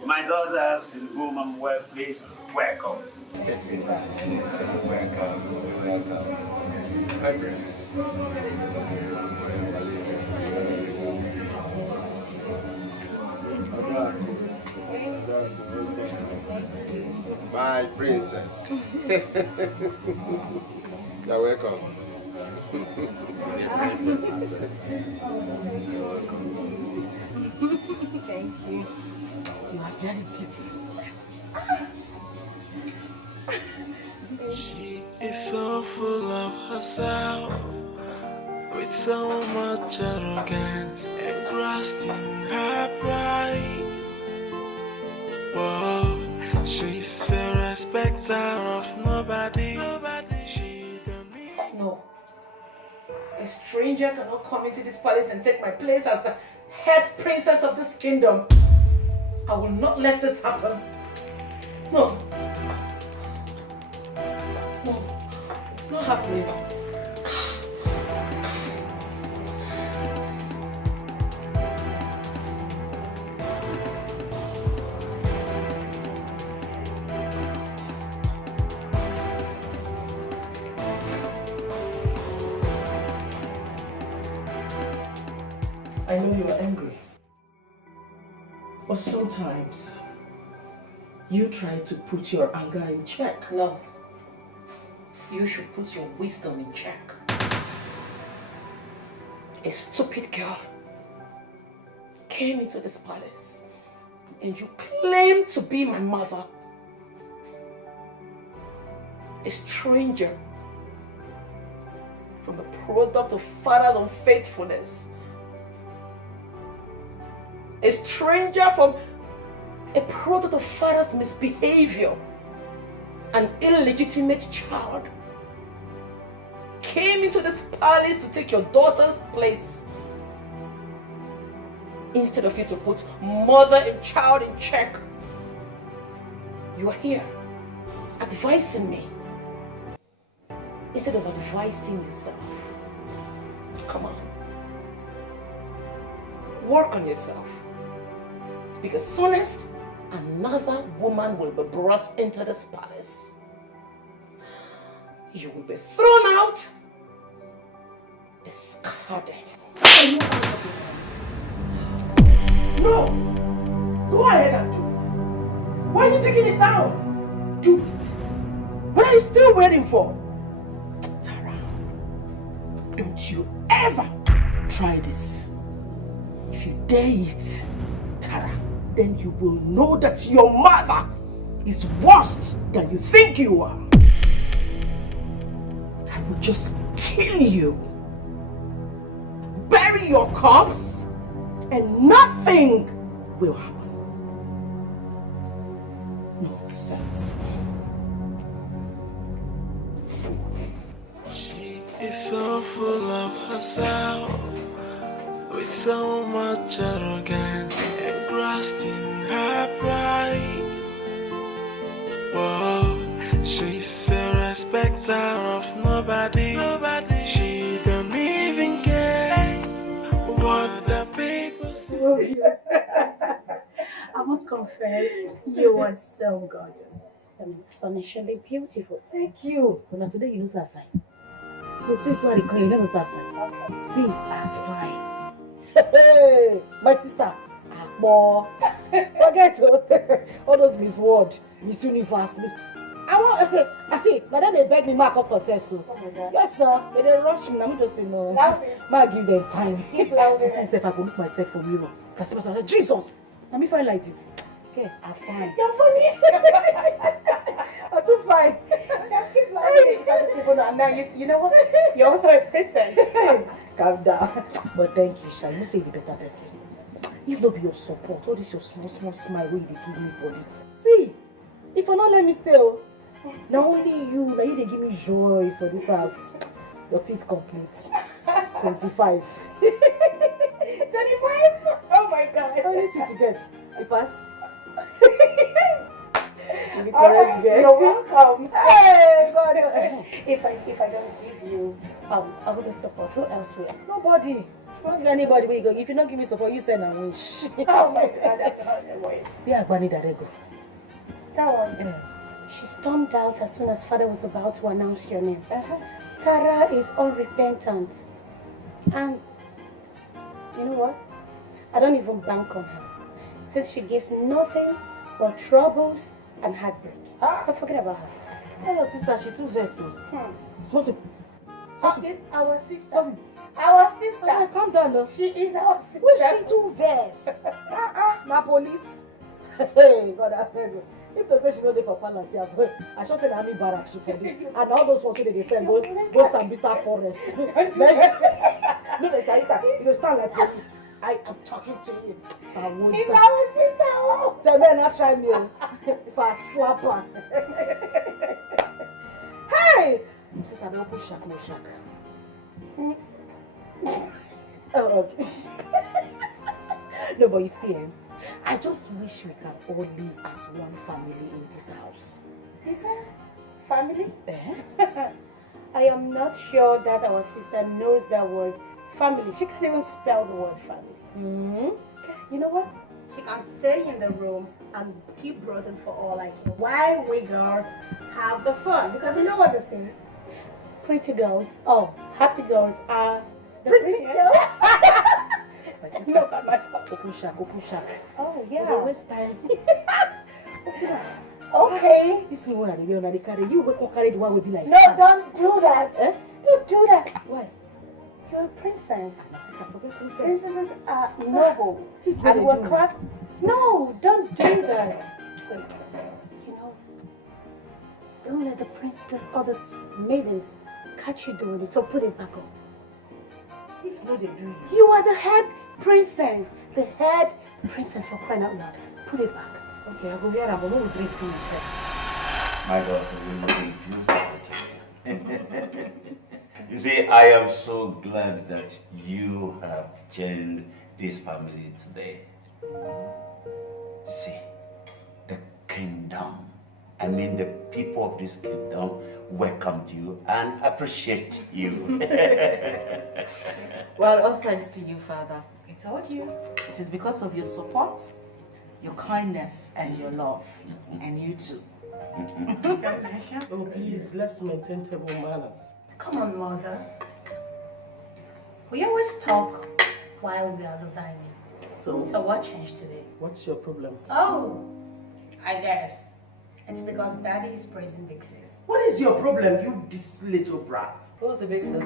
My daughters in whom I'm well pleased, welcome. Welcome. Hi, Princess. My princess. You're welcome. Thank you. You are very beautiful. She is so full of herself, with so much arrogance engrossed in her pride. Whoa, she's a respecter of nobody. She don't need. No. A stranger cannot come into this palace and take my place as the head princess of this kingdom. I will not let this happen. No. No. It's not happening. I know you are angry, but sometimes you try to put your anger in check. No, you should put your wisdom in check. A stupid girl came into this palace and you claim to be my mother. A stranger from the product of father's unfaithfulness. A stranger from a product of father's misbehavior. An illegitimate child came into this palace to take your daughter's place. Instead of you to put mother and child in check, you are here advising me instead of advising yourself. Come on. Work on yourself. Because soonest, another woman will be brought into this palace. You will be thrown out, discarded. No! Go ahead and do it. Why are you taking it down? Do it. What are you still waiting for? Tara, don't you ever try this. If you dare it, Tara, then you will know that your mother is worse than you think you are. I will just kill you, bury your corpse, and nothing will happen. Nonsense. She is so full of herself, with so much arrogance engrossed in her pride. Whoa, she's a respecter of nobody. She don't even care what the people say. Oh, yes. I must confess, you are so gorgeous. Astonishingly beautiful. Thank you. But now today you know so fine. You see what you call you know so fine. See, I'm fine. Hey, my sister. Akbo. Forget all those Miss World, Miss Universe, Miss. I see. Now then they beg me mark up contest. So. Yes, sir. But they rush me. I'm just saying no. Might give them time. Sometimes if I go look myself for mirror, if I see myself, Jesus, let me find like this. Okay, I'm fine. You're funny. I'm too fine. Just keep laughing. People now, you know what? You're also a princess. Calm down. But thank you, Sha. You say the better person. If not be your support, all this your small smile wey you dey give me body. See, if you not let me stay, now only you, now you they give me joy for this house. Your teeth complete. 25. 25? Oh my God. How many teeth you get? You pass? You correct, girl. You're welcome. Hey, God. If I don't give you I wouldn't support, who else will? Nobody. Don't get anybody where you go. If you don't give me support, you send and wish. Oh my God, I can't wait. Yeah, Agbani Darego. That one. She stormed out as soon as father was about to announce your name. Tara is unrepentant. And you know what? I don't even bank on her. Since she gives nothing but troubles and heartbreak. So forget about her. Oh, your sister, she too vessel. Something. Our sister. Our sister. Oh, calm down, though. She is our sister. Who she too vex? Na police. Hey, God, I beg you. If they say she no dey for palace, I should say that I'm barrack she for dey. And all those ones they send go Sambisa forest. No, they say that. You stand like police. I am talking to you. She's our sister. Tell me not try me. If I slap her. Hey! Sister, don't push shack, no shack. Oh, okay. No, but you see, I just wish we can all live as one family in this house. Is that family? I am not sure that our sister knows that word family. She can't even spell the word family. You know what? She can stay in the room and keep brooding for all I care. While we girls have the fun. Because you know what they say? Pretty girls, happy girls are the pretty girls. My sister, open shack. Oh, yeah. Don't waste time. Okay. This is one of the carry. You go carry the one with you like No, don't do that. Don't do that. Why? You're a princess. My sister, forget princess. Princesses are noble. And we're class. No, don't do that. Wait. You know, don't let the other maidens catch you doing it. So put it back on. It's not the do. You are the head princess. The head princess, for crying out loud. Put it back. Okay, I'll go here and we'll drink finish. My daughter will looking beautiful. You see, I am so glad that you have joined this family today. See, the kingdom I mean, the people of this kingdom welcomed you and appreciate you. Well, all thanks to you, Father. I told you. It is because of your support, your kindness, and your love. And you too. Oh, please, let's maintain table manners. Come on, Mother. We always talk while we are dining. So what changed today? What's your problem? Oh, I guess it's because Daddy is praising Big Sis. What is your problem, you this little brat? Who's the big sis?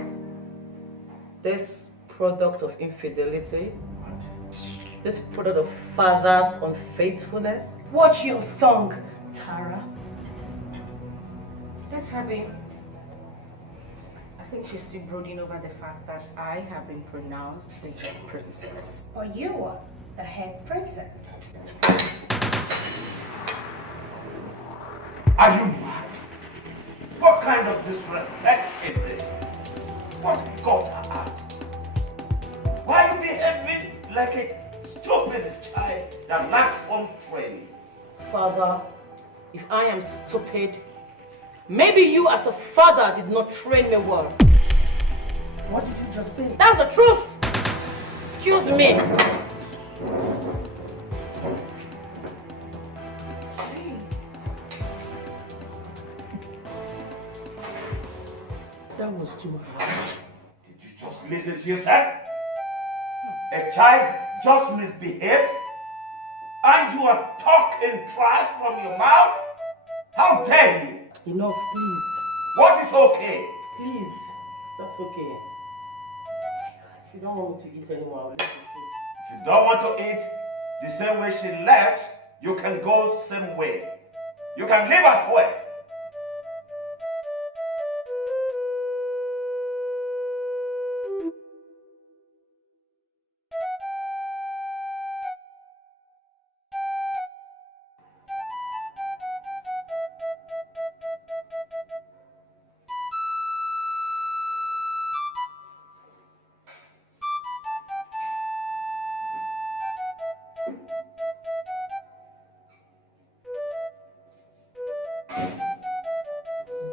This product of infidelity? This product of father's unfaithfulness? Watch your tongue, Tara. Let's have it. I think she's still brooding over the fact that I have been pronounced the head princess. Or you are the head princess. Are you mad? What kind of disrespect is this? What got her at? Why are you behaving like a stupid child that lacks home training? Father, if I am stupid, maybe you as a father did not train me well. What did you just say? That's the truth! Excuse me. That was too much. Did you just listen to yourself? A child just misbehaved and you are talking trash from your mouth? How dare you? Enough, please. What is okay? Please. That's okay. If you don't want me to eat anymore, I'll let you food. If you don't want to eat the same way she left, you can go same way. You can leave as well.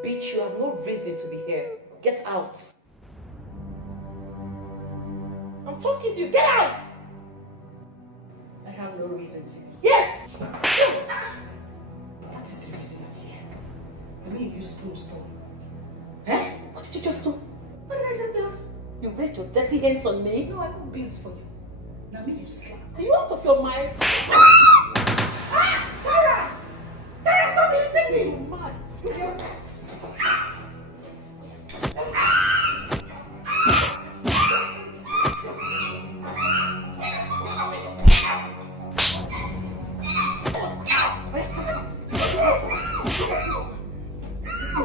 Bitch, you have no reason to be here. Get out. I'm talking to you. Get out! I have no reason to. Yes! That is the reason I'm here. I mean, you spoon stone. Eh? What did you just do? What did I just do? You raised your dirty hands on me? No, I cook beans for you. Now me, you slap. Are you out of your mind? Tara! Tara, stop hitting me! You're mad.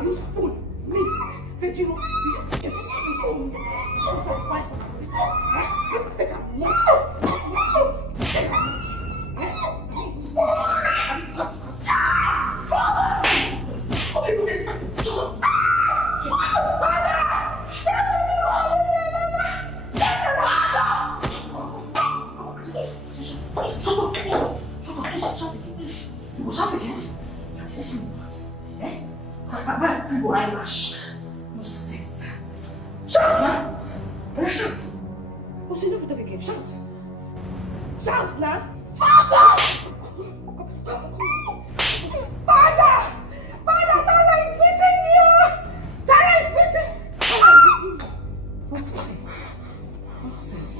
You spoon me, Vegiro. You spoon me. Shout now! Father! Father! Father, Tara is beating me! Oh! Tara is beating me! Nonsense. Nonsense.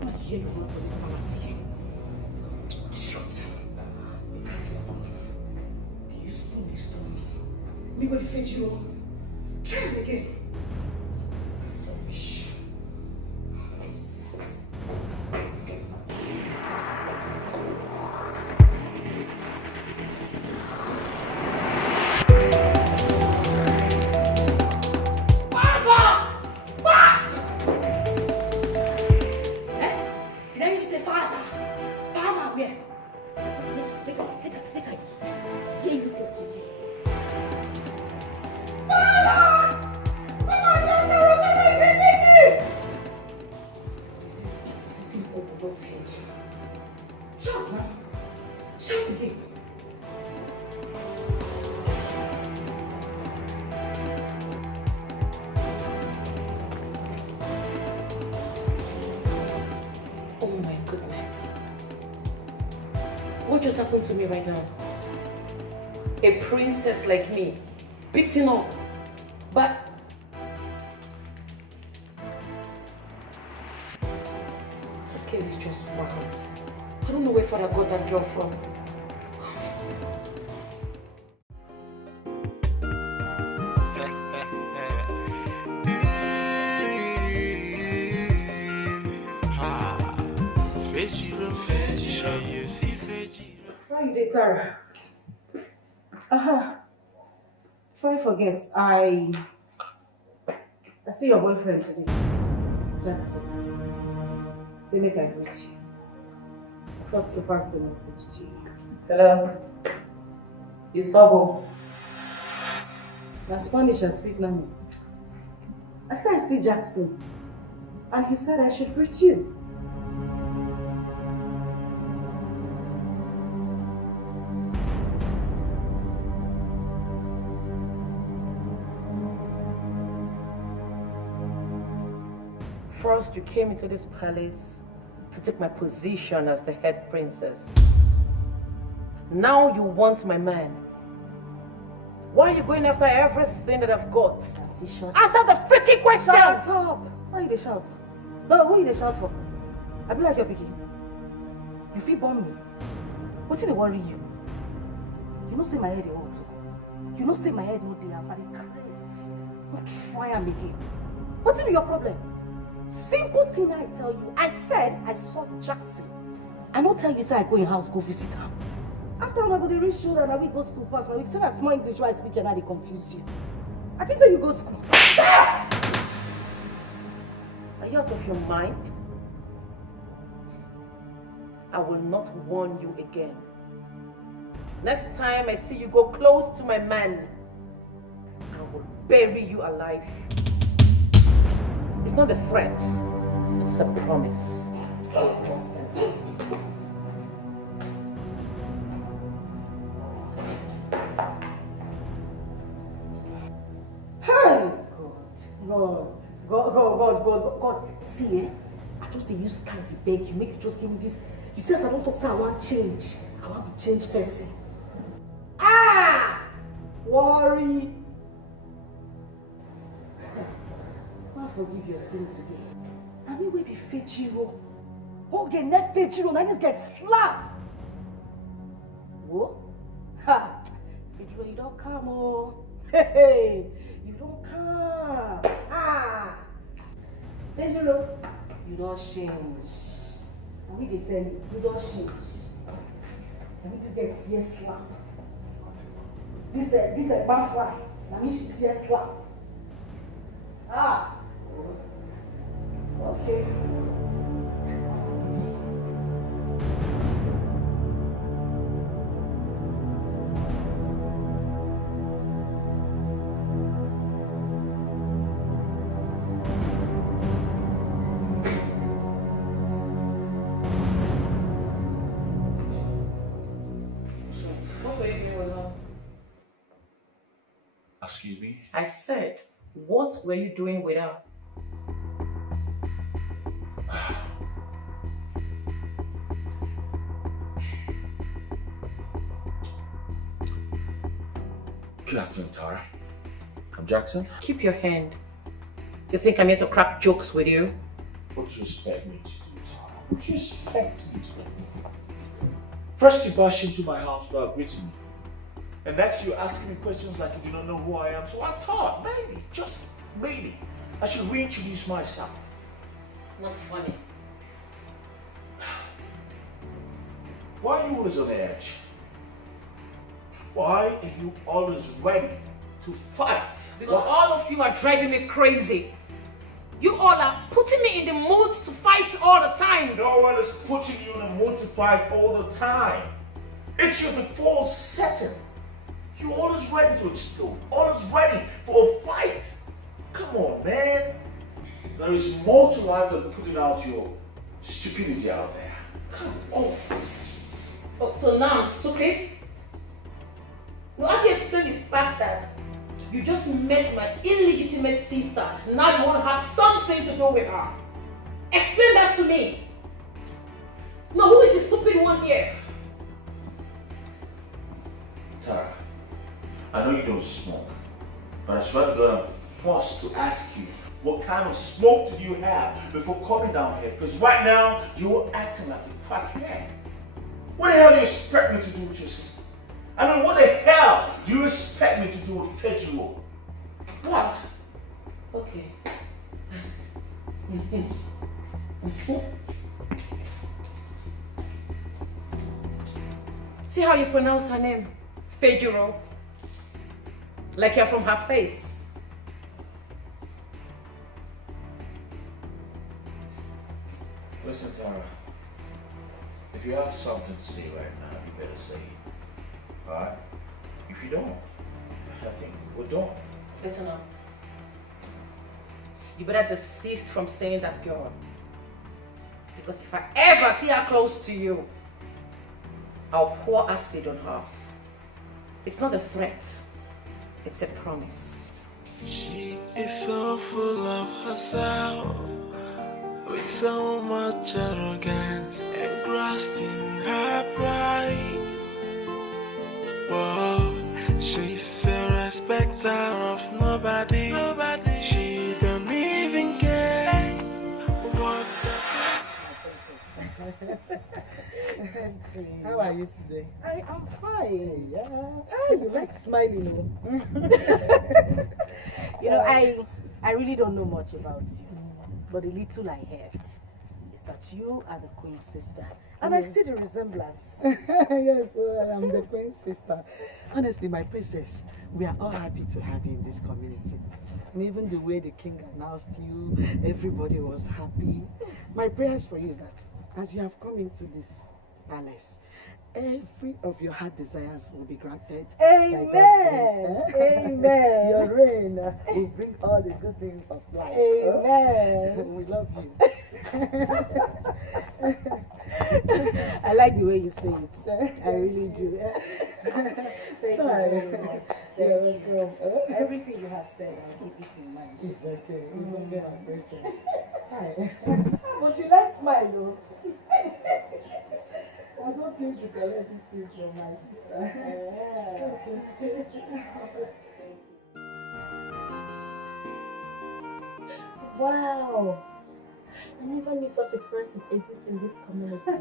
I'm not here you for this palace again. Shoot. You can't spoon. You spoon, you spoon. Me will defend you. Try it again. Rubbish. Nonsense. what just happened to me right now? A princess like me, beaten up, but that kid is just wild. I don't know where father got that girl from. How you did, Tara? Before I forget, I see your boyfriend today, Jackson. Say make I greet you. I forgot to pass the message to you. Hello. You saw na Spanish I speak now. I said I see Jackson, and he said I should greet you. First, you came into this palace to take my position as the head princess. Now you want my man. Why are you going after everything that I've got? Answer the freaking question! Shut up! Why you dey shout? No, who you dey shout for? I be like your pikin. You feel burn me. What's in the worry you? You know say my head dey hot too. You know say my head no dey outside the caress. Don't try am again. What's in your problem? Simple thing I tell you. I said I saw Jackson. I don't tell you say I go in house go visit her. After I'm going to reach you and I will go school pass. I will say that small English where I speak and I confuse you. I think say you go school. Stop! Are you out of your mind? I will not warn you again. Next time I see you go close to my man, I will bury you alive. It's not a threat, it's a promise. Hey! God. See, I just use time to beg you. Make you just give me this. You say, I don't talk, say I want change. I want to change person. Worry. I forgive your sin today. I mean, we be Fejiro. Okay, not Fejiro. Now this guy slap. What? Ha! Fejiro, you don't come, oh. Hey, you don't come. Fejiro, you don't change. I mean, they tell you don't change. I mean, this guy tear slap. This a butterfly. I mean, she tear slap. Okay. What were you doing with her? Excuse me? I said, what were you doing with her? Good afternoon, Tara. I'm Jackson. Keep your hand. You think I'm here to crack jokes with you? What do you expect me to do, Tara? What do you expect me to do? First you barged into my house without greeting me. And next you're asking me questions like you do not know who I am. So I thought, maybe, just maybe, I should reintroduce myself. Not funny. Why are you always on edge? Why are you always ready to fight? Because all of you are driving me crazy. You all are putting me in the mood to fight all the time. No one is putting you in the mood to fight all the time. It's your default setting. You're always ready to explode, always ready for a fight. Come on, man. There is more to life than putting out your stupidity out there. Come on. Oh, so now I'm stupid? No, how do you explain the fact that you just met my illegitimate sister? Now you want to have something to do with her? Explain that to me. No, who is the stupid one here? Tara, I know you don't smoke, but I swear to God I'm forced to ask you, what kind of smoke did you have before coming down here? Because right now, you're acting like a crackhead. What the hell do you expect me to do with your sister? I mean, what the hell do you expect me to do with Federal? What? Okay. See how you pronounce her name? Feduro. Like you're from her place. Listen, Tara. If you have something to say right now, you better say it. Alright? If you don't, I think we don't. Listen up. You better desist from saying that girl. Because if I ever see her close to you, I'll pour acid on her. It's not a threat, it's a promise. She is so full of herself, with so much arrogance, engrossed in her pride. Whoa, she's a respecter of nobody. She don't even care what How are you today? I am fine. Yeah. Ah, you like smiling, You know, I really don't know much about you, but the little I heard is that you are the queen's sister, and I see the resemblance. Yes, I'm the queen's sister. Honestly, my princess, we are all happy to have you in this community. And even the way the king announced you, everybody was happy. My prayers for you is that as you have come into this palace, every of your heart desires will be granted. Amen. By God's grace. Amen. Your reign will bring all the good things of life. Amen. We love you. I like the way you say it. I really do. Thank you very much. Thank you. Everything you have said, I'll keep it in mind. It's okay. It's okay, my princess. Hi. But you like smile though. I just came to collect these things from my Wow. I never knew such a person exists in this community.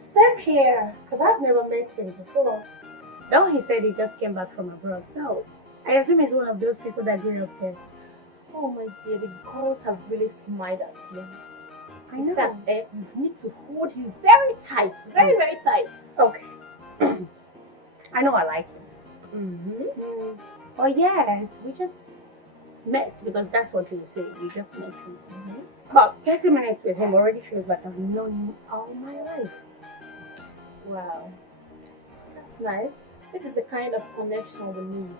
Same here, because I've never met him before. Though he said he just came back from abroad, so I assume he's one of those people that grew up here. Oh my dear, the girls have really smiled at you. I know. In fact, you need to hold you very tight. Very, very tight. Okay. I know I like him. Oh yes, we just met because that's what you say. We just met him. About 30 minutes with him already feels like I've known him all my life. Wow. That's nice. This is the kind of connection we need.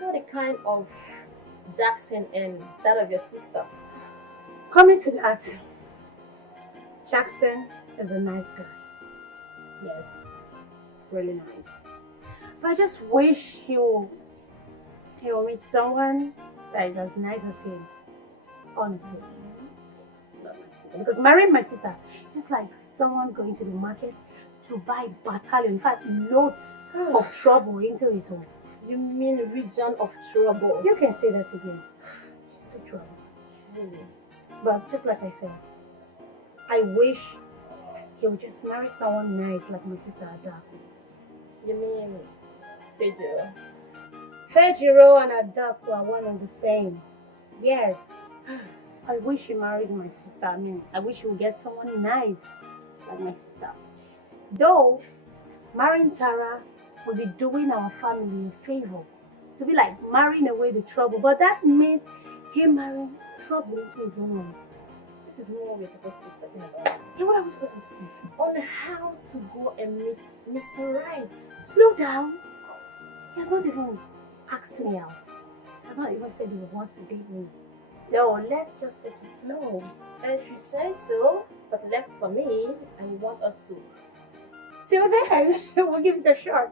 Not the kind of Jackson and that of your sister. Coming to that, Jackson is a nice guy. Yes, really nice. But I just wish he'll meet someone that is as nice as him. Honestly. Because marrying my sister is like someone going to the market to buy battalion, in fact, loads of trouble into his home. You mean region of trouble? You can say that again. Just the troubles. Really? But just like I said, I wish he would just marry someone nice like my sister Ada. You mean Fedro? Fedro and Adaku are one and the same. Yes. I wish he married my sister. I mean, I wish he would get someone nice like my sister. Though, marrying Tara would be doing our family a favor. To be like marrying away the trouble. But that means him marrying trouble into his own home. This is more we're supposed to be talking about. Yeah, what are we supposed to do? On how to go and meet Mr. Right. Slow down. He has not even asked me out. He has not even said he wants to date me. No, let's just take it slow. And if you say so, but left for me, and you want us to. Till then, we'll give it a shot.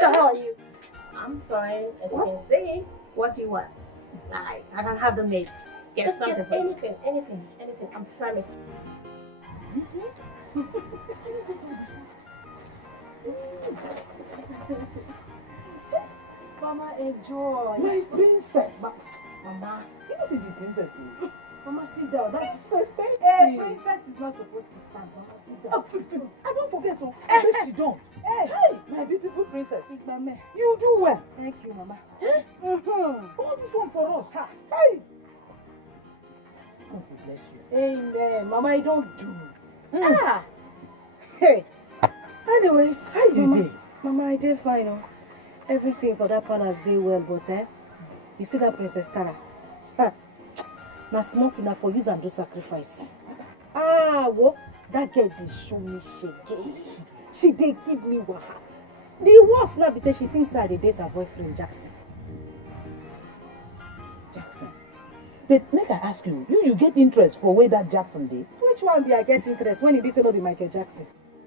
So how are you? I'm fine, as you can see. What do you want? I don't have the mate. Just get anything. I'm famished. Mama, enjoy. My princess. Mama. You don't see the princess. Mama, sit down. That's Princess, a princess is not supposed to stand. Mama, sit down. Oh, I don't forget so. Make sit down. Hey, my beautiful princess. You do well. Thank you, Mama. All this one for us. Ha. Hey. God bless you. Amen. Mama, I don't do. Ah. Hey. Anyways, how you Mama, dey? Mama, I did fine. Oh. Everything for that palace did well, but you see that Princess Tara? Now smart enough for use and do sacrifice. What? That girl dey show me she dey give me wahala. The worst now be say she thinks I dey date her boyfriend Jackson. Jackson. But make I ask you, you get interest for where that Jackson did? Which one be I get interest when he be say no be Michael Jackson?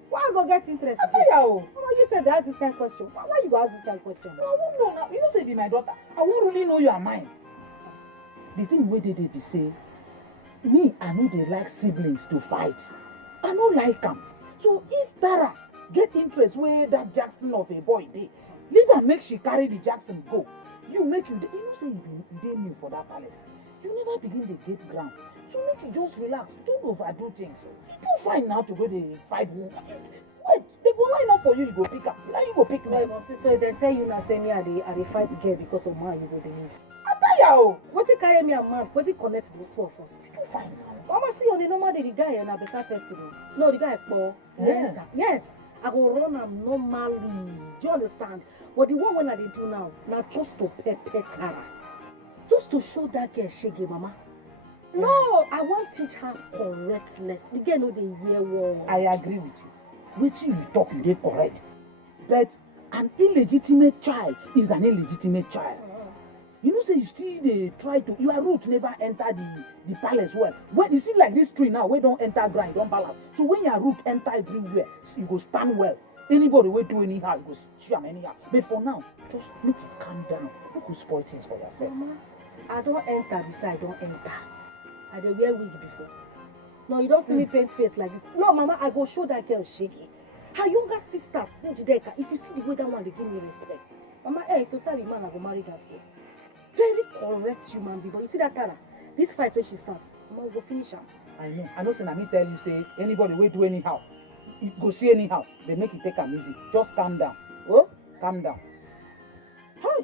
Why I go get interest? Mama, you said they ask this kind of question. Why you go ask this kind of question? No, now. You know say be my daughter. I won't really know your mind. The thing where they be say, me, I know they like siblings to fight. I don't like them. So if Tara get interest where that Jackson of a boy dey, leave her make she carry the Jackson go. You know say you dey new for that palace. You never begin the gate ground. So make you just relax. Don't overdo things. You do fine now to go the fight. Wait, they go line up for you, you go pick up. Now you go pick me. So they tell you now say me I dey fight girl because of man you go dey leave. What you carry me and man? What you connect the two of us? You fine now. Mama, see on the normal day the guy and a better person. No, the guy Paul. Yeah. Yes, I go run am normally. Do you understand? But the one when I dey do now just to pepper Tara. Just to show that girl shege, Mama. No, I want to teach her correct lesson. The girl know the year one. I agree with you. Which you talk, you dey correct. But an illegitimate child is an illegitimate child. You know, say you still they try to. Your root never enter the palace well. When you see like this tree now, we don't enter ground, don't balance. So when your root enter everywhere, you go stand well. Anybody will do anyhow, you go sham anyhow. But for now, just make it calm down. You go spoil things for yourself. Mama, I don't enter beside I don't enter. I dey wear wig before. No, you don't see me paint face like this. No, Mama, I go show that girl shaky. Her younger sister, Njideka, if you see the way that one, they give me respect. Mama, if to serve a man, I go marry that girl. Very correct human being. But you see that Tara, this fight when she starts, Mama will go finish her. I know, say na me tell you, say anybody will do anyhow. You go see anyhow. They make it take am easy. Just calm down. Oh, calm down. Hi.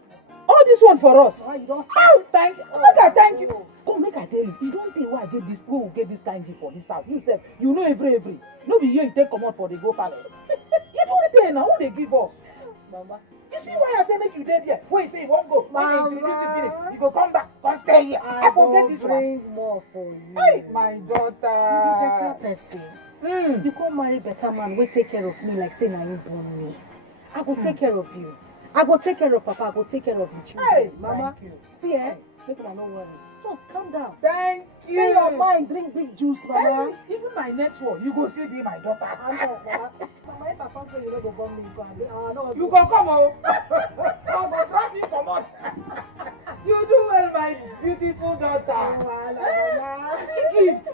All this one for us. Why you don't thank you. Make I thank you. Come, make I tell you. You don't think why I get this, who will get this kind gift for this house. You say, you know every. No be here you take command for the go palace. You don't tell now who they give us. Mama. You see why I say make you dead here? Wait, say you won't go. When they introduce you finish, you go come back, come stay here. I forget this one. Bring more for you. Hey, my daughter. You be better person. You come marry better man. We take care of me like say now you born me. I go take care of you. I go take care of Papa. I go take care of you children. Hey, Mama, thank you. see make una no worry. Just calm down. Thank you. May your mind drink big juice, Mama. Hey, even my next one, you go still be my daughter. Mama, if Papa say you don't go born me, you go come on. I go drag you come on. You do well, my beautiful daughter. See gift.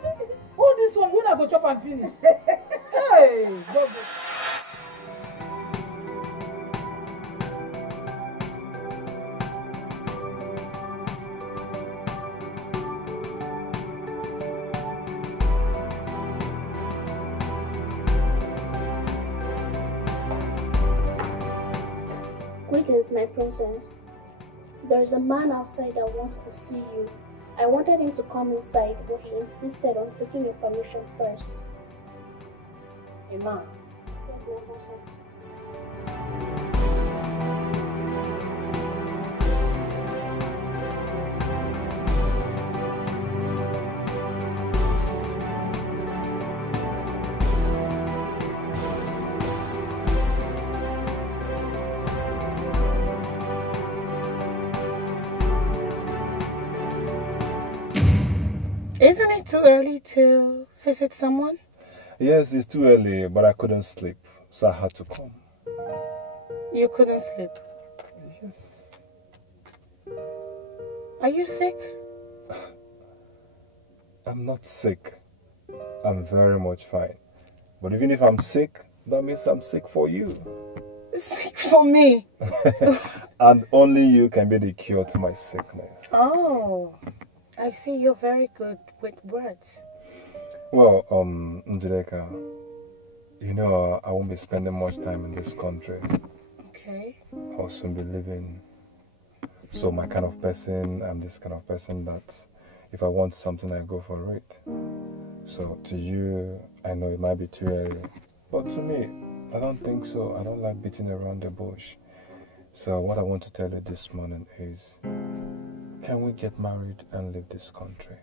Hold this one, when I go chop and finish. Hey, God bless. Greetings, my princess. There's a man outside that wants to see you. I wanted him to come inside, but he insisted on taking your permission first. A man? Yes, my princess. Isn't it too early to visit someone? Yes, it's too early, but I couldn't sleep, so I had to come. You couldn't sleep? Yes. Are you sick? I'm not sick. I'm very much fine. But even if I'm sick, that means I'm sick for you. Sick for me? And only you can be the cure to my sickness. Oh, I see you're very good with words. Well, Njireka, you know I won't be spending much time in this country. Okay. I'll soon be leaving. So my kind of person, I'm this kind of person that if I want something, I go for it. So to you, I know it might be too early, but to me, I don't think so. I don't like beating around the bush. So what I want to tell you this morning is, can we get married and leave this country?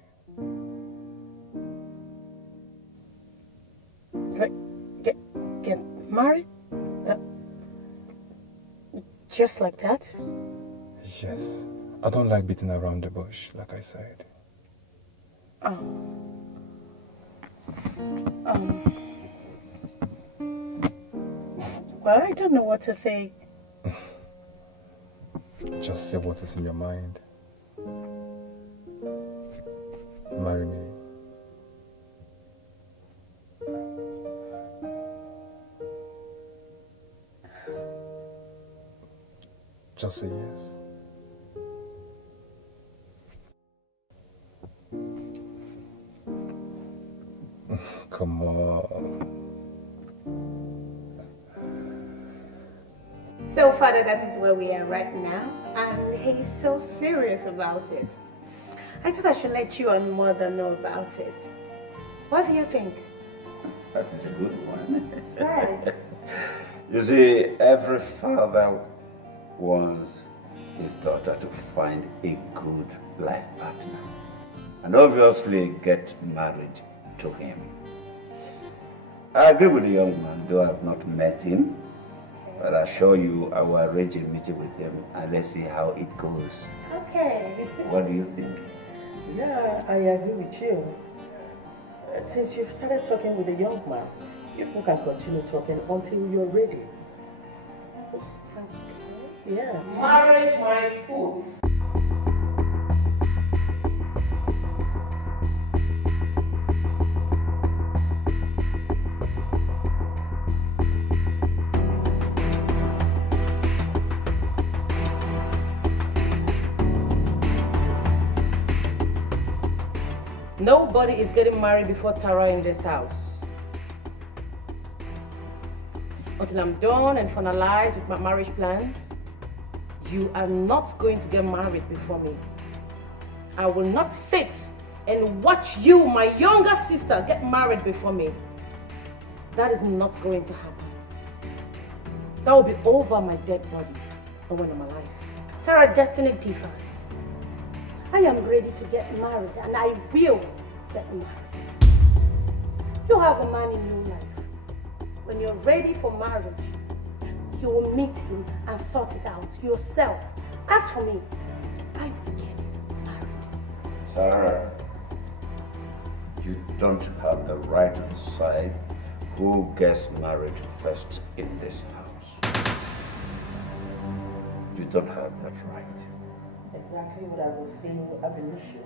Get married? Just like that? Yes. I don't like beating around the bush, like I said. Oh. Well, I don't know what to say. Just say what is in your mind. Marry me. Just say yes. Come on. So, Father, that is where we are right now, and he's so serious about it. I thought I should let you and Mother know about it. What do you think? That is a good one. Right. You see, every father wants his daughter to find a good life partner and obviously get married to him. I agree with the young man, though I have not met him, but I assure you I will arrange a meeting with him and let's see how it goes. Okay. What do you think? Yeah, I agree with you. Since you've started talking with the young man, you people can continue talking until you're ready. Yeah. Marriage, my fools. Nobody is getting married before Tara in this house. Until I'm done and finalized with my marriage plans, you are not going to get married before me. I will not sit and watch you, my younger sister, get married before me. That is not going to happen. That will be over my dead body and when I'm alive. Sarah, destiny differs. I am ready to get married, and I will get married. You have a man in your life. When you're ready for marriage, you will meet him and sort it out yourself. As for me, I will get married. Sarah, you don't have the right to decide who gets married first in this house. You don't have that right. Exactly what I was saying ab initio.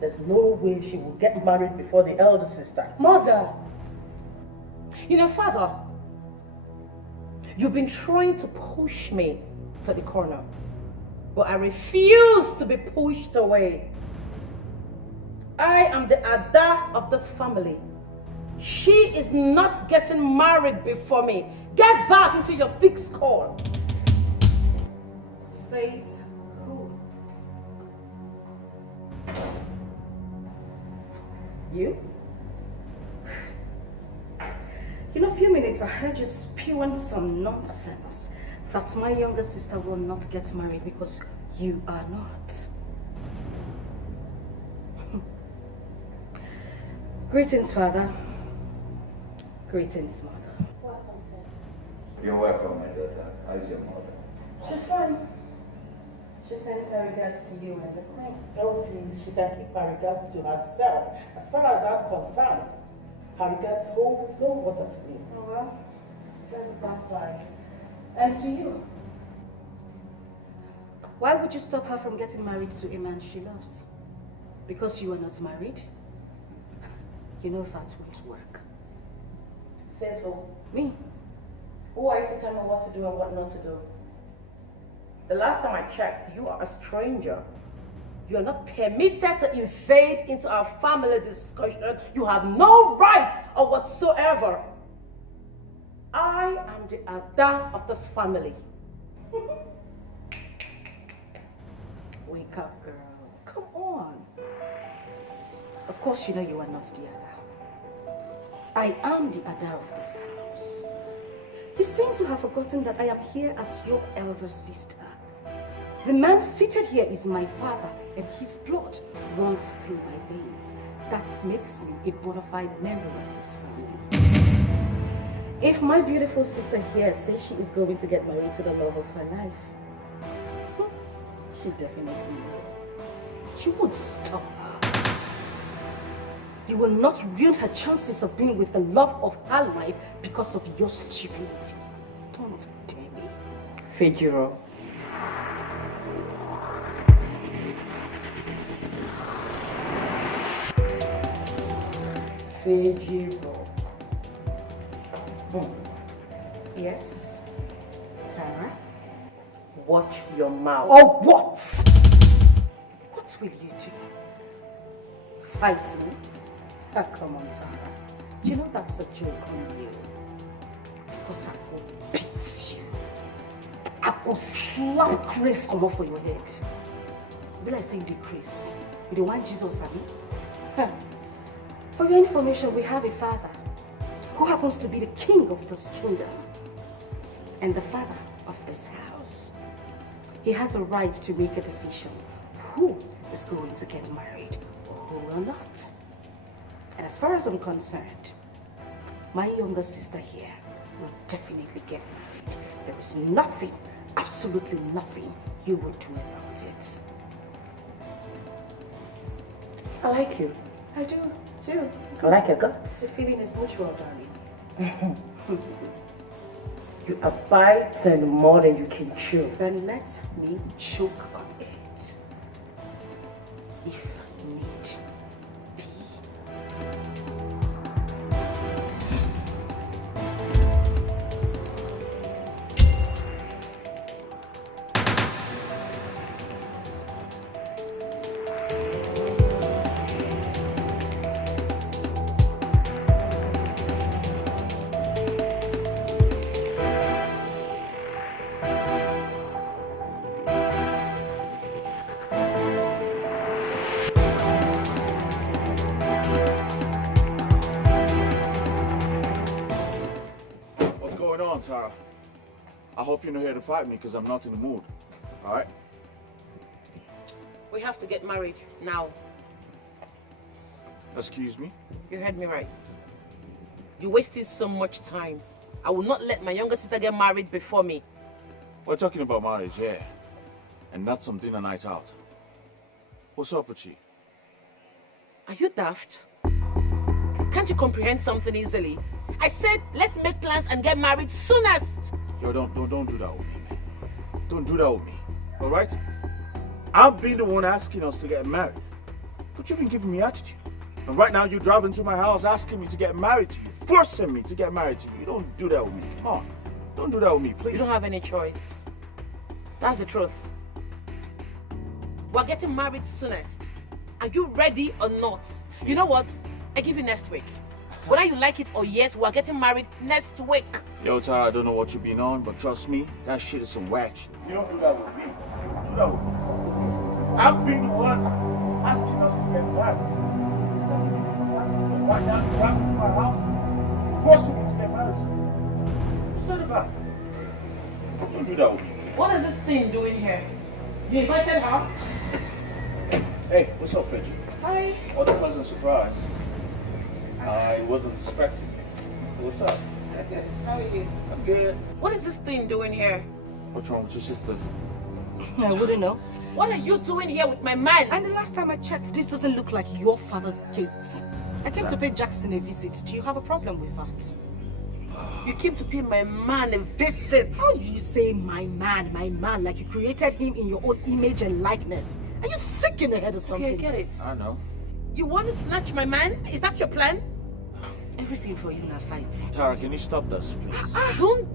There's no way she will get married before the elder sister. Mother! You know, Father, you've been trying to push me to the corner, but I refuse to be pushed away. I am the Ada of this family. She is not getting married before me. Get that into your thick skull. Says who? You? You know, a few minutes I heard you spewing some nonsense that my younger sister will not get married because you are not. Greetings, Father. Greetings, Mother. Welcome, sis. You're welcome, my daughter. How's your mother? She's fine. She sends her regards to you and the queen. Oh, please, she can keep her regards to herself. As far as I'm concerned, her regards hold no water to me. Oh, well, that's fine. And to you? Why would you stop her from getting married to a man she loves? Because you are not married? You know that won't work. Says who? Me. Who are you to tell me what to do and what not to do? The last time I checked, you are a stranger. You are not permitted to invade into our family discussion. You have no right or whatsoever. I am the Ada of this family. Wake up, girl. Come on. Of course you know you are not the Ada. I am the Ada of this house. You seem to have forgotten that I am here as your elder sister. The man seated here is my father, and his blood runs through my veins. That makes me a bona fide member of this family. If my beautiful sister here says she is going to get married to the love of her life, she definitely will. She won't stop her. You will not ruin her chances of being with the love of her life because of your stupidity. Don't dare me. Fejiro. Fejiro. Yes? Tara? Watch your mouth. Or what? What will you do? Fight me? Oh, come on, Tara. You know that's a joke on you. Because I will beat you. I will slap Chris come off for your head. Will I say you did Chris? You don't want Jesus, Abby? Huh. For your information, we have a father who happens to be the king of this kingdom and the father of this house. He has a right to make a decision who is going to get married or who will not. And as far as I'm concerned, my younger sister here will definitely get married. There is nothing, absolutely nothing you will do about it. I like you. I do, too. I like your guts. The feeling is mutual, darling. You are biting more than you can chew. Then let me choke on it. If need be. Tara. I hope you're not here to fight me because I'm not in the mood. Alright? We have to get married now. Excuse me? You heard me right. You wasted so much time. I will not let my younger sister get married before me. We're talking about marriage, yeah. And not some dinner night out. What's up with you? Are you daft? Can't you comprehend something easily? I said, let's make plans and get married soonest. Yo, don't do that with me, man. Don't do that with me, all right? I've been the one asking us to get married, but you've been giving me attitude. And right now you're driving to my house asking me to get married to you, forcing me to get married to you. You don't do that with me. Come on, don't do that with me, please. You don't have any choice. That's the truth. We're getting married soonest. Are you ready or not? You know what? I give you next week. Whether you like it or yes, we're getting married next week. Yo, Tara, I don't know what you've been on, but trust me, that shit is some whack shit. You don't do that with me. You don't do that with me. I've been the one asking us to get married. Right now, you're driving to my house, forcing me to get married. What's that about? Don't do that with me. What is this thing doing here? You invited her? Hey, what's up, Pedro? Hi. What a pleasant surprise. I wasn't expecting. What's up? Okay. How are you? I'm good. What is this thing doing here? What's wrong with your sister? I wouldn't know. What are you doing here with my man? And the last time I checked, this doesn't look like your father's gates. I came to pay Jackson a visit. Do you have a problem with that? You came to pay my man a visit. How do you say my man, like you created him in your own image and likeness? Are you sick in the head or something? Okay, I get it. I know. You want to snatch my man? Is that your plan? everything for you in a fight. Tara, can you stop this, please?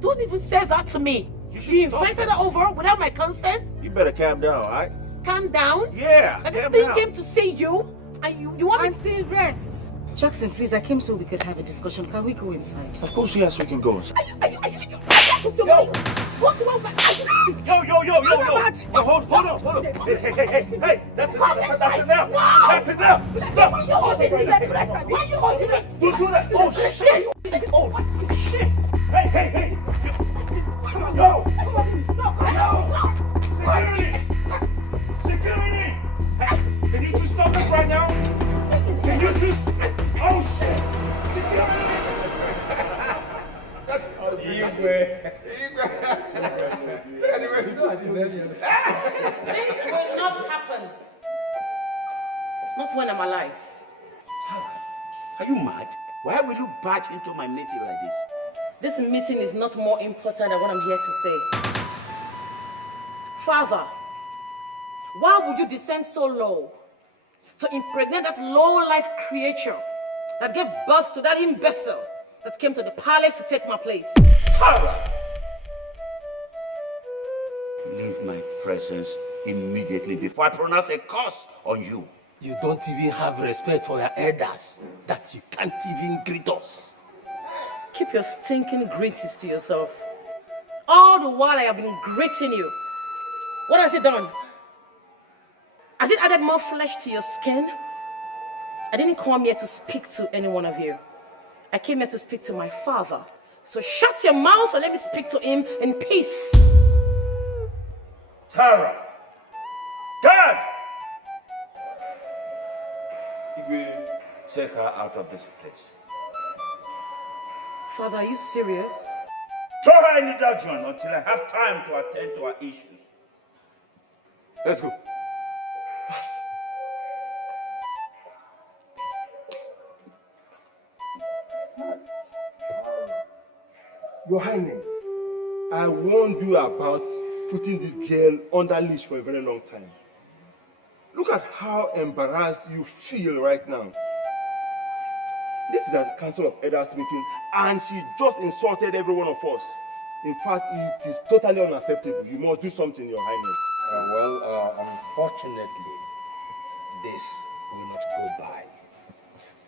Don't even say that to me. You invited her over without my consent? You better calm down, all right? Calm down? Yeah, That this calm thing down. came to see you, and you want me to... Auntie, rest. Jackson, please, I came so we could have a discussion. Can we go inside? Of course, yes, we can go inside. What do I want? Yo! Hold on. Hey, that's enough. That's enough. Stop. Why are you holding it? Don't do that. Oh, shit. Hey. Yo. Security. Hey, can you just stop this right now? Can you just... Oh, shit. Security. This will not happen. Not when I'm alive. Sarah, are you mad? Why will you barge into my meeting like this? This meeting is not more important than what I'm here to say. Father, why would you descend so low to impregnate that low-life creature that gave birth to that imbecile that came to the palace to take my place? Sarah! Leave my presence immediately before I pronounce a curse on you. You don't even have respect for your elders, that you can't even greet us. Keep your stinking greetings to yourself. All the while I have been greeting you. What has it done? Has it added more flesh to your skin? I didn't come here to speak to any one of you. I came here to speak to my father. So shut your mouth and let me speak to him in peace. Tara! Dad! Igwe, take her out of this place. Father, are you serious? Throw her in the dungeon until I have time to attend to her issues. Let's go. Your Highness, I warned you about putting this girl under leash for a very long time. Look at how embarrassed you feel right now. This is a Council of Elders meeting and she just insulted every one of us. In fact, it is totally unacceptable. You must do something, Your Highness. Unfortunately, this will not go by.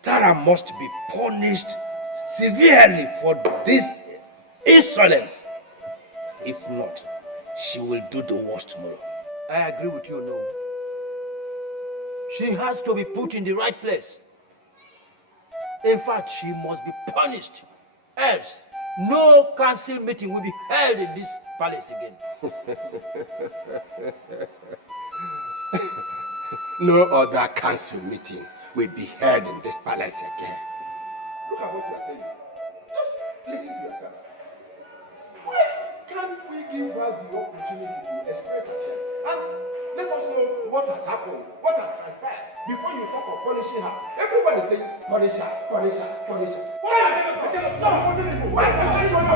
Tara must be punished severely for this insolence. If not, she will do the worst tomorrow. I agree with you, no. She has to be put in the right place. In fact, she must be punished. Else, no council meeting will be held in this palace again. No other council meeting will be held in this palace again. Look at what you are saying. Just listen to yourself. Why can't we give her the opportunity to express herself? And let us know what has happened, what has transpired, before you talk of punishing her. Everyone is saying, punish her, punish her, punish her. Why? I said, no, why? I said, why?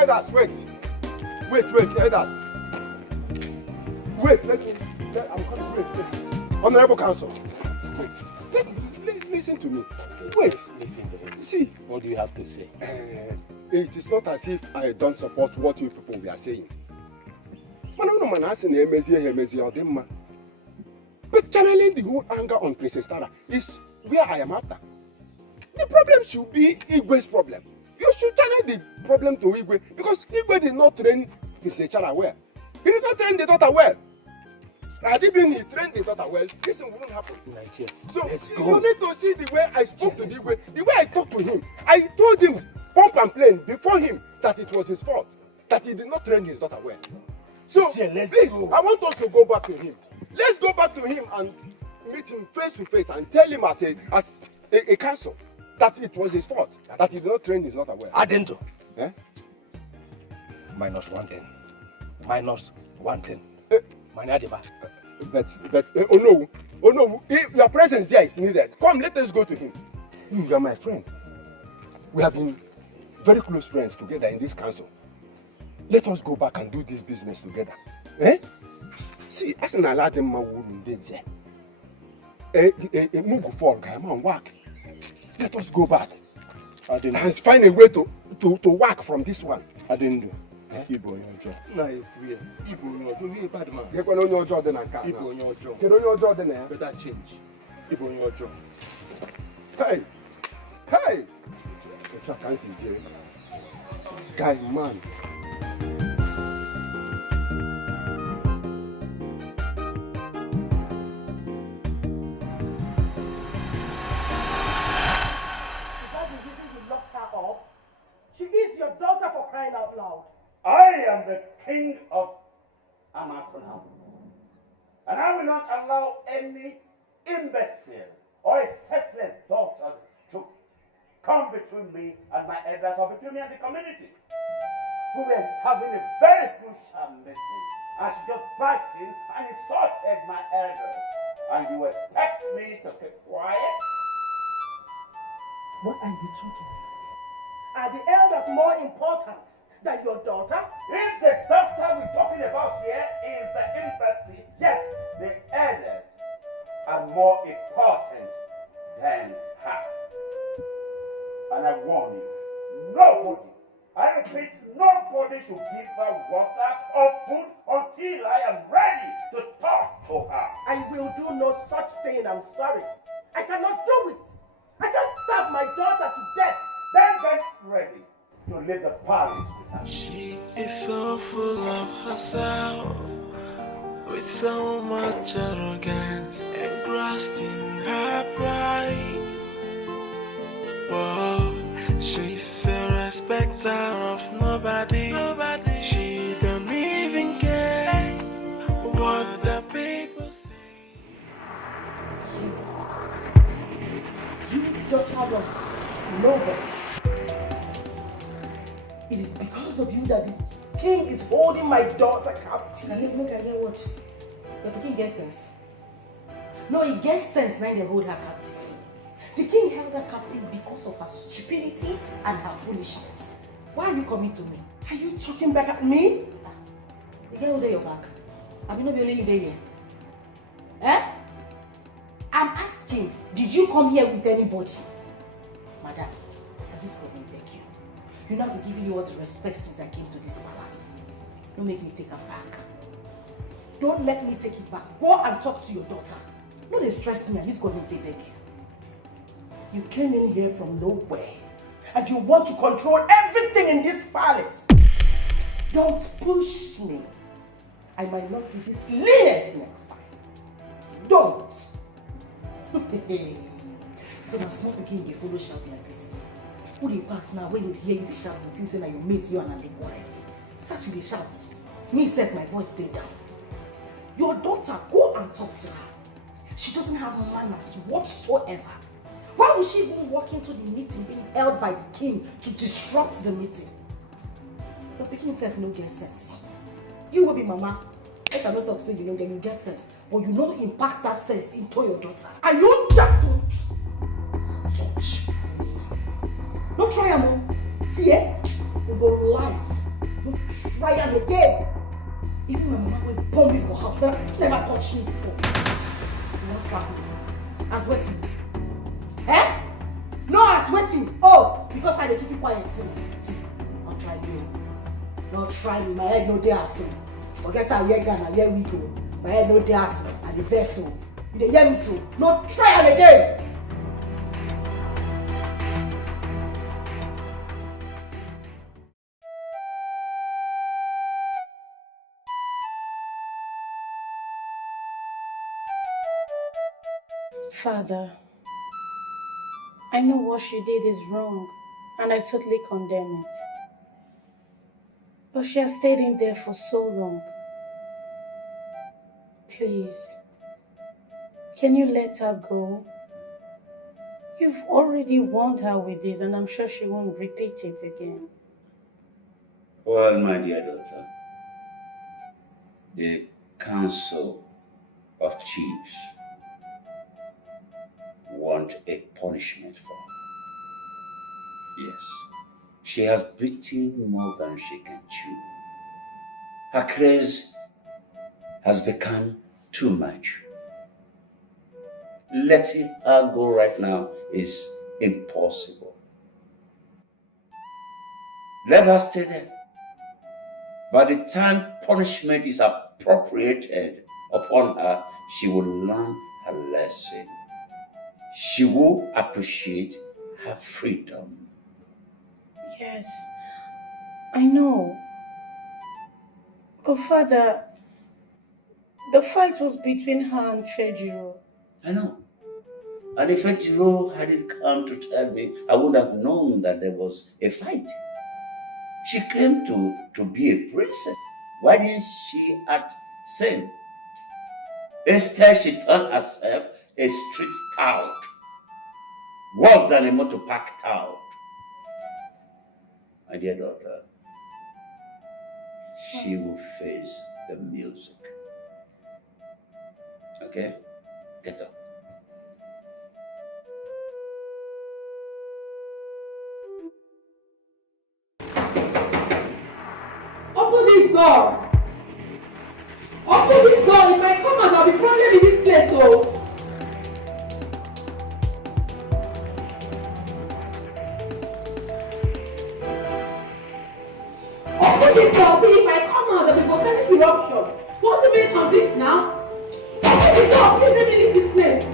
Elders, wait, elders. Wait, I'm coming, wait. Honorable Council, wait, listen to me. Wait, listen to me. See. What do you have to say? It is not as if I don't support what you people are saying. But channeling the whole anger on Princess Tara is where I am after. The problem should be Igwe's problem. You should channel the problem to Igwe because Igwe did not train Princess Tara well. He did not train the daughter well. And even he trained the daughter well, this thing wouldn't happen. So you need to see the way I spoke to the way I talked to him. I told him, pump and plain before him, that it was his fault, that he did not train his daughter well. So please, I want us to go back to him. Let's go back to him and meet him face to face and tell him as a counsel that it was his fault, that he did not train his daughter well. Adento. Eh? Minus 110. Minus 110. But oh no, if your presence there is needed. Come, let us go to him. You are my friend. We have been very close friends together in this council. Let us go back and do this business together. Eh? See, as an Aladdin man did say, move forward, and work. Let us go back and find a way to work from this one. I didn't do. Ibo onye ọjọọ. Na ekwu ya. Ibo onye ọjọọ. Onye bad man. Gekwe na onye ọjọọ dị na nke a. Ibo onye ọjọọ. Kedu onye ọjọọ dị na ya? Better change. Ibo onye ọjọọ. Hey! Otu a ka m si jee. Guy, man. She is your daughter, for crying out loud. I am the king of Amakunam. And I will not allow any imbecile or a senseless daughter to come between me and my elders or between me and the community. We were having a very crucial meeting and she just barged in and insulted my elders. And you expect me to keep quiet? What are you talking about? Are the elders more important than your daughter? If the doctor we're talking about here is the imbecile, yes, the elders are more important than her. And I warn you, nobody, I repeat, nobody should give her water or food until I am ready to talk to her. I will do no such thing, I'm sorry. I cannot do it. I can't starve my daughter to death. Then get ready to leave the palace with her. She is so full of herself, with so much arrogance, engrossed in her pride. Whoa, she's a respecter of nobody. She don't even care what the people say. You daughter of nobody. It is because of you that the king is holding my daughter captive. Look at what? The king gets sense. No, he gets sense now they hold her captive. The king held her captive because of her stupidity and her foolishness. Why are you coming to me? Are you talking back at me? The girl over your back. I mean, not be only you there here. Eh? I'm asking, did you come here with anybody? Madam, at this point, I beg you. You know I've been giving you all the respect since I came to this palace. Don't make me take her back. Don't let me take it back. Go and talk to your daughter. No, they stress me. At least God will take beg you. You came in here from nowhere and you want to control everything in this palace. Don't push me. I might not be this lenient next time. Don't. So now small again they follow shout like this. Who they pass now when you hear you they shout and think say that you mate you and they quarrel. Such will they shout. Me set my voice stay down. Your daughter, go and talk to her. She doesn't have manners whatsoever. Why would she even walk into the meeting being held by the king to disrupt the meeting? Your picking self no get sense. You will be mama. I cannot talk say you get sense, but you know impact that sense into your daughter. Are you jacked? Touch. Don't try am. See you go life. Don't try am again. Even my mama will bomb me for house. Never touched me before. You won't start with me. As waiting. Eh? No, as waiting. Oh, because I keep you quiet since. See, I'll try you. Don't try me. My head no there so. Forget I wear gun, I wear wig. My head no there so. I the vessel. You dey hear me so. No try am again. Father, I know what she did is wrong, and I totally condemn it. But she has stayed in there for so long. Please, can you let her go? You've already warned her with this, and I'm sure she won't repeat it again. Well, my dear daughter, the Council of Chiefs want a punishment for her. Yes, she has beaten more than she can chew. Her craze has become too much. Letting her go right now is impossible. Let her stay there. By the time punishment is appropriated upon her, she will learn her lesson. She will appreciate her freedom. Yes, I know. But Father, the fight was between her and Fejiro. I know. And if Ejiro hadn't come to tell me, I would have known that there was a fight. She came to be a princess. Why didn't she act same? Instead, she turned herself a street tout. Worse than a motor park tout. My dear daughter, she will face the music. Okay? Get up. Open this door! Open this door! If I come out, I'll be problem in this place, oh! Open this door! See, if I come out, there'll be volcanic eruption. What's the meaning of this now? Open this door! Please let me leave this place!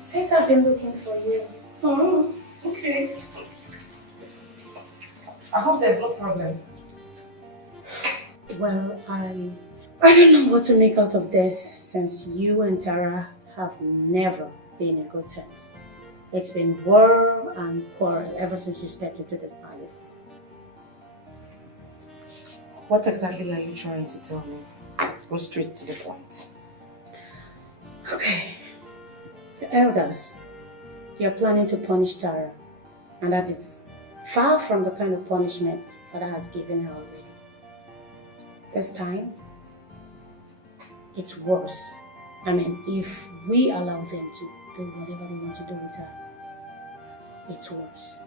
Since I've been looking for you. Oh, okay. I hope there's no problem. Well, I don't know what to make out of this since you and Tara have never been in good terms. It's been war and quarrel ever since you stepped into this palace. What exactly are you trying to tell me? Go straight to the point. Okay. The elders, they are planning to punish Tara, and that is far from the kind of punishment Father has given her already. This time, it's worse. I mean, if we allow them to do whatever they want to do with her, it's worse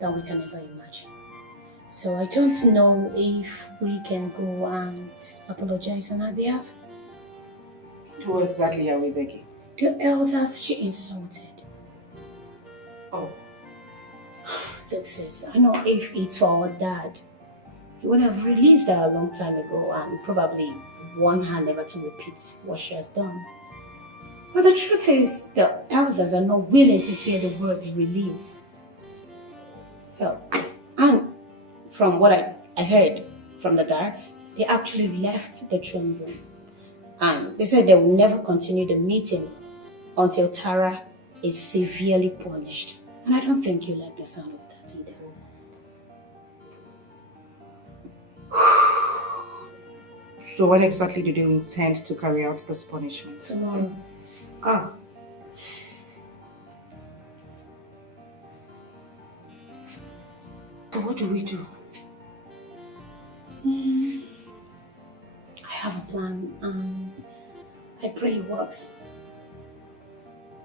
than we can ever imagine. So I don't know if we can go and apologize on her behalf. Who exactly are we begging? The elders she insulted. Oh. Look, sis, I know if it's for our dad, he would have released her a long time ago and probably warned her never to repeat what she has done. But the truth is, the elders are not willing to hear the word release. So, and from what I heard from the guards, they actually left the throne room. And they said they will never continue the meeting until Tara is severely punished. And I don't think you like the sound of that either. So when exactly do they intend to carry out this punishment? Tomorrow. Ah. So what do we do? I have a plan and I pray it works.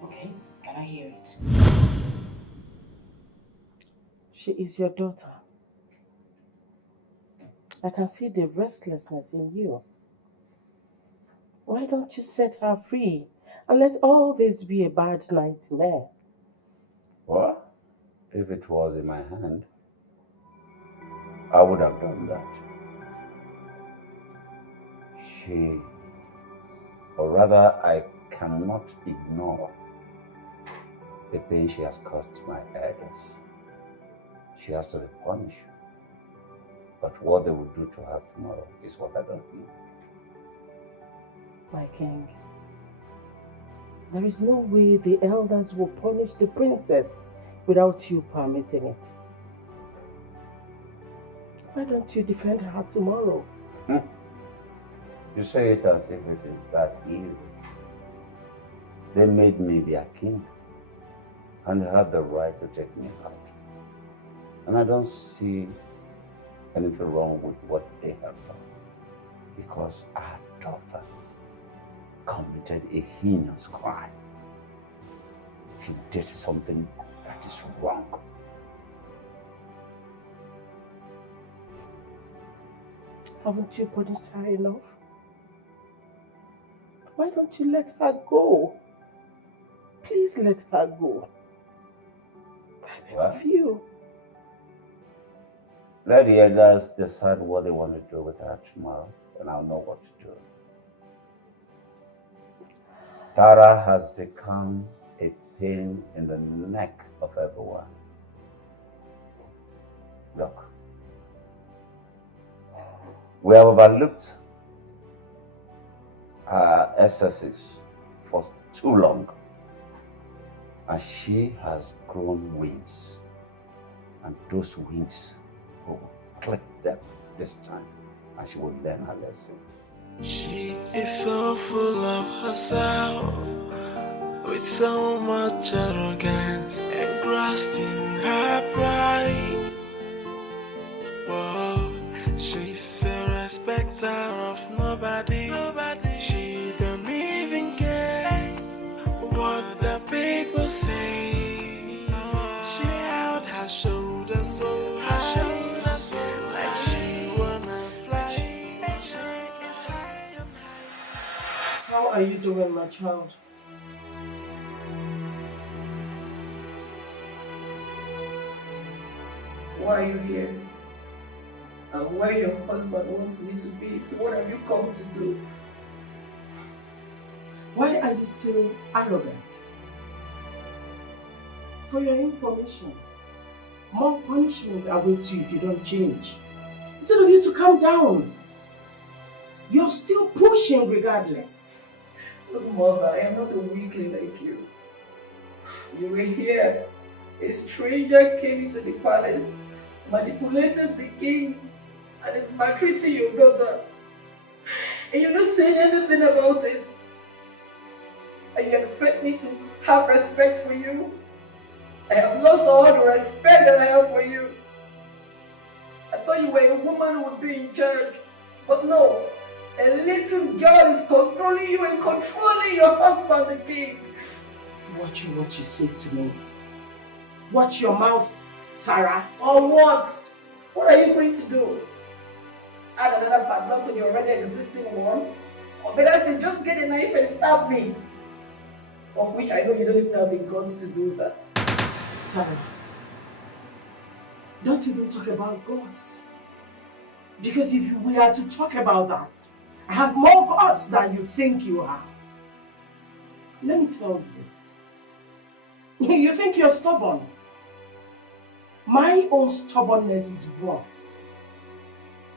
Okay, can I hear it? She is your daughter. I can see the restlessness in you. Why don't you set her free and let all this be a bad nightmare? Well, if it was in my hand, I would have done that. Or rather, I cannot ignore the pain she has caused my elders. She has to be punished. But what they will do to her tomorrow is what I don't know. My king, there is no way the elders will punish the princess without you permitting it. Why don't you defend her tomorrow? You say it as if it is that easy. They made me their king, and they have the right to take me out. And I don't see anything wrong with what they have done, because our daughter committed a heinous crime. She did something that is wrong. Haven't you punished her enough? Why don't you let her go? Please let her go. I beg you. Let the elders decide what they want to do with her tomorrow, and I'll know what to do. Tara has become a pain in the neck of everyone. Look, we have overlooked her excesses for too long, and she has grown wings, and those wings will clip them this time, and she will learn her lesson. She is so full of herself, with so much arrogance, engrossed in her pride. Whoa, she's a respecter of nobody. She don't even care what the people say. She held her shoulders so high, like she wanna fly. She is high and high. How are you doing, my child? Why are you here? I'm where your husband wants me to be, so what have you come to do? Why are you still arrogant? For your information, more punishment awaits you if you don't change. Instead of you to calm down, you're still pushing regardless. Look, mother, I am not a weakling like you. You were here. A stranger came into the palace, manipulated the king, and is maltreating your daughter. And you're not saying anything about it. And you expect me to have respect for you? I have lost all the respect that I have for you. I thought you were a woman who would be in charge. But no, a little girl is controlling you and controlling your husband, the king. Watch what you say to me. Watch your mouth, Tara. Or what? What are you going to do? Add another padlock to the already existing one? Or better say, just get a knife and stab me. Of which I know you don't even have the guts to do that. Tara, don't even talk about gods. Because if we are to talk about that, I have more gods than you think you have. Let me tell you. You think you're stubborn? My own stubbornness is worse.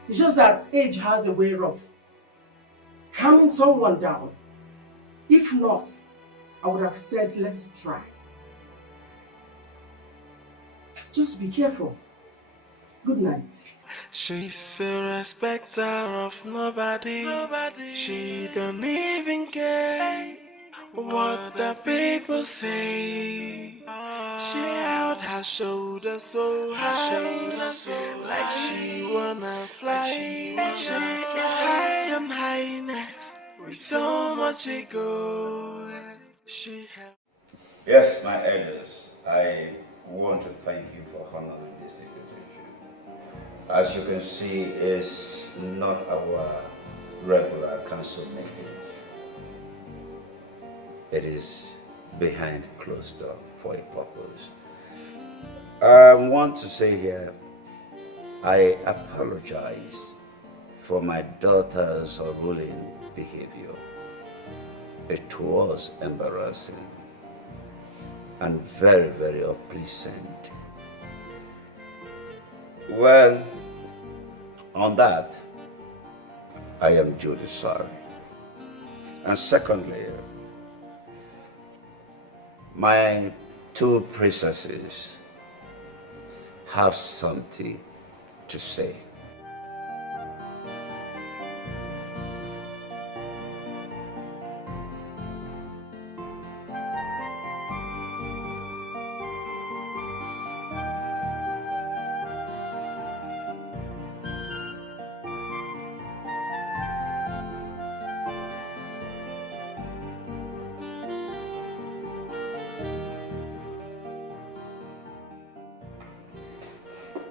It's just that age has a way of calming someone down. If not, I would have said, let's try. Just be careful. Good night. She's a respecter of nobody. She don't even care what the people say. She held her shoulder so high, like she wanna fly. She is high on highness, with so much ego. She held. Yes, my elders, I want to thank you for honoring this invitation. As you can see, it's not our regular council meetings. It is behind closed door for a purpose. I want to say here, I apologize for my daughter's unruly behavior. It was embarrassing and very, very unpleasant. Well, on that, I am duly sorry. And secondly, my two princesses have something to say.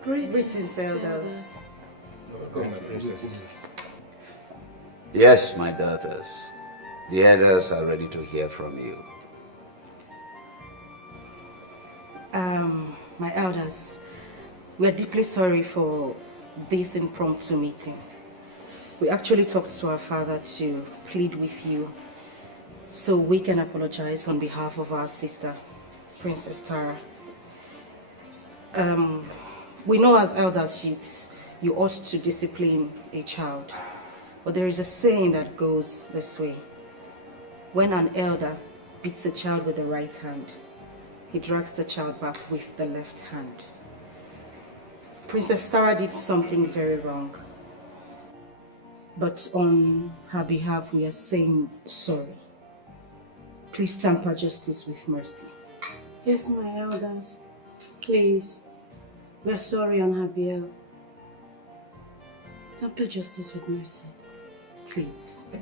Greetings, elders. Welcome, my princesses. Yes, my daughters. The elders are ready to hear from you. My elders, we are deeply sorry for this impromptu meeting. We actually talked to our father to plead with you so we can apologize on behalf of our sister, Princess Tara. We know as elders you ought to discipline a child, but there is a saying that goes this way. When an elder beats a child with the right hand, he drags the child back with the left hand. Princess Tara did something very wrong, but on her behalf we are saying sorry. Please temper justice with mercy. Yes, my elders. Please. We're sorry on her behalf. Temper justice with mercy. Please.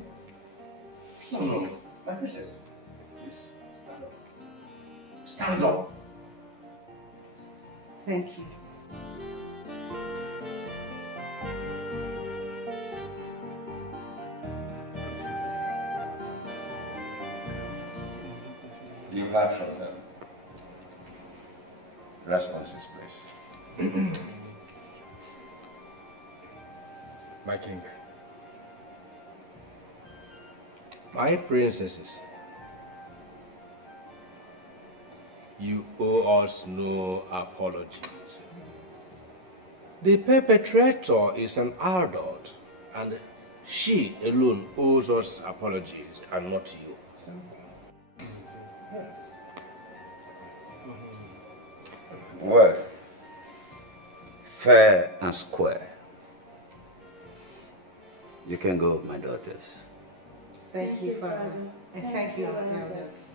No. My princess. Please, stand up. Stand up. Thank you. You heard from them. Responses, please. My king. My princesses. You owe us no apologies. The perpetrator is an adult, and she alone owes us apologies, and not you. Well, fair and square. You can go, my daughters. Thank you, Father. And thank you, our elders.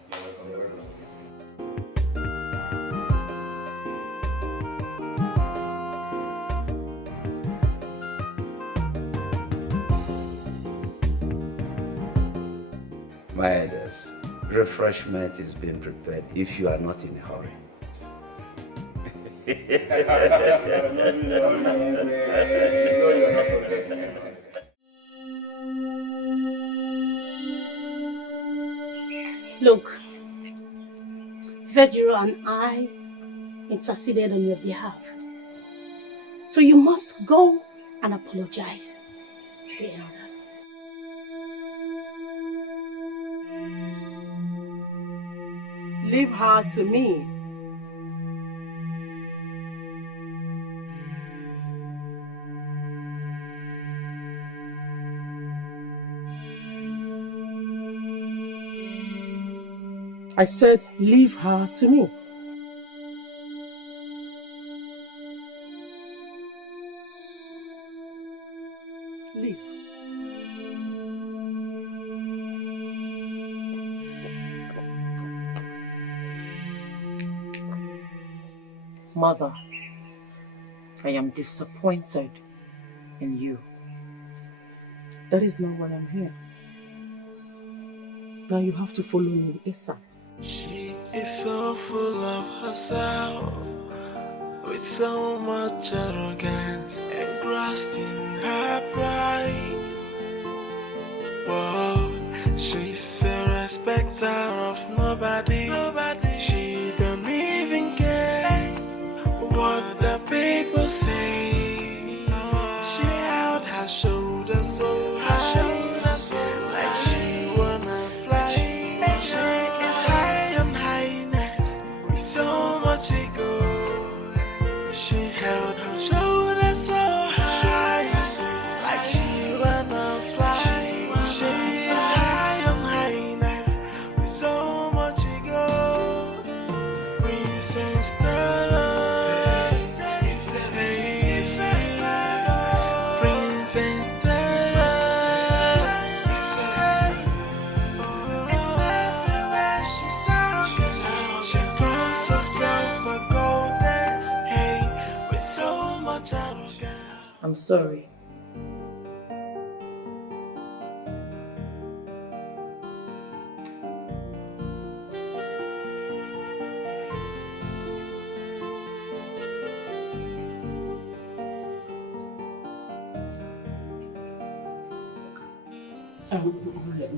My elders, refreshment is being prepared if you are not in a hurry. Look, Vejiro and I interceded on your behalf. So you must go and apologize to the elders. Leave her to me. I said, leave her to me. Leave. mother, I am disappointed in you. That is not why I'm here. Now you have to follow me ASAP. She is so full of herself, with so much arrogance, engrossed in her pride. Whoa, she's a respecter of nobody. She don't even care what the people say. She held her shoulders so high, like she wanna fly. She is high on highness, with so much ego. She held her shoulders so high, like she wanna fly. She is high on highness, with so much ego. Princess Tara, Princess Tara. Everywhere she's arrogant, she calls herself a goddess, hey, with so much arrogance. I'm sorry.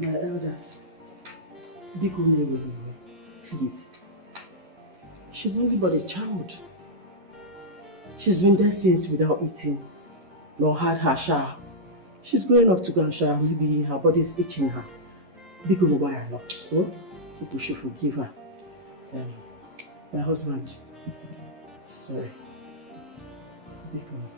My elders, big woman, please. She's only but a child. She's been there since without eating, nor had her shower. She's going up to go and shower. Maybe her body is itching her. Big woman, why I not? Oh, people should forgive her. My husband, sorry. Big woman.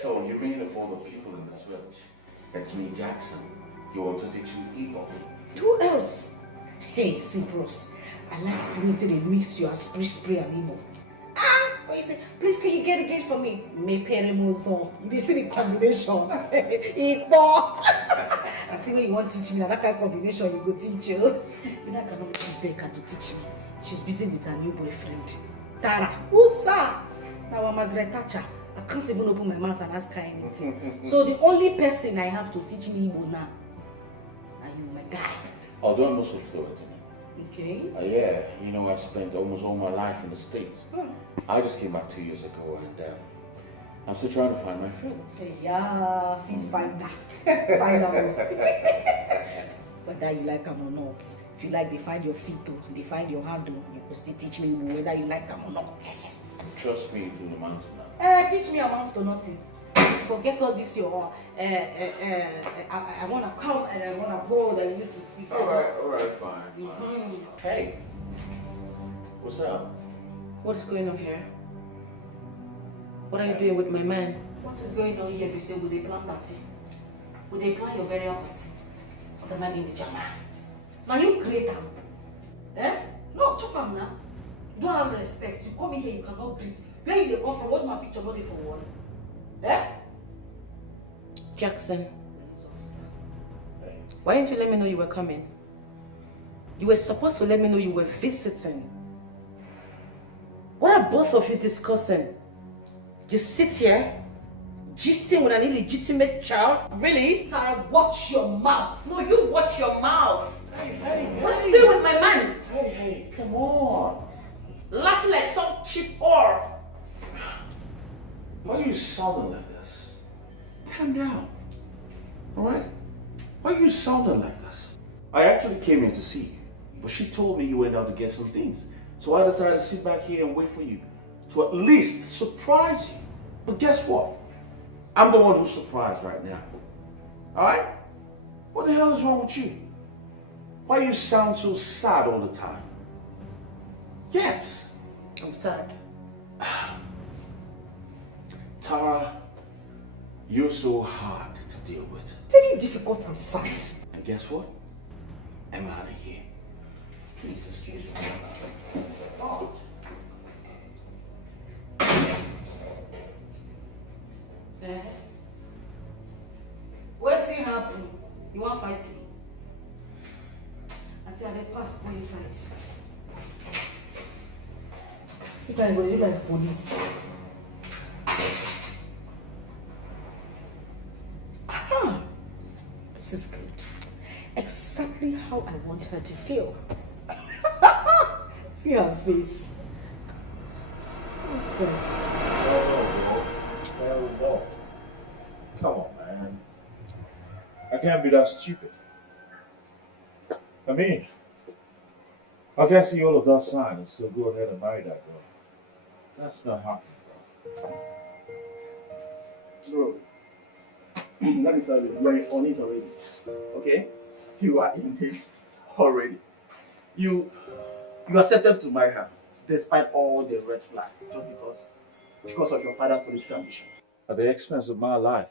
So you mean of all the people in this village, it's me, Jackson. You want to teach me Igbo? Who else? Hey, see, bros, I like the way they mix your spray and Igbo. What you say? Please, can you get a gate for me? Me peremozo. You see the combination. Igbo. I see when you want to teach me that kind of combination, you go teach you. You know I cannot teach Becca to teach me. She's busy with her new boyfriend, Tara. Who's that? Now I'm Margaret Thatcher. I can't even open my mouth and ask her anything. So the only person I have to teach me Igbo now, are you, my guy. Although I'm not so fluent in it. Okay. Yeah, you know, I spent almost all my life in the States. I just came back 2 years ago and I'm still trying to find my friends. Yeah, feet finder. Find out. Whether you like them or not. If you like, they find your feet, they find your hand, you can still teach me whether you like them or not. Trust me, it will amount to nothing. Teach me amounts to nothing. Forget all this your I wanna come and I wanna go that you used to speak. Alright, fine. Hey, what's up? What is going on here? What are you doing with my man? What is going on here? Because will they plan party? Will they plan your burial party? What am I doing with your man? Now you create them. Eh? No, chop them now. You don't have respect. You come in here, you cannot greet. Where you come from? What my picture body for one? Eh? Jackson, why didn't you let me know you were coming? You were supposed to let me know you were visiting. What are both of you discussing? Just sit here, gisting with an illegitimate child? Really? Sarah, watch your mouth. No, you watch your mouth. Hey. What are you doing with my man? Hey, come on. Laughing like some cheap whore. Why are you sounding like this? Calm down. Alright? Why are you sounding like this? I actually came here to see you, but she told me you went out to get some things. So I decided to sit back here and wait for you to at least surprise you. But guess what? I'm the one who's surprised right now. Alright? What the hell is wrong with you? Why you sound so sad all the time? Yes. I'm sad. Tara, you're so hard to deal with. Very difficult and sad. And guess what? I'm out of here. Please excuse me. God. Wetin happen? You wan fight me? I tell you, pass go inside. You can go, you like police. Aha! This is good. Exactly how I want her to feel. See her face. What's this? Oh, come on, man. I can't be that stupid. I mean, I can see all of that signs, so go ahead and marry that girl. That's not happening, Bro, that is already, you are on it already. Okay? You are in it already. You accepted to marry her despite all the red flags just because of your father's political ambition. At the expense of my life.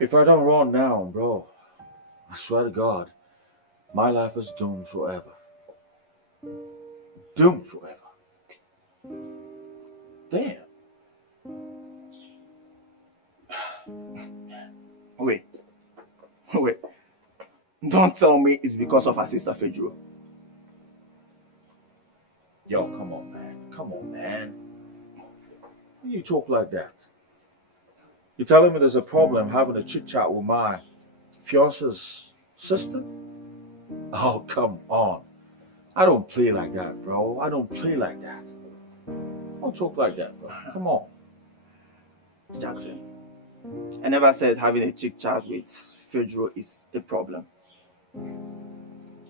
If I don't run now, bro, I swear to God, my life is doomed forever. Doomed forever. Damn. Wait. Don't tell me it's because of her sister Fedro. Yo, come on, man. Come on, man. Why you talk like that? You're telling me there's a problem having a chit-chat with my fiance's sister? Oh, come on. I don't play like that, bro. I don't play like that. Don't talk like that, bro. Come on. Jackson, I never said having a chit chat with Fedro is a problem.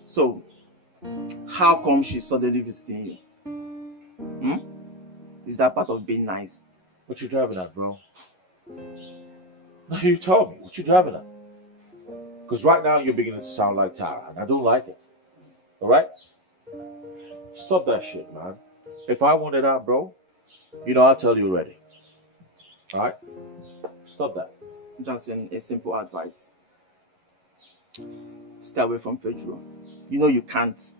So, how come she's suddenly visiting you? Is that part of being nice? What you driving at, bro? You tell me. What you driving at? Because right now you're beginning to sound like Tara, and I don't like it. Alright? Stop that shit, man. If I wanted out, bro, I'll tell you already. Alright? Stop that. Johnson, a simple advice. Stay away from Fedro. You can't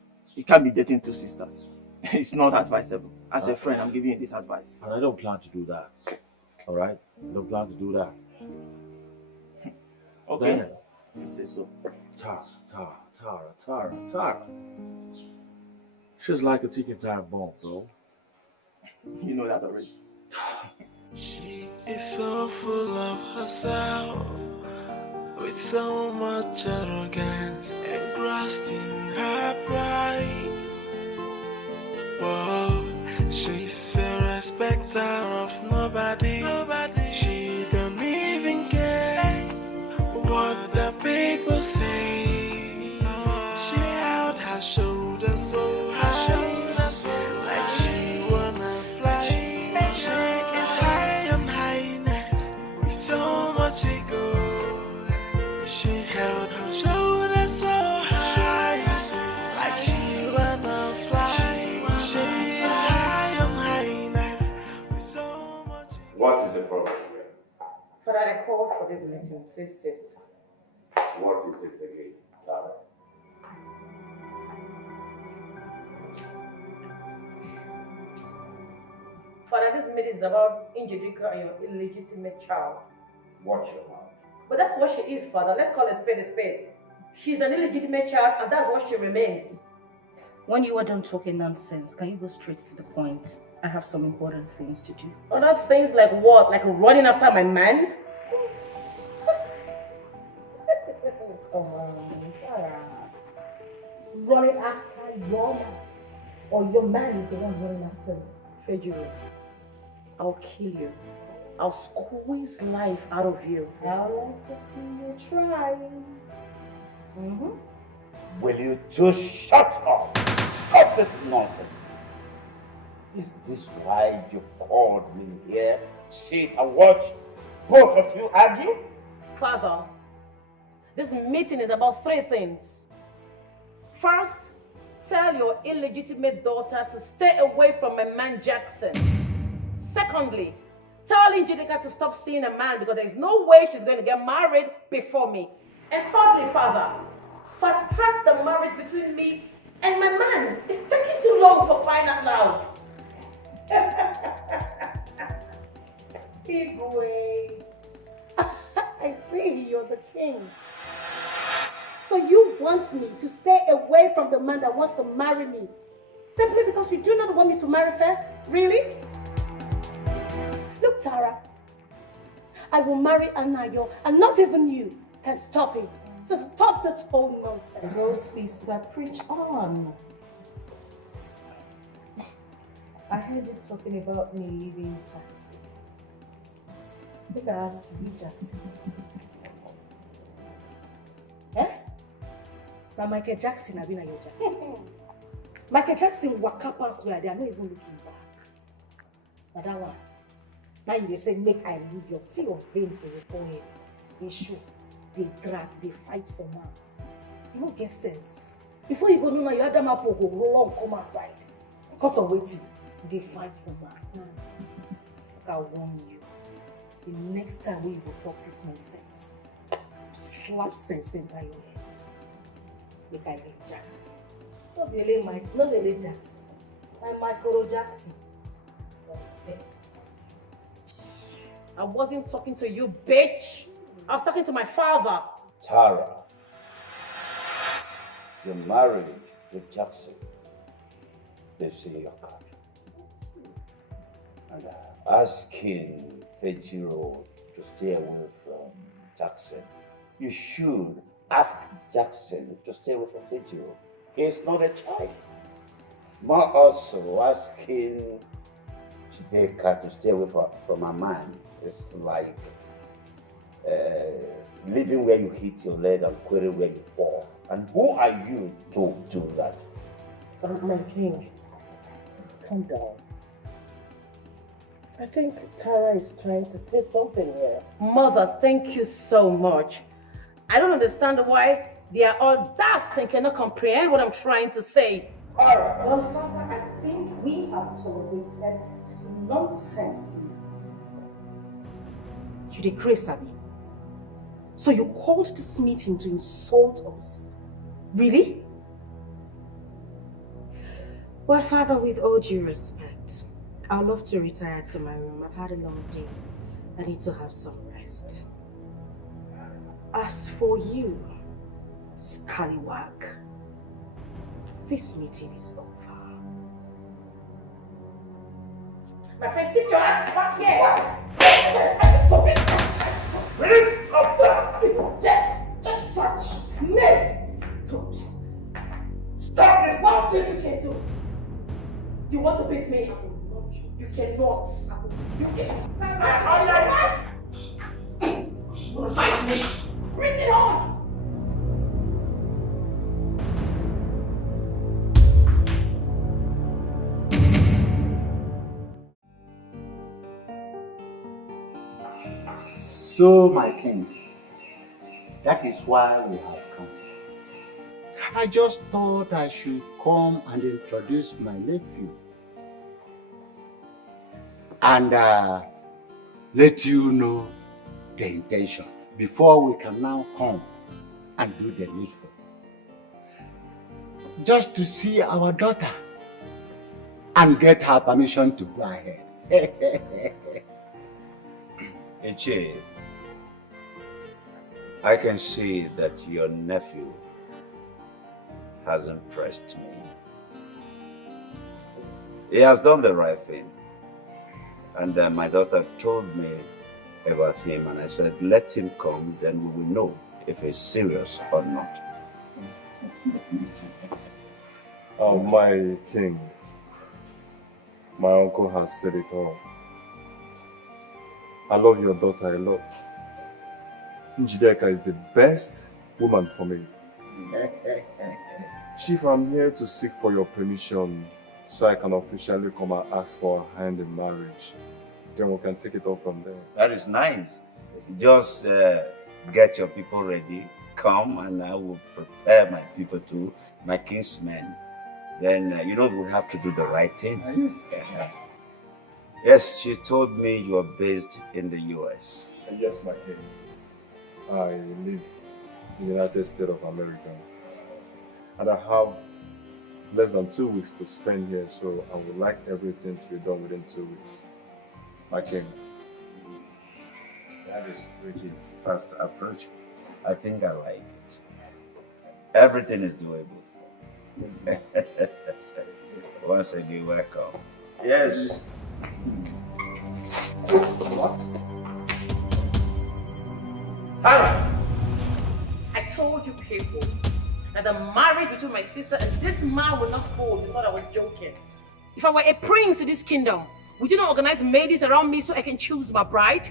be dating two sisters. It's not advisable. As a friend, I'm giving you this advice. And I don't plan to do that. Alright? I don't plan to do that. Okay. Then, you say so. Tara. She's like a ticking time bomb, bro. You know that already. She is so full of herself, with so much arrogance engrossed in her pride. Whoa, she's a respecter of nobody. She don't even care what the people say. She held her shoulders so high, like she wanna fly. She is high on highness, with so much ego. She held her shoulders so high, like she wanna fly. She is high on highness, with so much ego. What is the problem? But I called for this meeting. Please sit. What is it again, Tara? Father, this meeting is about Njidika and your illegitimate child. Watch your mouth. But that's what she is, Father. Let's call a spade a spade. She's an illegitimate child, and that's what she remains. When you are done talking nonsense, can you go straight to the point? I have some important things to do. Other things like what? Like running after my man? Come on, Tara. Running after your man. Or your man is the one running after Fedro, I'll kill you. I'll squeeze life out of you. I'll like to see you try. Will you two shut up? Stop this nonsense. Is this why you called me here? Sit and watch both of you argue? Father, this meeting is about three things. First, tell your illegitimate daughter to stay away from my man Jackson. Secondly, tell Njidika to stop seeing a man because there's no way she's going to get married before me. And thirdly, Father, fast track the marriage between me and my man. It's taking too long for crying out loud. Big way. I see you're the king. So you want me to stay away from the man that wants to marry me simply because you do not want me to marry first? Really? Look, Tara, I will marry Anayo, and not even you can stop it. So stop this whole nonsense. Rose, sister, preach on. I heard you talking about me leaving Jackson. I think I asked you, Jackson. Eh? Now Michael Jackson, I've been a Jackson. Michael Jackson waka pass where they are not even looking back. Now that one. Now you say make I leave your see your vein for your forehead. They shoot, they drag, they fight for man. You don't get sense. Before you go no, your other map will go roll on come outside. Because of waiting, they fight for man. I warn you. The next time we will talk this nonsense, slap sense into your head. Make I leave Jackson. Not really Mike, not really Jackson. I'm Michael Jackson. I wasn't talking to you, bitch. I was talking to my father. Tara, you're married to Jackson. They see your card. And asking Fejiro to stay away from Jackson. You should ask Jackson to stay away from Fejiro. He's not a child. More also asking Chideka to stay away from a man. It's like living where you hit your leg and querying where you fall. And who are you to do that? My king, calm down. I think Tara is trying to say something here. Mother, thank you so much. I don't understand why they are all daft and cannot comprehend what I'm trying to say. Well, Father, I think we have tolerated this nonsense. You decree Sabi. So you called this meeting to insult us? Really? Well, Father, with all due respect, I'd love to retire to my room. I've had a long day. I need to have some rest. As for you, Scallywag, this meeting is over. My friend, sit your ass back here. Please stop that! Just such men don't. Stop this! What you can do? You want to beat me? You cannot. You cannot. Fight me. Bring it on. So, my king, that is why we have come. I just thought I should come and introduce my nephew. And let you know the intention before we can now come and do the needful. Just to see our daughter and get her permission to go ahead. Eche, I can see that your nephew has impressed me. He has done the right thing. And my daughter told me about him, and I said, let him come, then we will know if he's serious or not. Oh, my king, my uncle has said it all. I love your daughter a lot. Njideka is the best woman for me. Chief, I'm here to seek for your permission so I can officially come and ask for her hand in marriage. Then we can take it off from there. That is nice. Just get your people ready, come, and I will prepare my people too, my kinsmen. Then, we have to do the right thing. Yes. Yes, she told me you are based in the US. Yes, my king. I live in the United States of America. And I have less than 2 weeks to spend here, so I would like everything to be done within 2 weeks. Okay. That is pretty fast approach. I think I like it. Everything is doable. Once again, welcome. Yes. What? Tara! I told you people that the marriage between my sister and this man will not hold. You thought I was joking. If I were a prince in this kingdom, would you not organize maidens around me so I can choose my bride?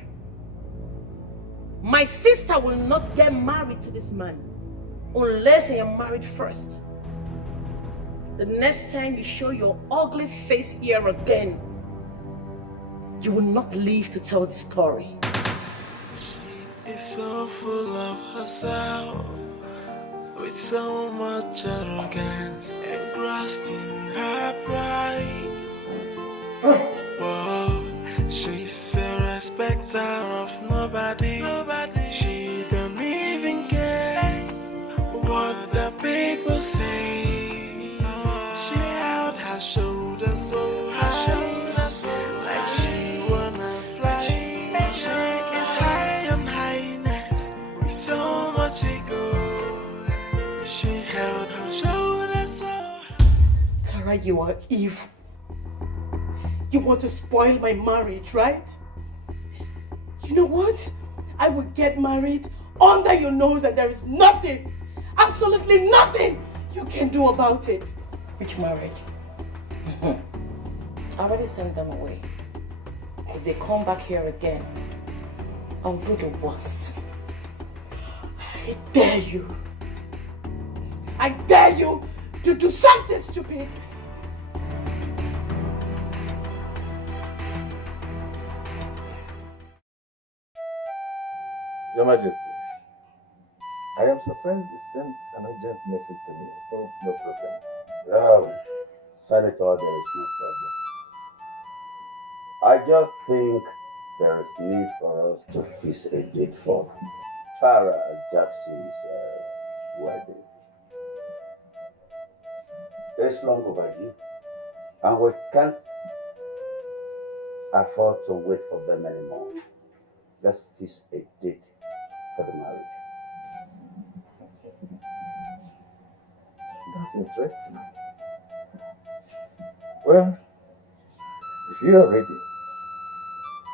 My sister will not get married to this man unless I am married first. The next time you show your ugly face here again, you will not live to tell the story. She is so full of herself, with so much arrogance engrossed in her pride. Whoa, she's a respecter of nobody. She don't even care what the people say. She held her shoulders so high, like she wanna fly. She is high on highness, with so much ego. She held her shoulders so high. Tara, you are evil. You want to spoil my marriage, right? You know what? I will get married under your nose and there is nothing, absolutely nothing you can do about it. Which marriage? I already sent them away. If they come back here again, I'll do the worst. I dare you. I dare you to do something stupid. Your Majesty, I am surprised you sent an urgent message to me. Oh, no problem. Senator, there is no problem. I just think there is need for us to fix a date for Tara and Jackson's wedding. It's long overdue, and we can't afford to wait for them anymore. Let's fix a date for the marriage. That's interesting. Well, if you are ready,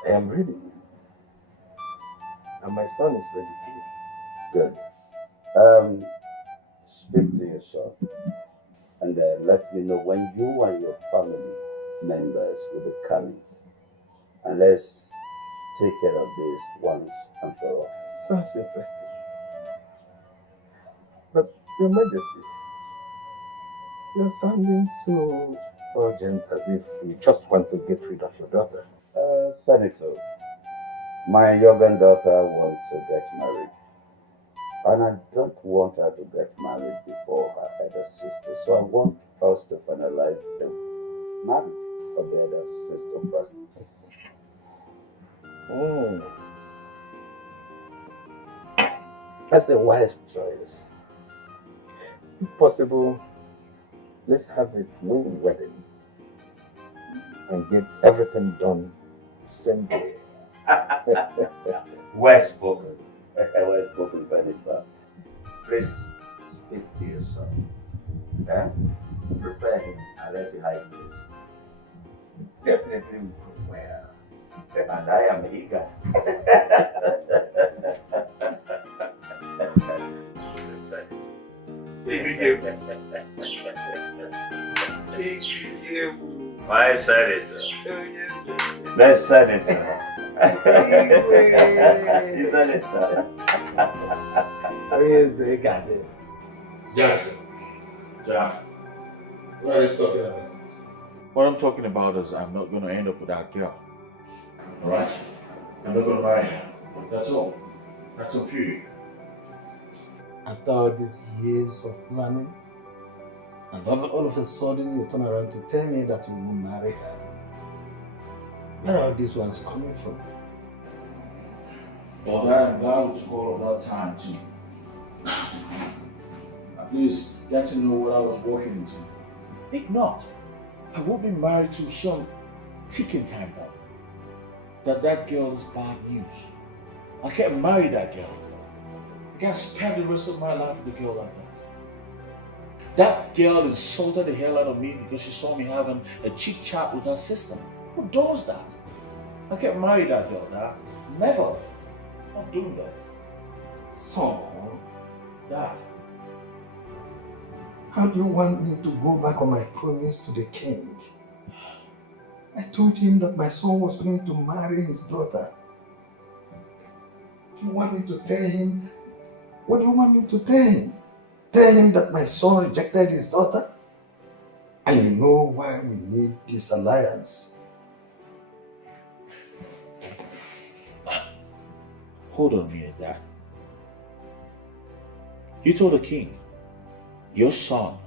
I am ready. And my son is ready too. Good. Speak to your son and let me know when you and your family members will be coming. And let's take care of this once and for all. Sounds interesting. But, Your Majesty, you're sounding so urgent as if you just want to get rid of your daughter. Senator, my younger daughter wants to get married. And I don't want her to get married before her elder sister. So I want us to finalize the marriage of the elder sister first. That's a wise choice. If possible, let's have a twin wedding and get everything done the same day. Well spoken. Well spoken, Senator. Please speak to your son. Prepare him and let him hide this. Definitely will go well. And I am eager. My senator. My senator. Jackson. Jack. What are you talking about? What I'm talking about is I'm not going to end up with that girl. Alright? I'm not going to marry her. That's all. That's all period. After all these years of planning, and all of a sudden you turn around to tell me that you will marry her. Where are these ones coming from? Well, that we took all of that time to at least get to know what I was walking into. If not, I will be married to some ticking time bomb. That girl is bad news. I can't marry that girl. I can't spend the rest of my life with a girl like that. That girl insulted the hell out of me because she saw me having a chit chat with her sister. Who does that? I can't marry that girl, Dad. Never. Not doing that. Son, Dad. how do you want me to go back on my promise to the king? I told him that my son was going to marry his daughter. Do you want me to tell him? What do you want me to tell him? Tell him that my son rejected his daughter? And you know why we need this alliance. Hold on a minute, Dad. You told the king your son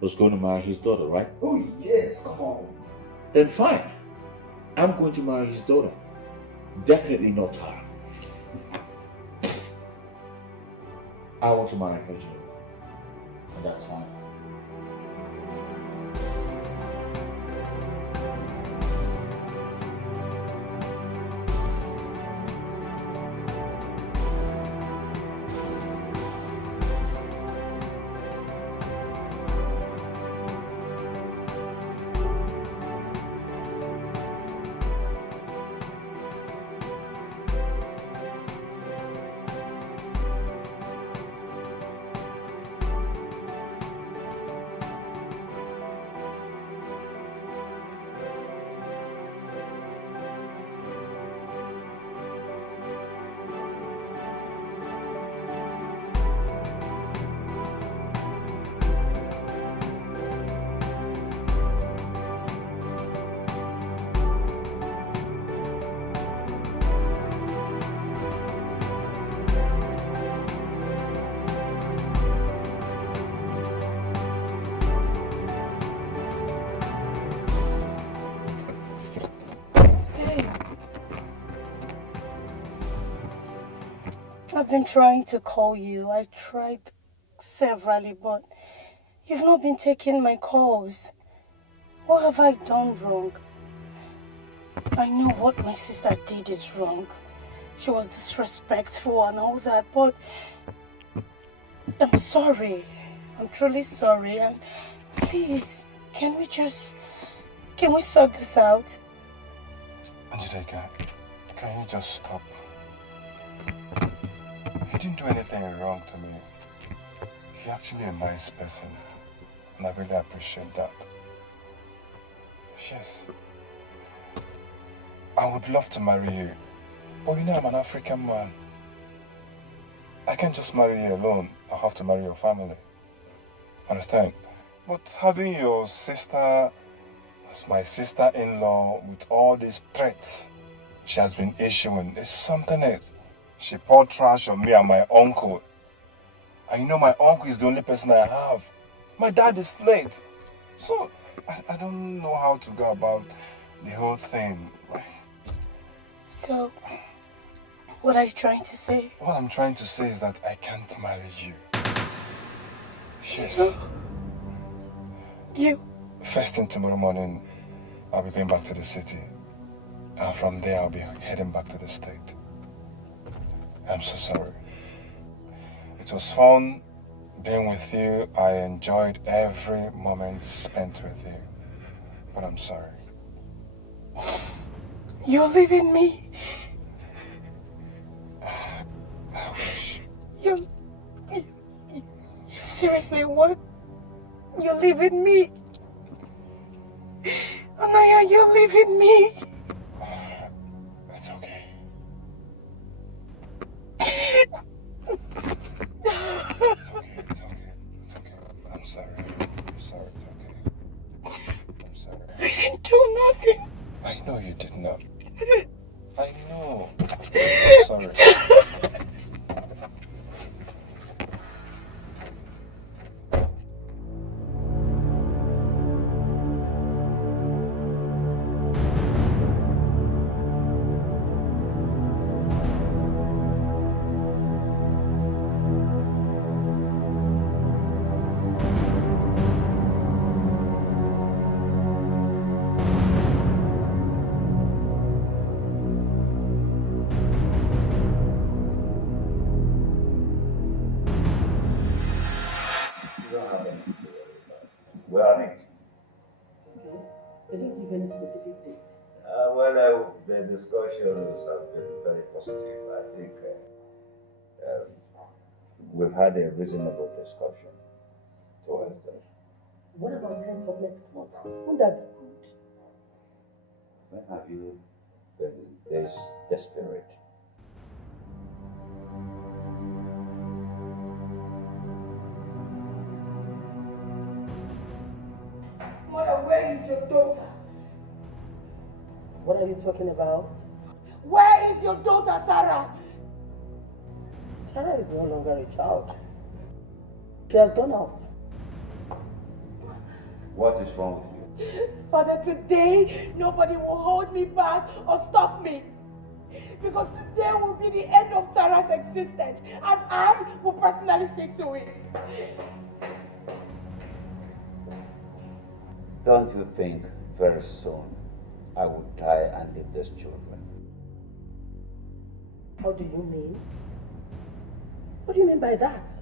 was going to marry his daughter, right? Oh yes, come on. Then fine. I'm going to marry his daughter. Definitely not her. I want to marry Virginia. And that's fine. I've been trying to call you. I tried severally, but you've not been taking my calls. What have I done wrong? I know what my sister did is wrong. She was disrespectful and all that, but I'm sorry. I'm truly sorry. And please, can we sort this out? Njideka, can you just stop? You didn't do anything wrong to me. You're actually a nice person, and I really appreciate that. Yes. I would love to marry you, but you know I'm an African man. I can't just marry you alone. I have to marry your family. Understand? But having your sister as my sister-in-law with all these threats she has been issuing is something else. She poured trash on me and my uncle. And you know my uncle is the only person I have. My dad is late. So I don't know how to go about the whole thing. So, what are you trying to say? What I'm trying to say is that I can't marry you. Yes. You? First thing tomorrow morning, I'll be going back to the city. And from there, I'll be heading back to the state. I'm so sorry. It was fun being with you. I enjoyed every moment spent with you. But I'm sorry. You're leaving me. I wish. You seriously, what? You're leaving me. Anaya, you're leaving me. It's okay. It's okay. I'm sorry. I'm sorry. It's okay. I'm sorry. I didn't do nothing. I know you did not. I know. I'm sorry. the discussions have been very positive. I think we've had a reasonable discussion towards them. What about 10th of next month? Wouldn't that be good? When have you been this desperate? Mother, where is your daughter? What are you talking about? Where is your daughter, Tara? Tara is no longer a child. She has gone out. What is wrong with you? Father, today nobody will hold me back or stop me. Because today will be the end of Tara's existence and I will personally see to it. Don't you think very soon I will die and leave these children? How do you mean? What do you mean by that?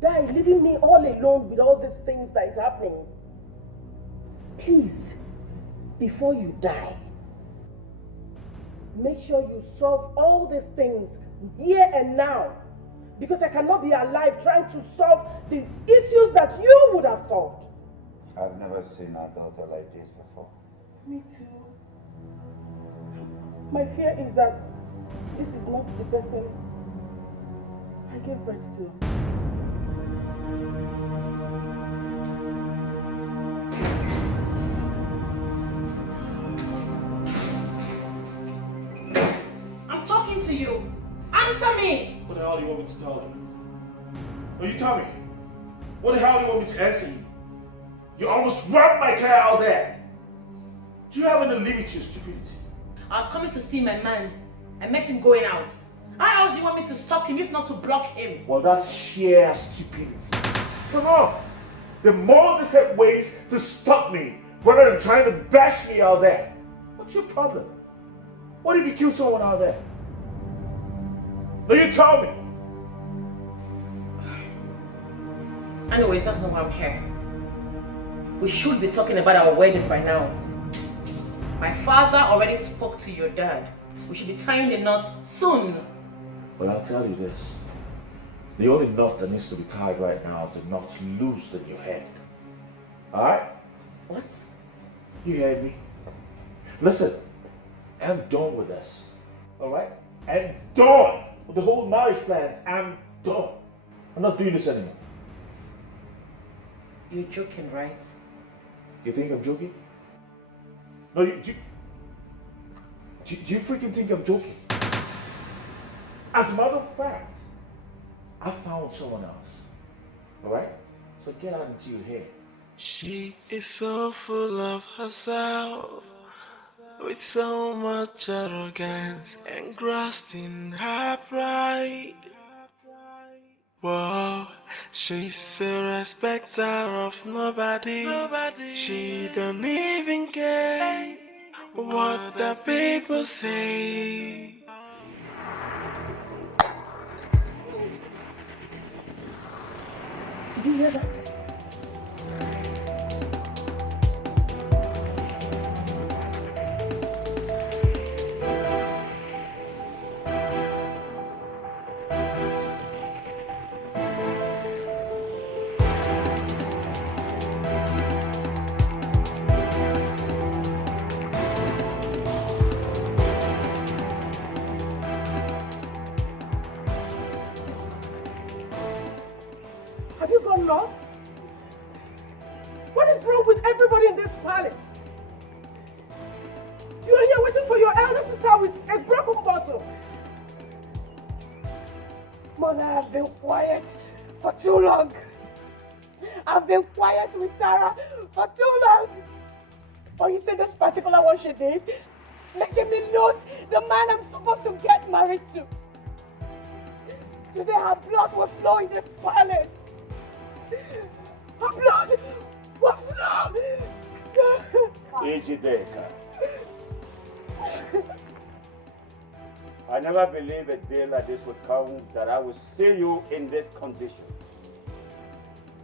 Die, leaving me all alone with all these things that is happening. Please, before you die, make sure you solve all these things here and now. Because I cannot be alive trying to solve the issues that you would have solved. I've never seen a daughter like this before. Me too. My fear is that this is not the person I gave birth to. I'm talking to you. Answer me. What the hell do you want me to tell you? Oh, you tell me. What the hell do you want me to answer you? You almost robbed my car out there. Do you have any limit to your stupidity? I was coming to see my man. I met him going out. How else do you want me to stop him if not to block him? Well, that's sheer stupidity. Come on. There are more decent ways to stop me rather than trying to bash me out there. What's your problem? What if you kill someone out there? No, you tell me. Anyways, that's not why I'm here. We should be talking about our wedding by now. My father already spoke to your dad. We should be tying the knot soon. Well, I'll tell you this. The only knot that needs to be tied right now is the knot loose in your head. Alright? What? You heard me? Listen, I'm done with this. Alright? I'm done with the whole marriage plans. I'm done. I'm not doing this anymore. You're joking, right? You think I'm joking? No, do you freaking think I'm joking? As a matter of fact, I found someone else. Alright? So get out into your head. She is so full of herself, with so much arrogance engrossed in her pride. Whoa, she's a respecter of nobody. She don't even care what the people say. Did you hear that? Have you gone lost? What is wrong with everybody in this palace? You are here waiting for your elder sister with a broken bottle. Mother, I've been quiet for too long. I've been quiet with Tara for too long. Oh, you see this particular one she did? Making me lose the man I'm supposed to get married to. Today her blood will flow in this palace. Her blood will flow. Ejideka. I never believed a day like this would come that I would see you in this condition.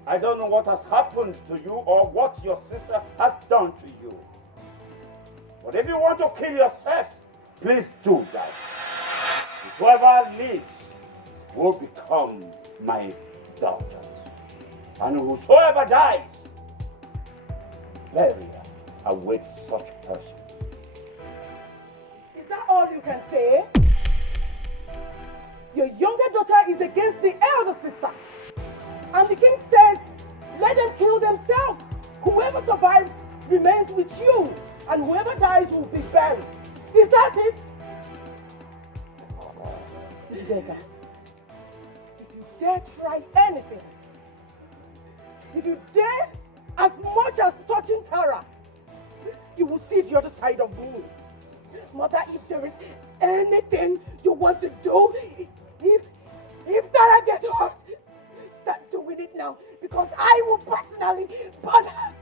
I don't know what has happened to you or what your sister has done to you. But if you want to kill yourselves, please do that. Whoever lives will become my daughter. And whosoever dies, burial awaits such person. Is that all you can say? Your younger daughter is against the elder sister. And the king says, let them kill themselves. Whoever survives remains with you. And whoever dies will be buried. Is that it? Njideka, if you dare try anything, if you dare as much as touching Tara, you will see the other side of me. Mother, if there is anything you want to do, if Tara gets hurt, start doing it now, because I will personally burn her.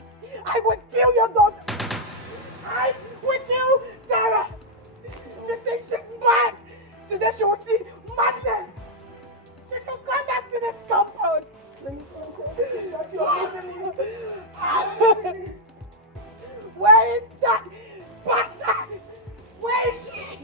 I will kill your daughter. I will kill Tara. You think she's mad? Today she will see madness. She can come back to this compound. Where is that bastard? Where is she?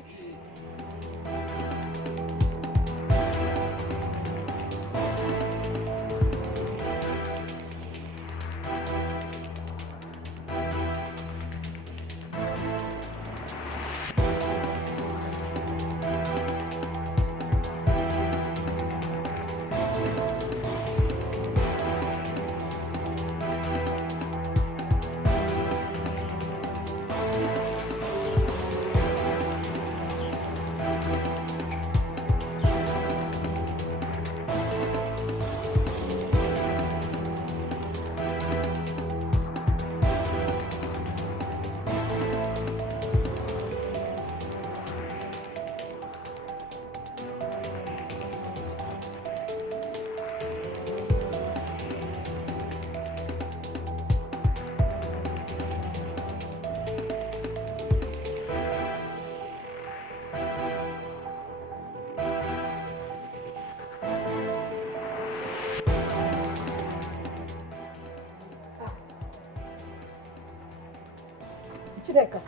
Chideka.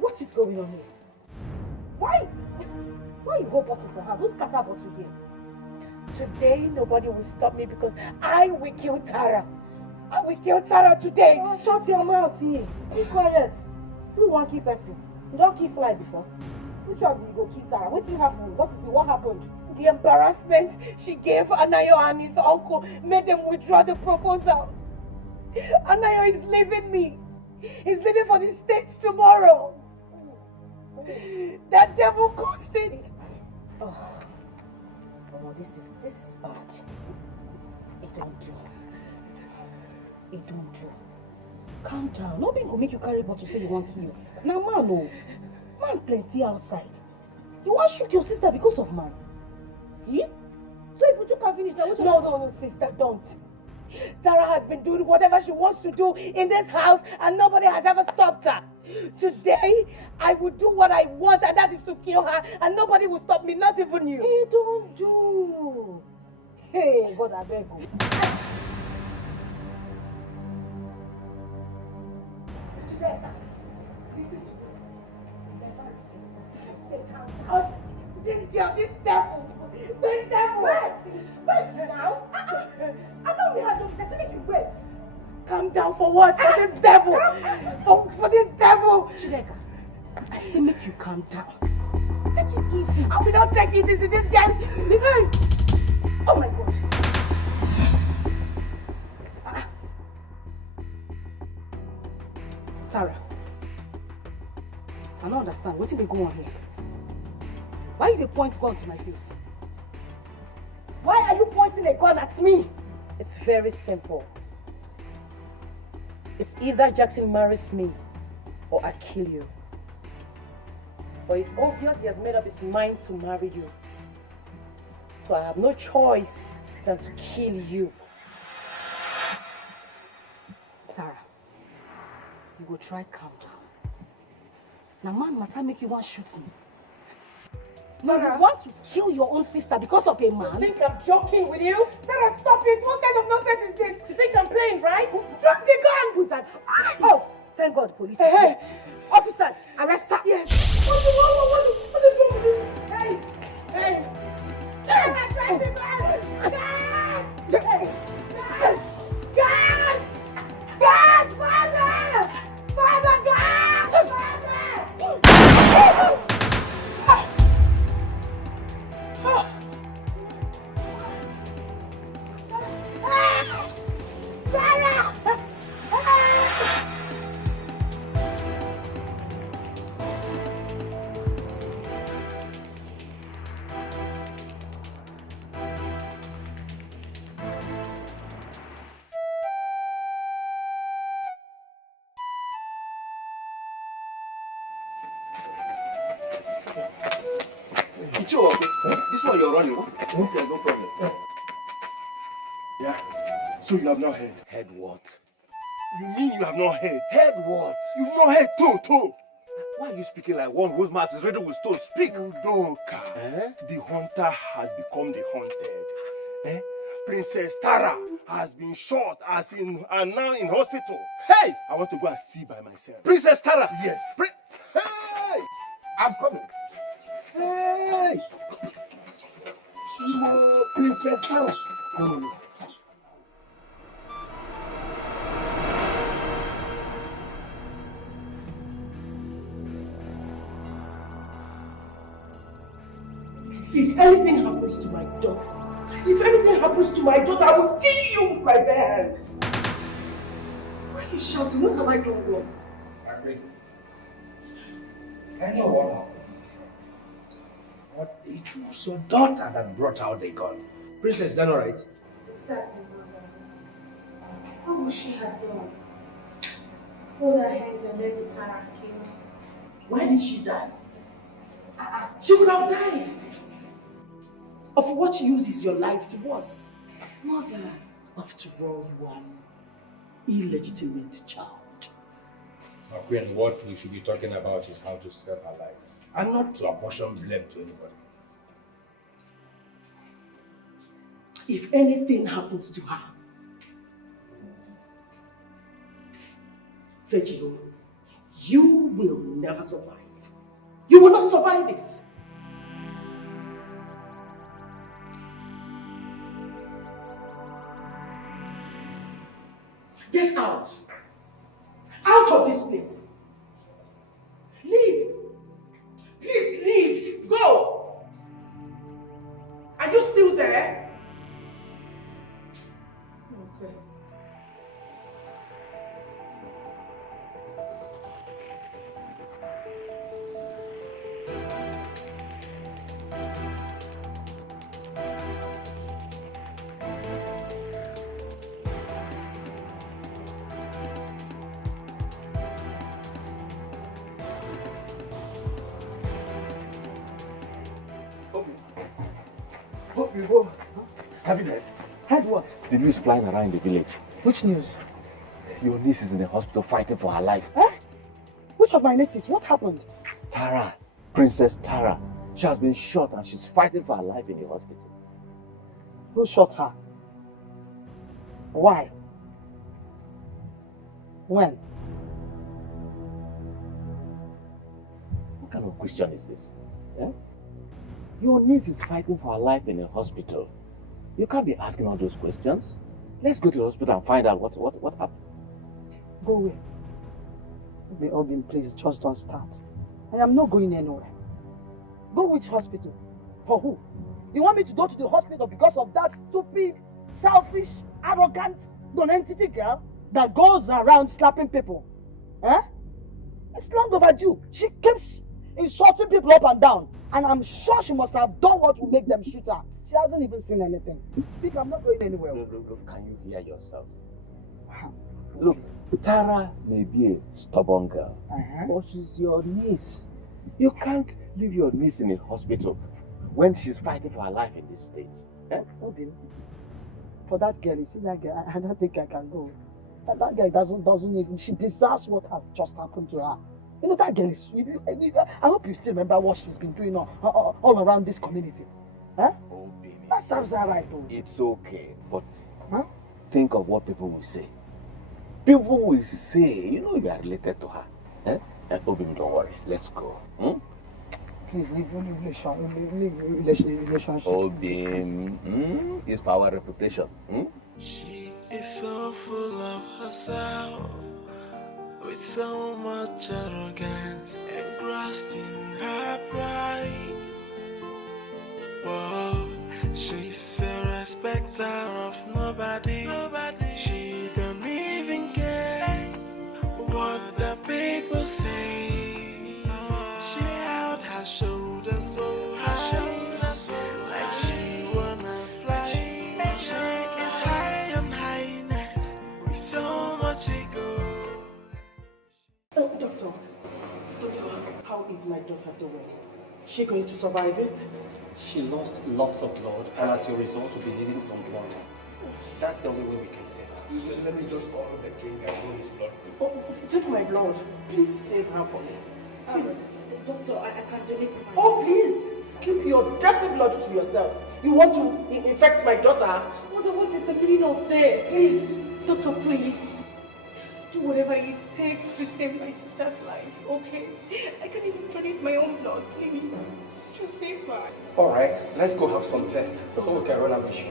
What is going on here? Why you hold bottle for her? Who's scatter bottle here? Today nobody will stop me because I will kill Tara. I will kill Tara today. Oh, shut your mouth here. Be quiet. Still one key person. You don't kill fly before. Which one will you go kill Tara? What happened? What happened? The embarrassment she gave Anayo and his uncle made them withdraw the proposal. Anayo is leaving me. He's leaving for the States tomorrow. That devil caused it. Oh, this is bad. It don't do. It don't do. Calm down. Nobody will make you carry bottle say you want to kill your sister. Now man, no. Man plenty outside. You want to shoot your sister because of man? He? So if you can finish that, No, sister, don't. Tara has been doing whatever she wants to do in this house and nobody has ever stopped her. Today, I will do what I want and that is to kill her and nobody will stop me, not even you. He don't do. Hey, God, I beg you. Listen to me. This girl, this devil. This devil. Wait now. I know we had to make you wait. Calm down for what? For this devil. For this devil. Chideka, I say make you calm down. Take it easy. I will not take it easy. This guy. Oh my God. Tara, I don't understand. What did they go on here? Why you point gun to my face? Why are you pointing a gun at me? It's very simple. It's either Jackson marries me or I kill you. But it's obvious he has made up his mind to marry you. So I have no choice than to kill you. Tara, you go try calm down. Now man matter make you want shoot me. You want to kill your own sister because of a man? You think I'm joking with you? Sarah, stop it! What kind of nonsense is this? You think I'm playing, right? Drop the gun! Put that. Oh, thank God police is here. Officers, arrest her. Yes. What is wrong with this? Hey! Hey! Sarah, drop the gun! Guys! Guys! Guys! Guys! Father! Father, guys! Father! Icho, this one you're running. What? There's no problem. Yeah. So you have not heard. Heard what? You mean you have not heard? Heard what? You've not heard too. Why are you speaking like one whose mouth is ready with stone? Speak. Udoka. The hunter has become the hunted. Princess Tara has been shot and now in hospital. Hey! I want to go and see by myself. Princess Tara! Yes. Hey! I'm coming. Hey! Princess Tara. No. If anything happens to my daughter, I will kill you with my bare hands. Why are you shouting? What have I done wrong? Margaret, I know what happened. But it was your daughter that brought out the gun. Princess, is that all right? Exactly, mother. What would she have done? Hold her hands and let the Tara kill me. Why did she die? She would have died. Of what use is your life to us? Mother. After all, you are an illegitimate child. Margaret, what we should be talking about is how to save her life, and not to apportion blame to anybody. If anything happens to her, Fejiro, you will never survive. You will not survive it. Get out. Out of this place. Leave. Please leave. Go. Are you still there? Nonsense. Have you heard? Heard what? The news flying around the village. Which news? Your niece is in the hospital fighting for her life. Which of my nieces? What happened? Tara, Princess Tara. She has been shot and she's fighting for her life in the hospital. Who shot her? Why? When? What kind of question is this? Your niece is fighting for her life in a hospital. You can't be asking all those questions. Let's go to the hospital and find out what happened. Go away. The Obin, please, just don't start. I am not going anywhere. Go which hospital? For who? You want me to go to the hospital because of that stupid, selfish, arrogant, non-entity girl that goes around slapping people? It's long overdue. She keeps insulting people up and down. And I'm sure she must have done what will make them shoot her. She hasn't even seen anything. Speak, I'm not going anywhere. Look, can you hear yourself? Look, Tara may be a stubborn girl, but she's your niece. You can't leave your niece in a hospital when she's fighting for her life in this stage. Obin, for that girl, you see that girl, I don't think I can go. That girl doesn't even, she deserves what has just happened to her. You know, that girl is... I hope you still remember what she's been doing all around this community. Huh? Oh, baby. That serves her right, though. It's okay, but think of what people will say. People will say, you know, you are related to her. Eh? Oh, baby, don't worry. Let's go. Hmm? Please leave relationship. Oh, baby. It's for our reputation. She is so full of herself, with so much arrogance, engrossed in her pride. Whoa, she's a respecter of nobody. She don't even care what the people say. She held her shoulders so high, like she wanna fly. She is high on highness, with so much ego. Doctor, how is my daughter doing? Is she going to survive it? She lost lots of blood, and as a result, will be needing some blood. That's the only way we can save her. Let me just call the king and know his blood. Oh, take my blood. Please save her for me. Please. Doctor, I can donate my... Oh, please. Keep your dirty blood to yourself. You want to infect my daughter? Mother, what is the meaning of this? Please. Doctor, please. Do whatever it takes to save my sister's life, okay? I can even donate my own blood, please. Just save her. Alright, let's go have some tests so we can run a mission.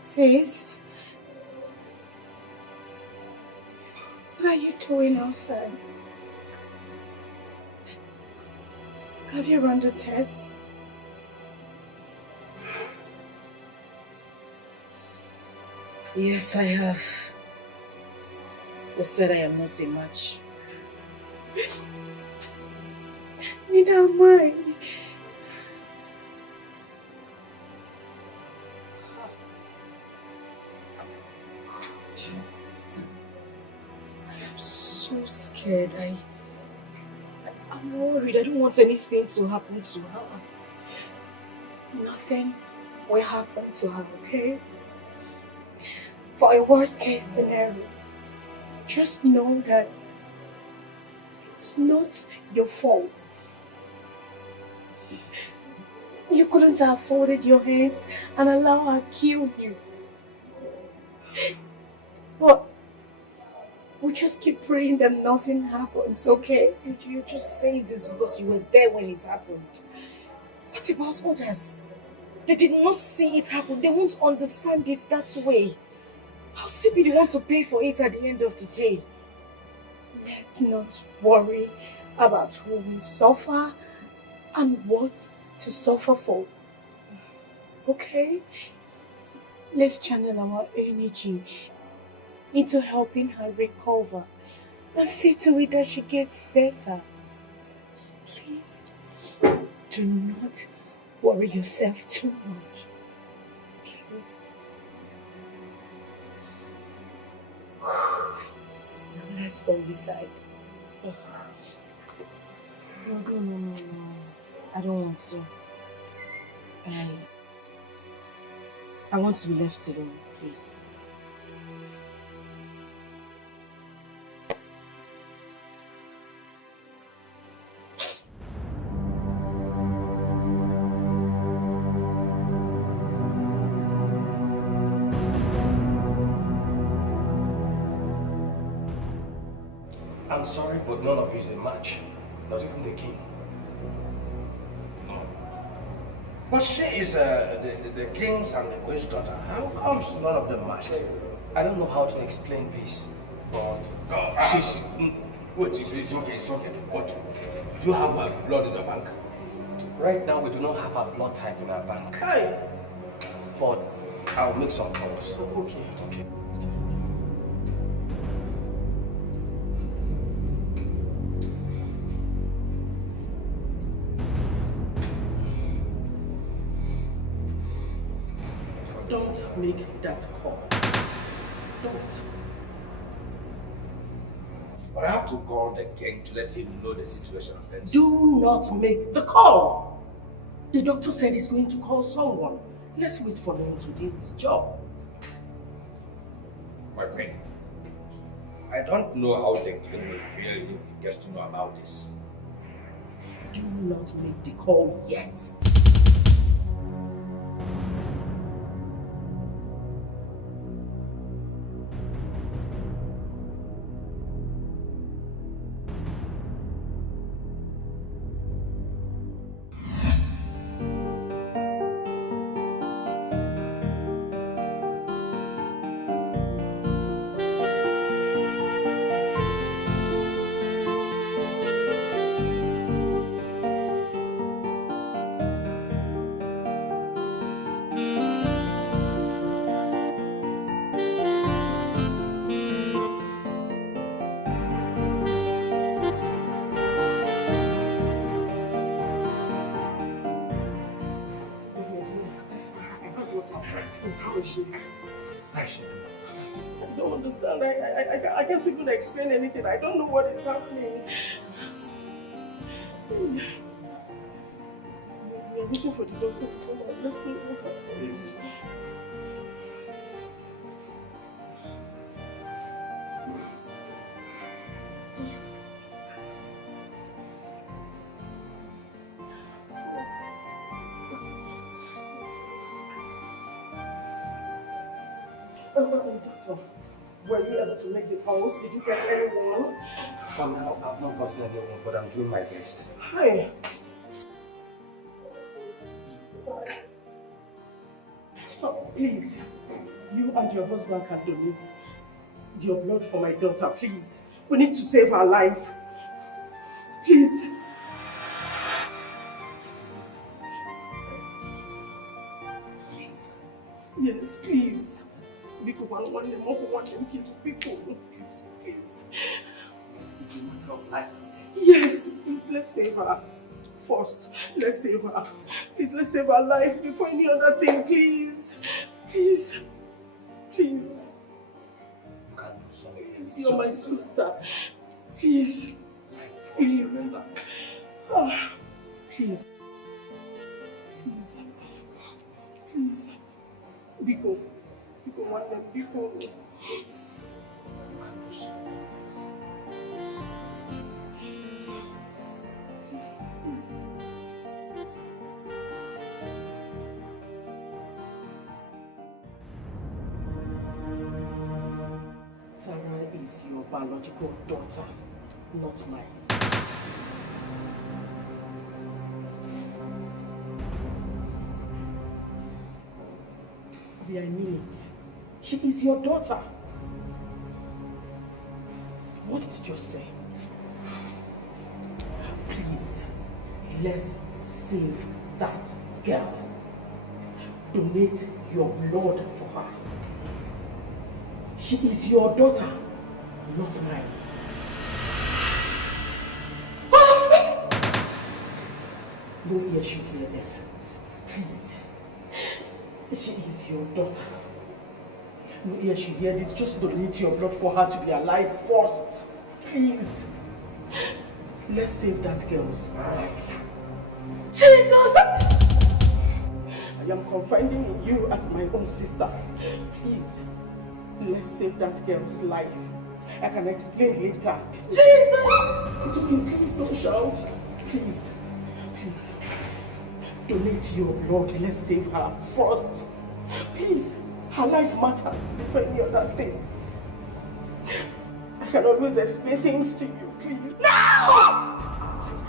Sis, what are you doing outside? Have you run the test? Yes, I have. They said I am not a match. Neither am I. I'm so scared. I'm worried. I don't want anything to happen to her. Nothing will happen to her, okay? For a worst case scenario, just know that it was not your fault. You couldn't have folded your hands and allow her kill you. But we just keep praying that nothing happens, okay? You just say this because you were there when it happened. What about others? They did not see it happen. They won't understand it that way. How simply they want to pay for it at the end of the day? Let's not worry about who will suffer and what to suffer for. Okay? Let's channel our energy into helping her recover And see to it that she gets better. Please, do not worry yourself too much. Please. Now let's go inside. No. I don't want to. I want to be left alone, please. I'm sorry, but none of you is a match. Not even the king. But she is the king's and the queen's daughter. How comes none of them matched? I don't know how to explain this, but she's... Wait, it's okay. But do you have her blood in the bank? Right now, we do not have a blood type in our bank. Hi. But I'll make some calls. Okay. Don't make that call. Don't. But I have to call the king to let him know the situation of things. Do not make the call. The doctor said he's going to call someone. Let's wait for him to do his job. My friend, I don't know how the king will feel if he gets to know about this. Do not make the call yet. I don't understand. I can't even explain anything. I don't know what is happening. We are waiting for the doctor to come out. Let's look at this. Doctor, were you able to make the calls? Did you get anyone? For now, I've not gotten anyone, but I'm doing my best. Hi. Oh, please, you and your husband can donate your blood for my daughter, please. We need to save her life. Please. Yes, please. Because I want them kill people. Please. It's a matter of life. Yes, please, let's save her. First, let's save her. Please, let's save her life before any other thing, please. Please. Please. Please, you're my sister. Please. Please. Ah, please. Please. Please. Biko. Biko, one name. Biko. Please. Please. Please. Tara is your biological daughter, not mine. I mean it. She is your daughter. What did you say? Please, let's save that girl. Donate your blood for her. She is your daughter, not mine. No ear should hear this. Please. She is your daughter. No ear should hear this. Just donate your blood for her to be alive first. Please. Let's save that girl's life. Jesus! I am confiding in you as my own sister. Please. Let's save that girl's life. I can explain later. Jesus! It's okay, please don't shout. Please. Please. Donate your blood. Let's save her first. Please. Her life matters before any other thing. I can always explain things to you. Please. No!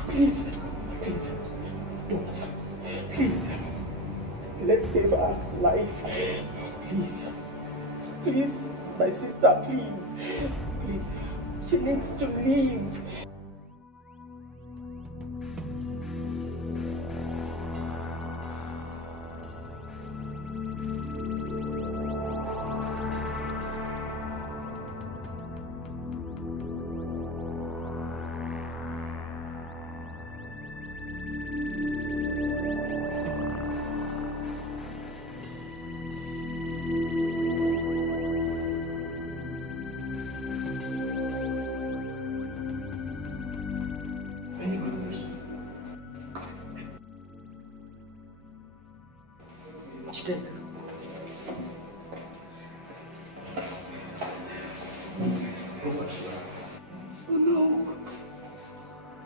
Please. Please. Don't. Please. Let's save her life. Please. Please. My sister, please. Please. She needs to live. Oh no,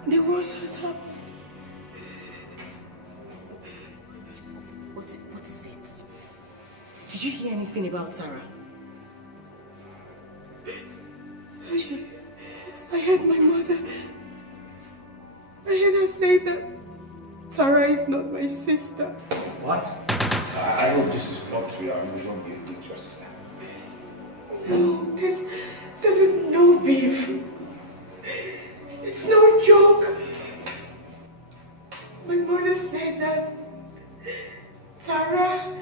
the worst has happened. What is it? Did you hear anything about Sarah? I heard my mother. I heard her say that Tara is not my sister. What? I hope this is not true. Your unusual beef with your sister. No, this is no beef. It's no joke. My mother said that Tara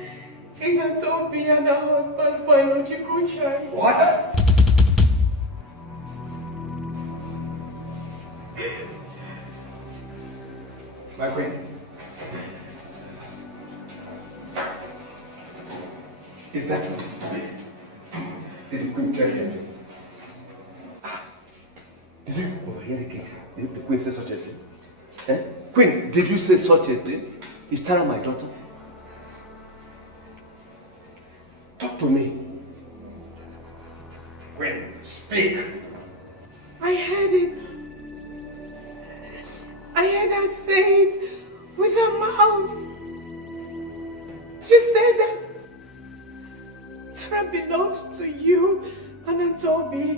is a Toby and her husband's biological child. What? My queen. Is that true? Did the queen tell you anything? Did you overhear the case? The queen say such a thing? Eh? Queen, did you say such a thing? Is Tara my daughter? Talk to me. Queen, speak. I heard it. I heard her say it with her mouth. She said that Tara belongs to you and Antobi.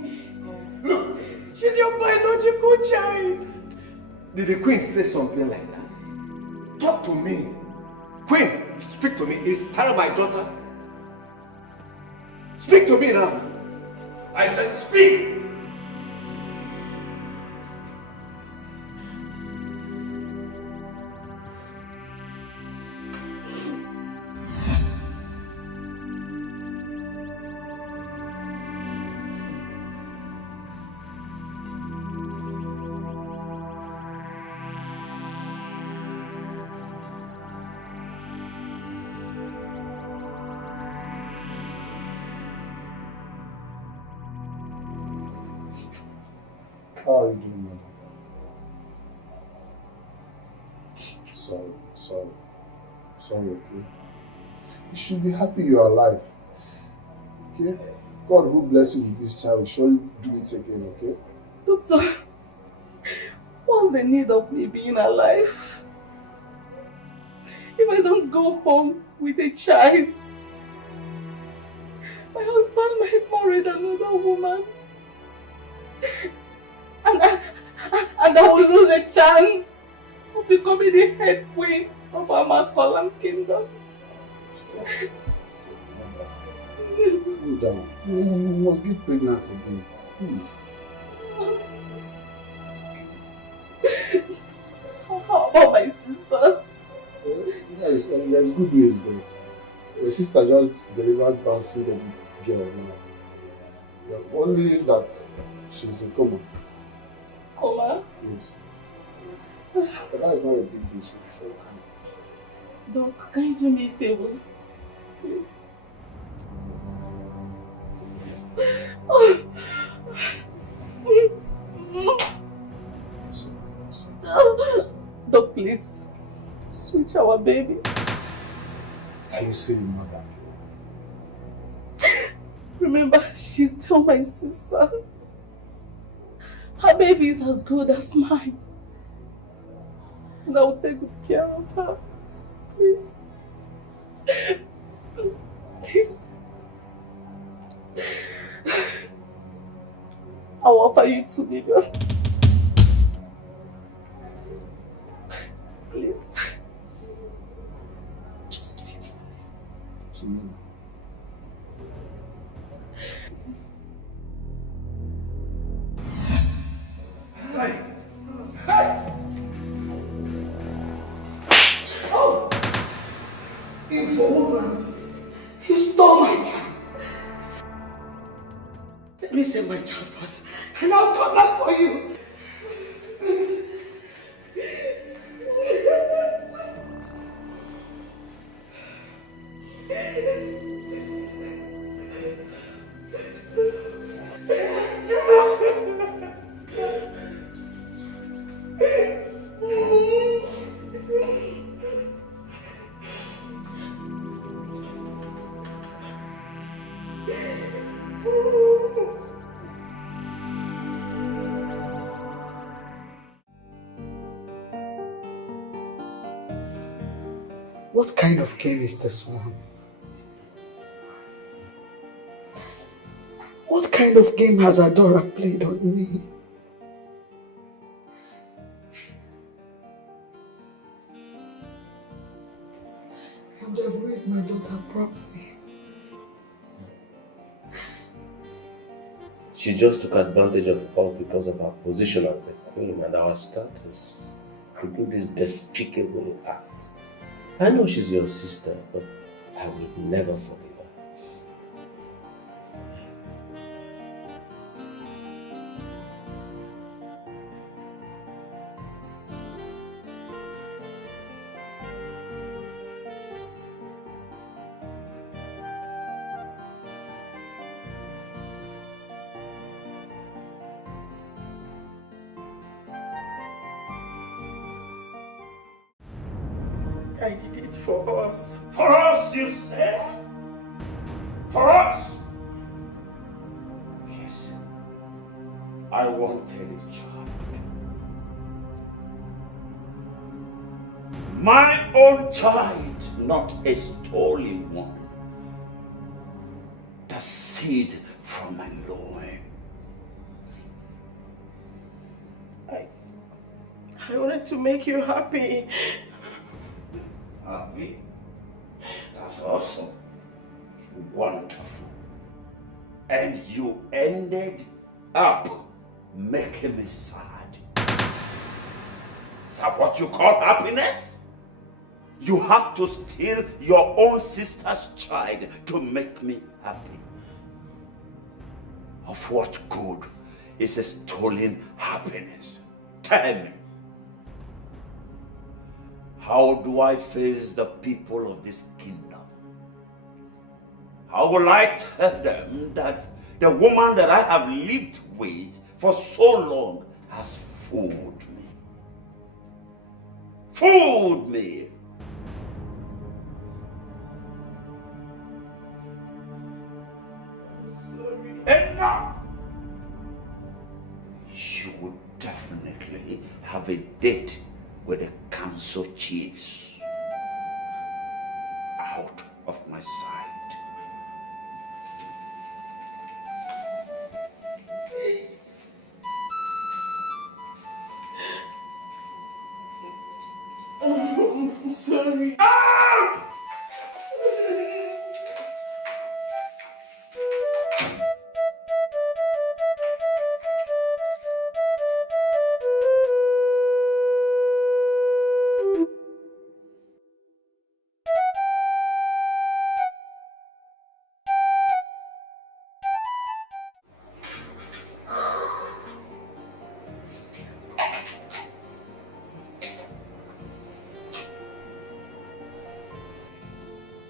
Look. She's your biological child. Did the queen say something like that? Talk to me. Queen, speak to me. Is Tara my daughter? Speak to me now. I said speak. How are you doing, man? Sorry, okay? You should be happy you are alive, okay? God who bless you with this child will surely do it again, okay? Doctor, what's the need of me being alive? If I don't go home with a child, my husband might marry another woman. And I will lose a chance of becoming the head queen of our Makolam kingdom. Cool down. You must get pregnant again, please. How about my sister? Yes, there's good news though. Your sister just delivered bouncing baby girl now. The only is that she's in coma. Coma? Yes. But that is not a big deal, so you can. Doc, can you do me a favor? Please. Doc, please. Switch our babies. Are you silly, mother? Remember, she's still my sister. Her baby is as good as mine. And I will take good care of her. Please. Please. I'll offer you 2 million. Please. Just do it for me. 2 million. Hey! Hey! Oh! Evil woman! You stole my child! Let me save my child first, and I'll come back for you! What kind of game is this one? What kind of game has Adora played on me? I would have raised my daughter properly. She just took advantage of us because of our position as the queen and our status to do this despicable act. I know she's your sister, but I will never forgive her. I did it for us. For us, you said? For us? Yes. I wanted a child. My own child, not a stolen one. The seed from my loin. I wanted to make you happy. Happy? That's awesome. Wonderful. And you ended up making me sad. Is that what you call happiness? You have to steal your own sister's child to make me happy. Of what good is a stolen happiness? Tell me. How do I face the people of this kingdom? How will I tell them that the woman that I have lived with for so long has fooled me? Fooled me! Enough! You would definitely have a date with the council chiefs. Out of my sight. I'm sorry. Ah!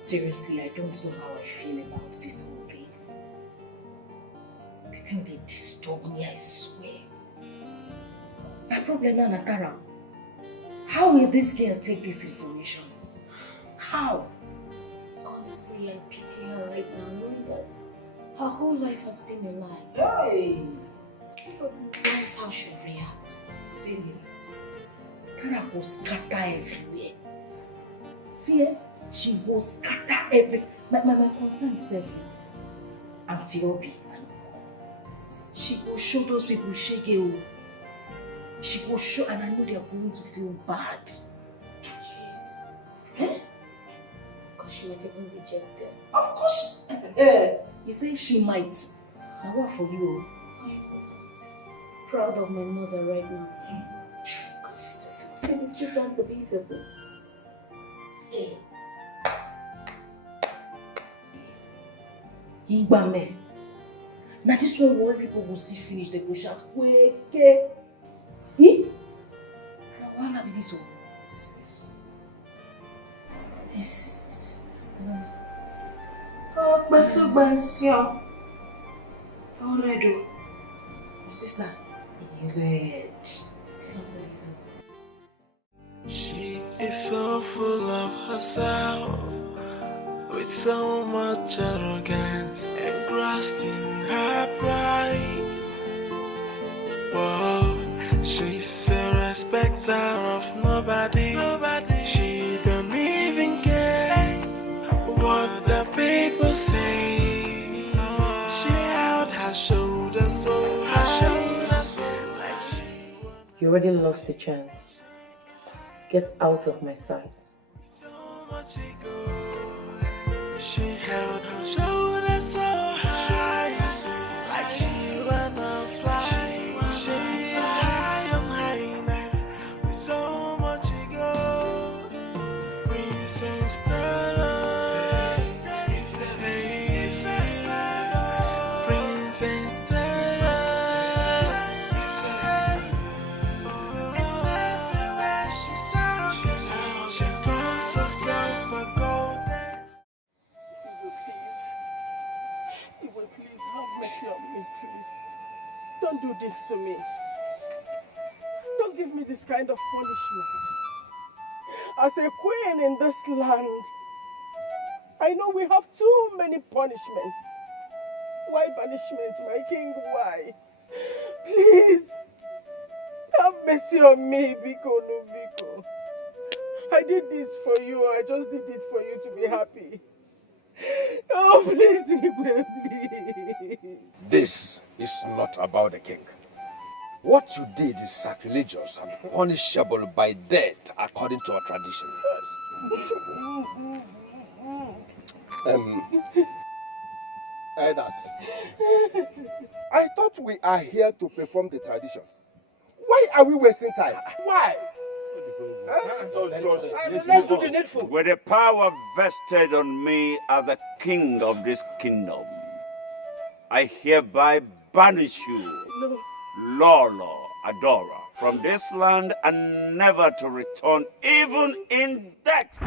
Seriously, I don't know how I feel about this whole thing. The thing they disturb me, I swear. My problem now, Natara. How will this girl take this information? How? Honestly, I pity her right now, knowing that her whole life has been a lie. Hey! Who knows how she'll react? See me. Tara will scatter everywhere. See, she will scatter every. My concern self is Auntie Obi. She will show those people shege. She will show, and I know they are going to feel bad. Jeez. Because she might even reject them. Of course. You say she might. Now what for you? I'm proud of my mother right now. Because this whole thing is just unbelievable. Hey. Igbame. Now this one where people will see finish, they go shout, Kweke. Now why be this one? Serious. Yes. Oh, but so bad, already. My sister, red. Still unbelievable. She is so full of herself, with so much arrogance, engrossed in her pride. Whoa, she's a respecter of nobody. She don't even care what the people say. She held her shoulder so high, like she. You already lost the chance. Get out of my sight. So much ego. She held her shoulder so high, like she wanna fly. She is high on highness, with so much ego. Princess Tara, Princess Tara. Everywhere she's arrogant, she calls herself a goddess. You will please have mercy on me, please. Don't do this to me. Don't give me this kind of punishment. As a queen in this land, I know we have too many punishments. Why banishment, my king? Why? Please, have mercy on me, Biko no Biko. I did this for you. I just did it for you to be happy. Oh, please, Igwe, please. This is not about the king. What you did is sacrilegious and punishable by death according to our tradition. Elders, I thought we are here to perform the tradition. Why are we wasting time? Why? With the power vested on me as a king of this kingdom, I hereby banish you, No. Lolo Adora, from this land and never to return, even in death.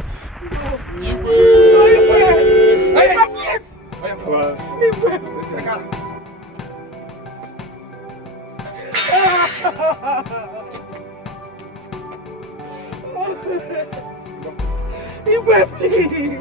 Igwe, please.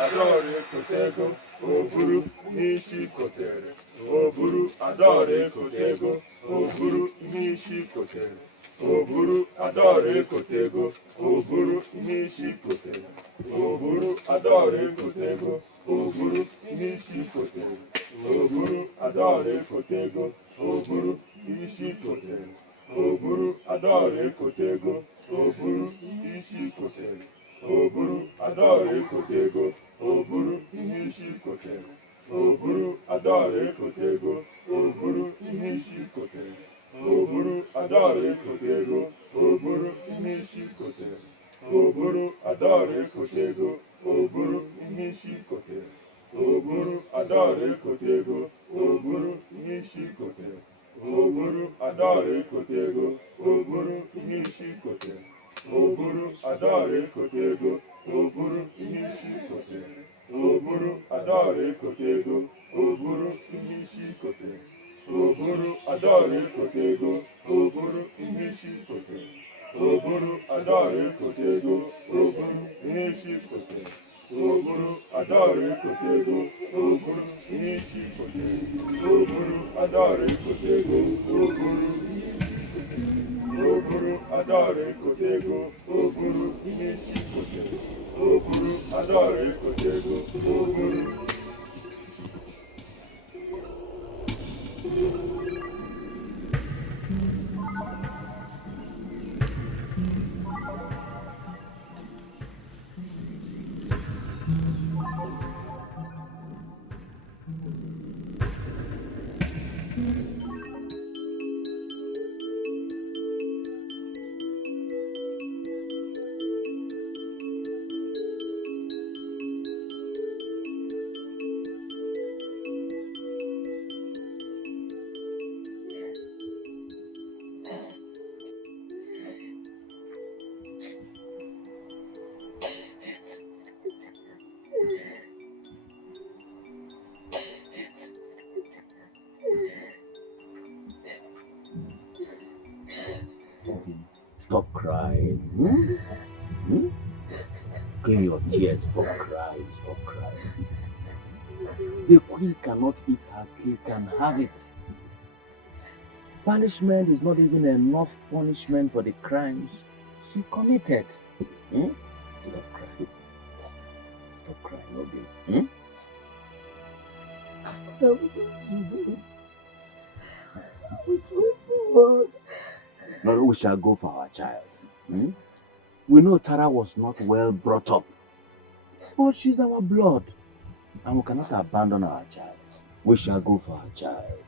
Adore Kotego, Oburu, Nishi Kotere, Oburu, Adore Kotego, Oburu, Nishi Kotere, Oburu, Adore Kotego, Oburu, Nishi Kotere, Oburu, Adore Kotego, Oburu, Nishi Kotere, Oburu, Adore Kotego, Oburu, Nishi Kotere, Oburu, Adore Kotego, Oburu, Nishi Kotere, Oburu, Adore Kotego, Oburu, Nishi Kotere, Oburu, Adore Kotego, Oburu, Nishi Kotere, Oburu adore kotego, oburu imishi kote. Oburu adore kotego, oburu imishi kote. Oburu adore kotego, oburu imishi kote. Oburu adore kotego, oburu imishi kote. Oburu adore kotego, oburu imishi kote. Oburu adore kotego, oburu imishi kote. Oburu adore kotego, oburu imishi kote. Oburu adore kotego, oburu imishi kote. Oburu adore kotego, oburu imishi kote. Oburu adore kotego, oburu Oburu adore kotego, oburu imishi kote. Oburu adore kotego, oburu Stop crying. Clean your tears. Stop crying. Stop crying. The queen cannot eat her cake and have it. Punishment is not even enough punishment for the crimes she committed. Stop crying. Stop crying, okay? Now we shall go for our child. We know Tara was not well brought up, but she's our blood, and we cannot abandon our child. We shall go for our child.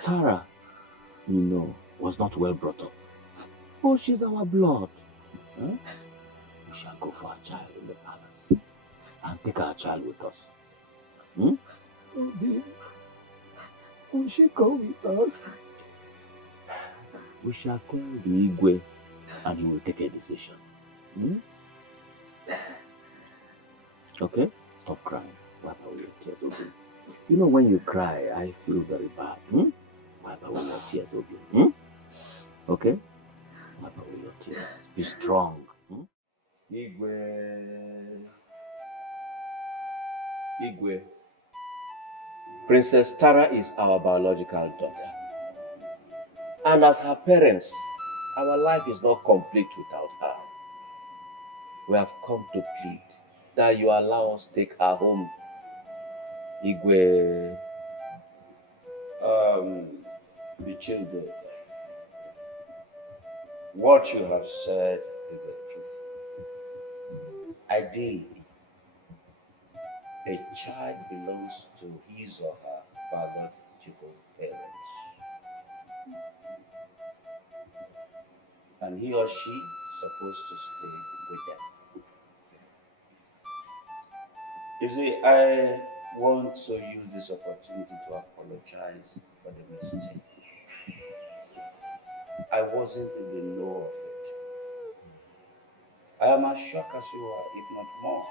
Tara, you know, was not well brought up, but she's our blood. We shall go for our child in the palace and take our child with us. Obi, will she go with us? We shall call the Igwe and he will take a decision. Okay? Stop crying. Wipe away your tears, Obi. You know when you cry, I feel very bad. Wipe away your tears, Obi. Okay? Wipe away your tears. Be strong. Igwe. Igwe. Princess Tara is our biological daughter. And as her parents, our life is not complete without her. We have come to plead that you allow us take her home. Igwe, the children, what you have said is the truth. Ideally, a child belongs to his or her biological parents. And he or she is supposed to stay with them. You see, I want to use this opportunity to apologize for the mistake. I wasn't in the know of it. I am as shocked as you are, if not more.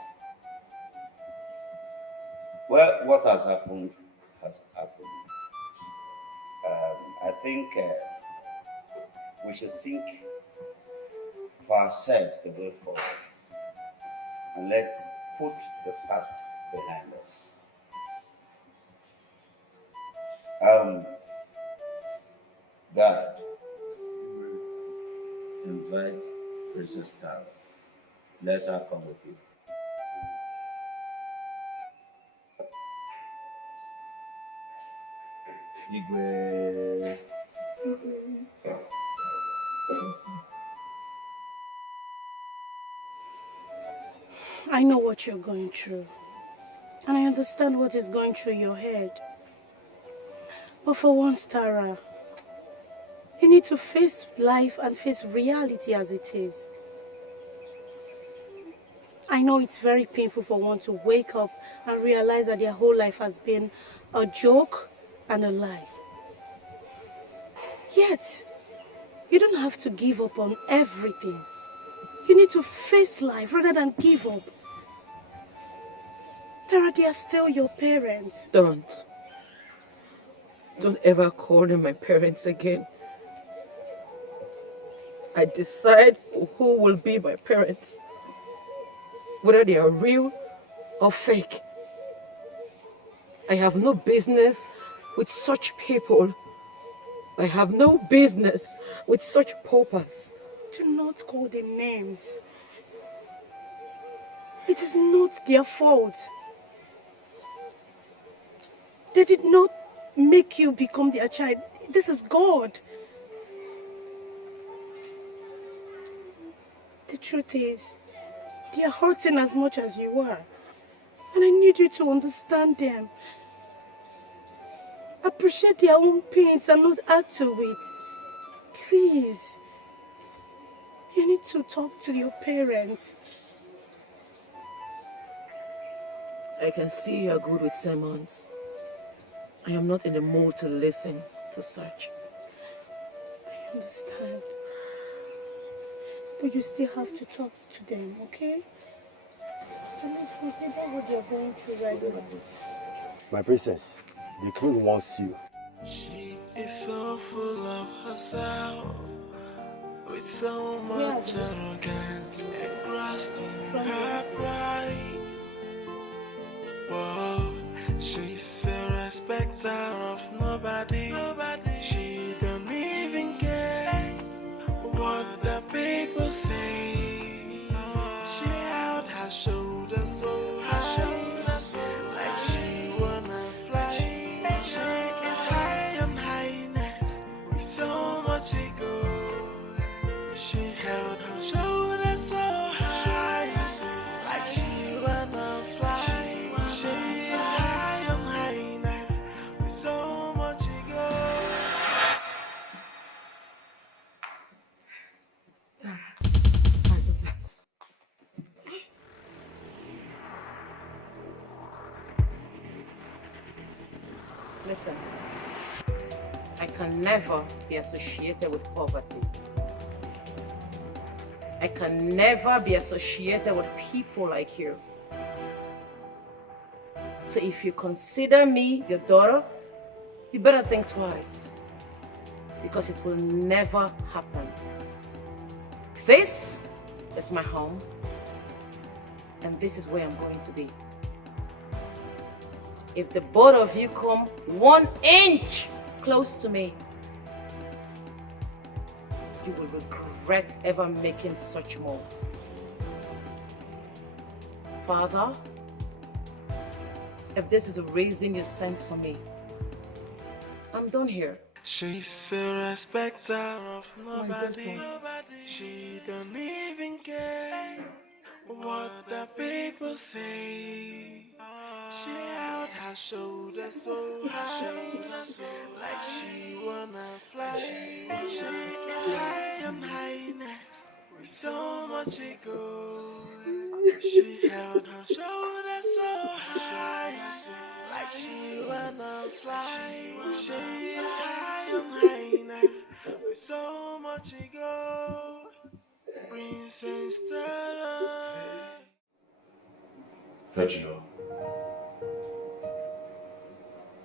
Well, what has happened has happened. I think we should think for ourselves the way forward, and let's put the past behind us. God, invite Princess Tara. Let her come with you. Igwe. I know what you're going through. And I understand what is going through your head. But for once, Tara, you need to face life and face reality as it is. I know it's very painful for one to wake up and realize that their whole life has been a joke and a lie. Yet, you don't have to give up on everything. You need to face life rather than give up. Tara, they are still your parents. Don't ever call them my parents again. I decide who will be my parents, whether they are real or fake. I have no business with such people. I have no business with such paupers. Do not call them names. It is not their fault. They did not make you become their child. This is God. The truth is, they are hurting as much as you are. And I need you to understand them. Appreciate their own pains and not add to it. Please. You need to talk to your parents. I can see you are good with sermons. I am not in the mood to listen to such. I understand. But you still have to talk to them, okay? At least consider what you're going through right now. My princess, the king wants you. She is so full of herself, with so much arrogance, engrossed in her pride. Whoa, she's a respecter of nobody. She don't even care what the people say. She held her shoulders so high, like she wanna fly. She is high on highness, with so much ego. She held her shoulders so high, like she wanna fly. She is high on highness, with so much ego. Tara, listen, I can never be associated with poverty. I can never be associated with people like you. So if you consider me your daughter, you better think twice, because it will never happen. This is my home, and this is where I'm going to be. If the both of you come 1 inch close to me, you will regret ever making such move. Father, if this is a reason you sent for me, I'm done here. She's a respecter of nobody. She don't even care what the people say. She held her shoulders so high, like she wanna fly. She is high on highness, with so much ego. She held her shoulders so high, like she wanna fly. She is high on highness, with so much ego. Princess Tara. Reginald,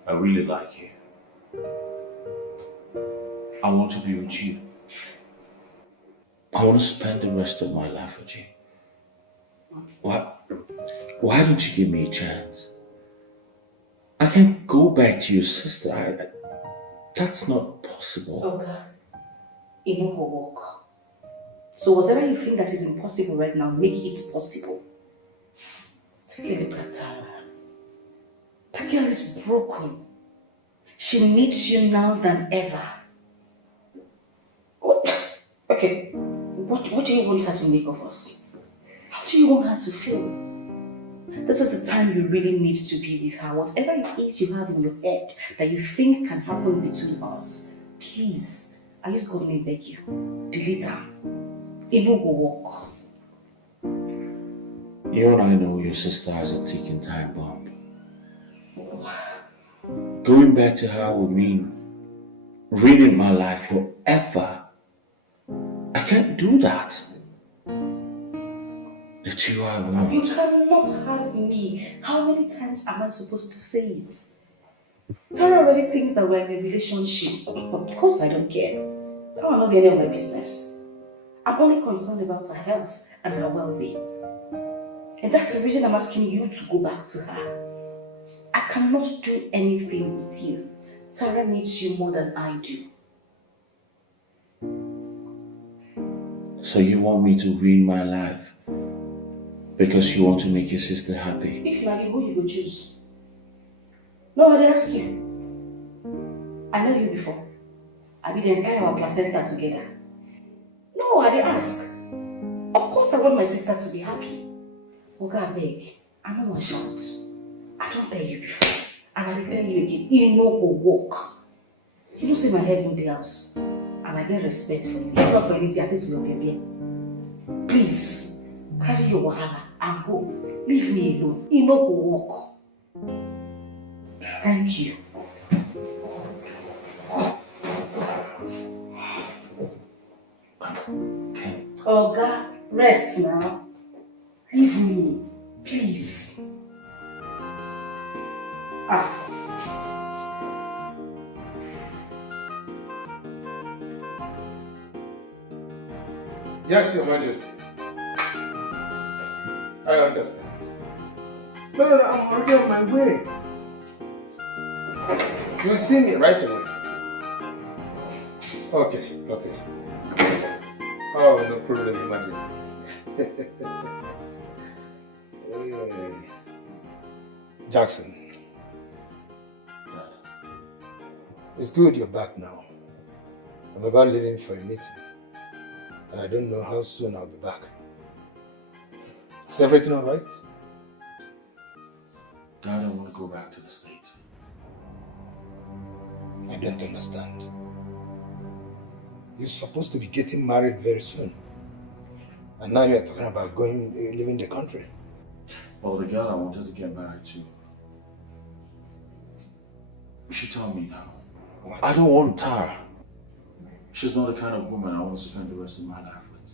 I really like you. I want to be with you. I want to spend the rest of my life with you. Why don't you give me a chance? I can't go back to your sister. That's not possible. Okay. It won't work. So whatever you think that is impossible right now, make it possible. Take a look at Tara. That girl is broken. She needs you now than ever. What do you want her to make of us? How do you want her to feel? This is the time you really need to be with her. Whatever it is you have in your head that you think can happen between us, please, I just God may beg you, delete her. It will work. You and I know your sister has a ticking time bomb. Going back to her would mean ruining my life forever. I can't do that. It's you I want. You cannot have me. How many times am I supposed to say it? Tara already thinks that we're in a relationship. Of course I don't care. That will not be any of my business. I'm only concerned about her health and her well-being. And that's the reason I'm asking you to go back to her. I cannot do anything with you. Tara needs you more than I do. So you want me to ruin my life because you want to make your sister happy? If not, who you go choose? No, I ask you. I know you before. I mean, they carry our placenta together. No, I didn't ask. Of course I want my sister to be happy. Oga, I beg. I don't want to shout. I don't tell you before. And I will tell you again, you no go walk. You don't see my head in the house. And I get respect for you. If not for anything, at least we'll be here. Please, carry your wahala and go. Leave me alone. You no go walk. Thank you. Oga, rest now. Leave me, please. Yes, Your Majesty. I understand. No, I'm already on my way. You'll see me right away. Okay. Oh, no problem, Your Majesty. Jackson. It's good you're back now. I'm about leaving for a meeting. And I don't know how soon I'll be back. Is everything all right? Dad, I want to go back to the States. I don't understand. You're supposed to be getting married very soon. And now you're talking about leaving the country. Well, the girl I wanted to get married to, she told me now. I don't want Tara. She's not the kind of woman I want to spend the rest of my life with.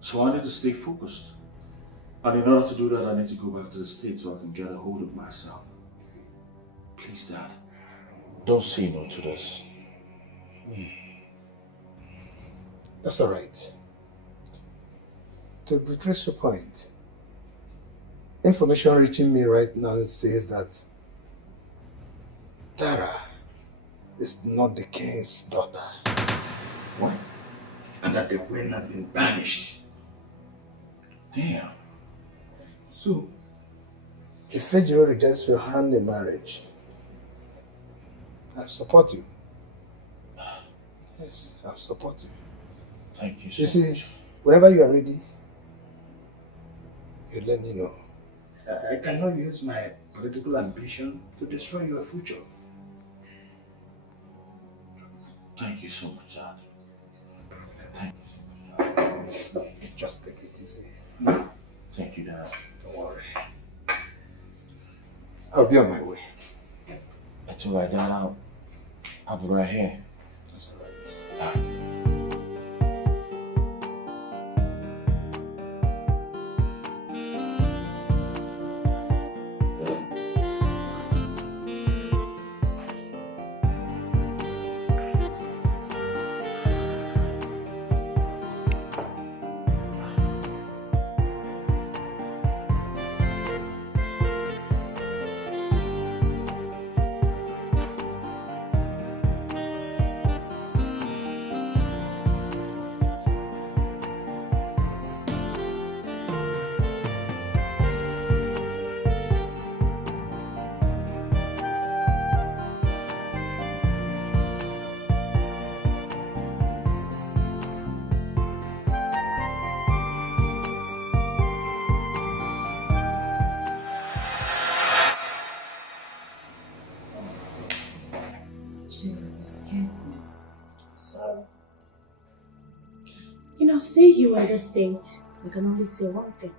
So I need to stay focused. And in order to do that, I need to go back to the States so I can get a hold of myself. Please, Dad, don't say no to this. That's all right. To retrace your point, information reaching me right now says that Tara is not the king's daughter. What? And that the queen had been banished. Damn. So, if Fejiro rejects your hand in marriage, I'll support you. Yes, I'll support you. Thank you so much. You see, see, whenever you are ready, you let me know. I cannot use my political ambition to destroy your future. Thank you so much, Dad. Thank you so much, Dad. Just take it easy. Thank you, Dad. Don't worry. I'll be on my way. That's all right, Dad. I'll be right here. That's all right. scared me. Sorry. You know, seeing you in this state, I can only say one thing.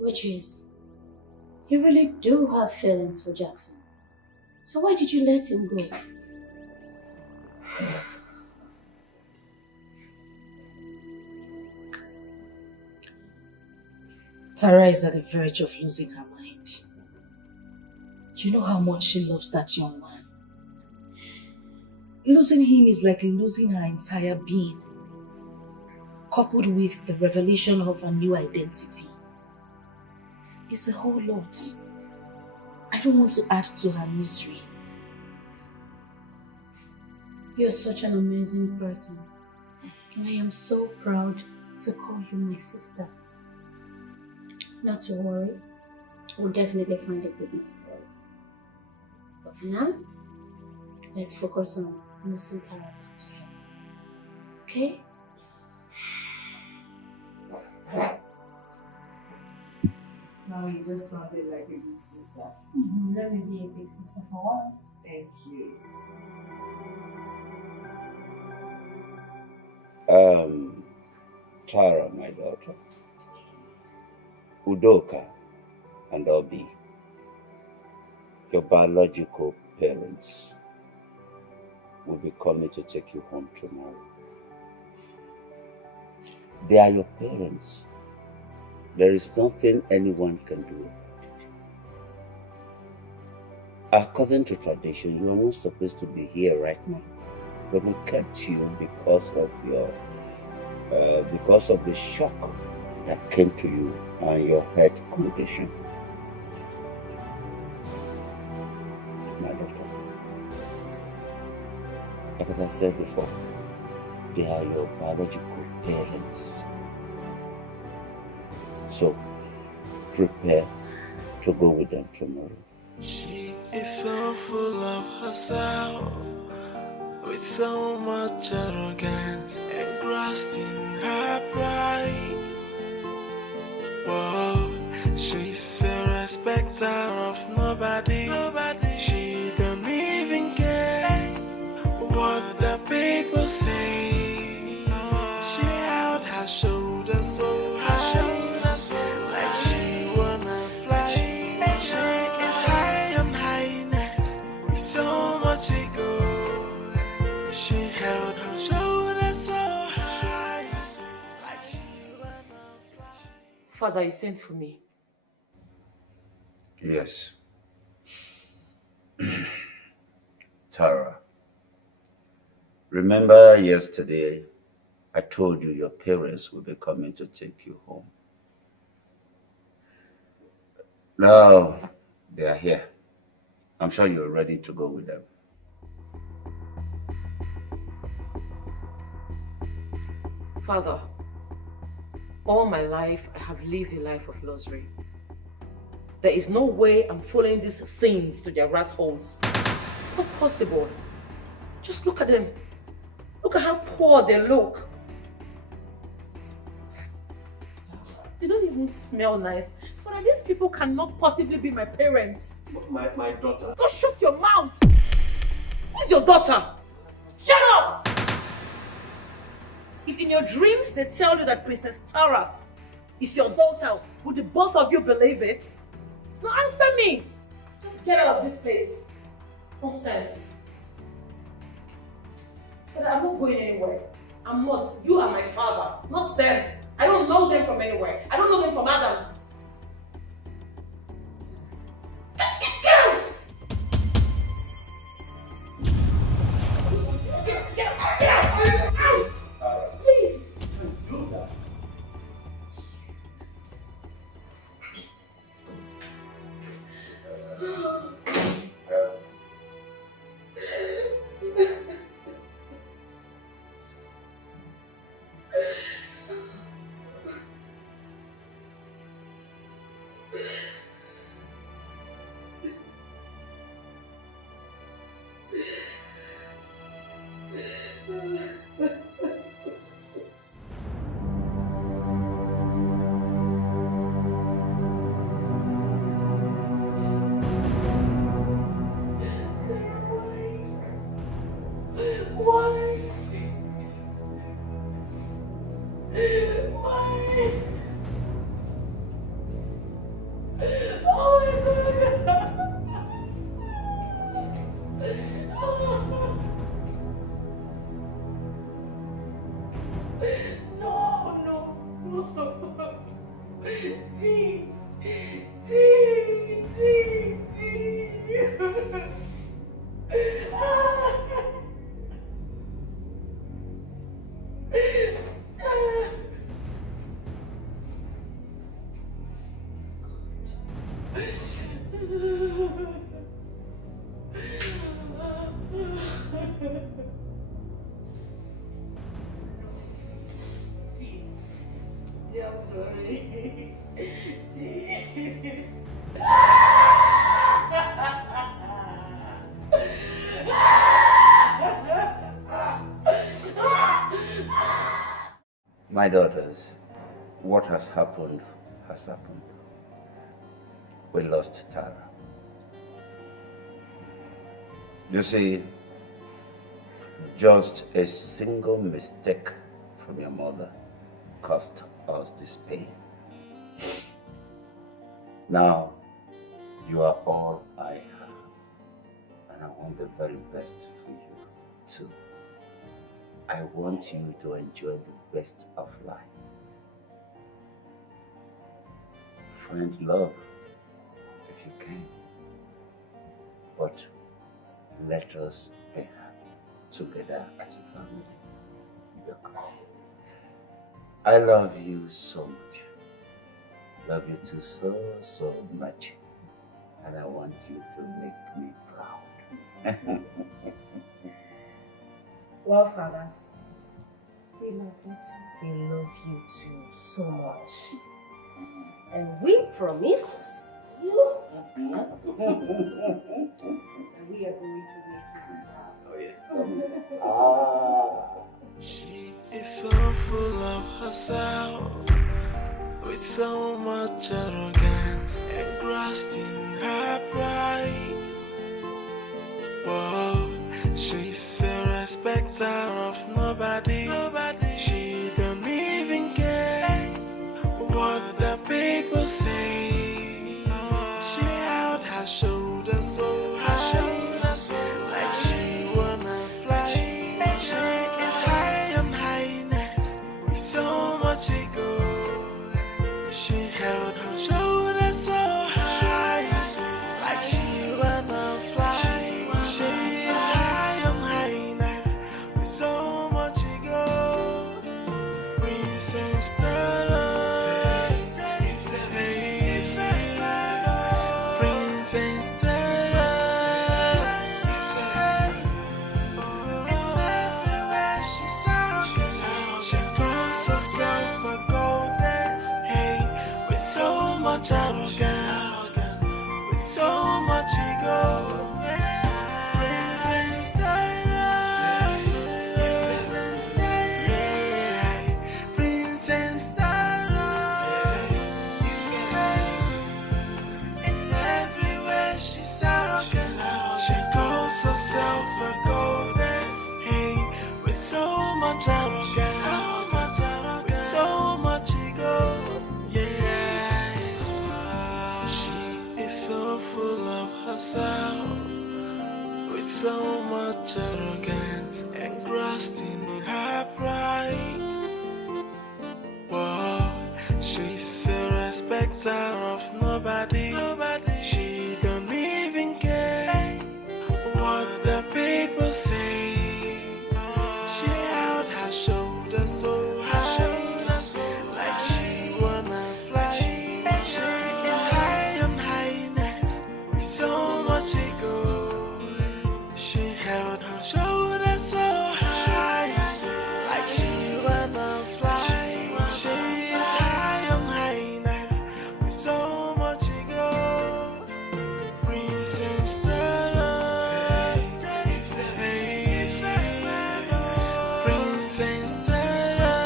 Which is, you really do have feelings for Jackson. So why did you let him go? Tara is at the verge of losing her mind. You know how much she loves that young man. Losing him is like losing her entire being, coupled with the revelation of a new identity. It's a whole lot. I don't want to add to her misery. You're such an amazing person, and I am so proud to call you my sister. Not to worry, we'll definitely find a good man for us. But for now, let's focus on nursing Tara back to health. Okay? Now you just sounded like a big sister. Let me be a big sister for once. Thank you. Tara, my daughter, Udoka and Obi, your biological parents, will be coming to take you home tomorrow. They are your parents. There is nothing anyone can do about it. According to tradition, you are not supposed to be here right now, but we kept you because of the shock that came to you and your health condition. My daughter, like as I said before, they are your biological parents. So, prepare to go with them tomorrow. She is so full of herself, with so much arrogance engrossed in her pride. Whoa, she's a respecter of nobody. She don't even care what the people say. She held her shoulders so high, like she wanna fly. She is high on highness, with so much ego. She held her shoulders so high, like she wanna fly. Father, you sent for me. Yes. Tara, remember yesterday I told you your parents will be coming to take you home. Now they are here. I'm sure you're ready to go with them. Father, all my life I have lived a life of luxury. There is no way I'm following these things to their rat holes. It's not possible. Just look at them. Look at how poor they look. They don't even smell nice. Father, these people cannot possibly be my parents. My daughter. Go shut your mouth. Who's your daughter? Shut up! If in your dreams they tell you that Princess Tara is your daughter, would the both of you believe it? No, answer me! Just get out of this place. Nonsense. Father, I'm not going anywhere. I'm not. You are my father, not them. I don't know them from anywhere. I don't know them from Adams. Get out! Get out! Out! Please! Why? Why? Oh my God! No, no, no. T, T, T, T. I'm sorry. My daughters, what has happened has happened. We lost Tara. You see, just a single mistake from your mother cost us this pain. Now, you are all I have, and I want the very best for you, too. I want you to enjoy the best of life. Find love, if you can. But let us be happy together as a family. Look, I love you so much. Love you too so much. And I want you to make me proud. Well, Father, we love you too. We love you too so much. And we promise you and we are going to make you proud. She is so full of herself, with so much arrogance, engrossed in her pride. Whoa, she's a respecter of nobody. She don't even care what the people say. She held her shoulders so high, like she wanna fly. She is high on highness, with so much ego. She held her shoulders so high, like she wanna fly. She is high on highness, with so much ego. Princess Tara, Princess Tara. Everywhere she's arrogant, she calls herself a goddess. Hey, with so much arrogance, with so much ego. Princess Tara, Princess Tara, Princess Tara. And everywhere she's arrogant, she calls herself a goddess. Hey, with so much arrogance, with so much ego. Yeah, she is so full of herself, with so much arrogance, engrossed in her pride. Whoa, she's a respecter of nobody. She don't even care what the people say. She held her shoulders so high, like she wanna fly. She is high on highness, with so much ego. She held her shoulders so high, like she wanna fly. She is high on highness, with so much ego. Princess Tara, Princess Tara.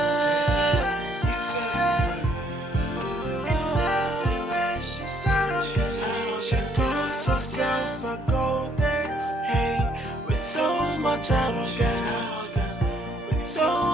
Everywhere she's arrogant, she calls herself a goddess. Hey, with so much arrogance, with so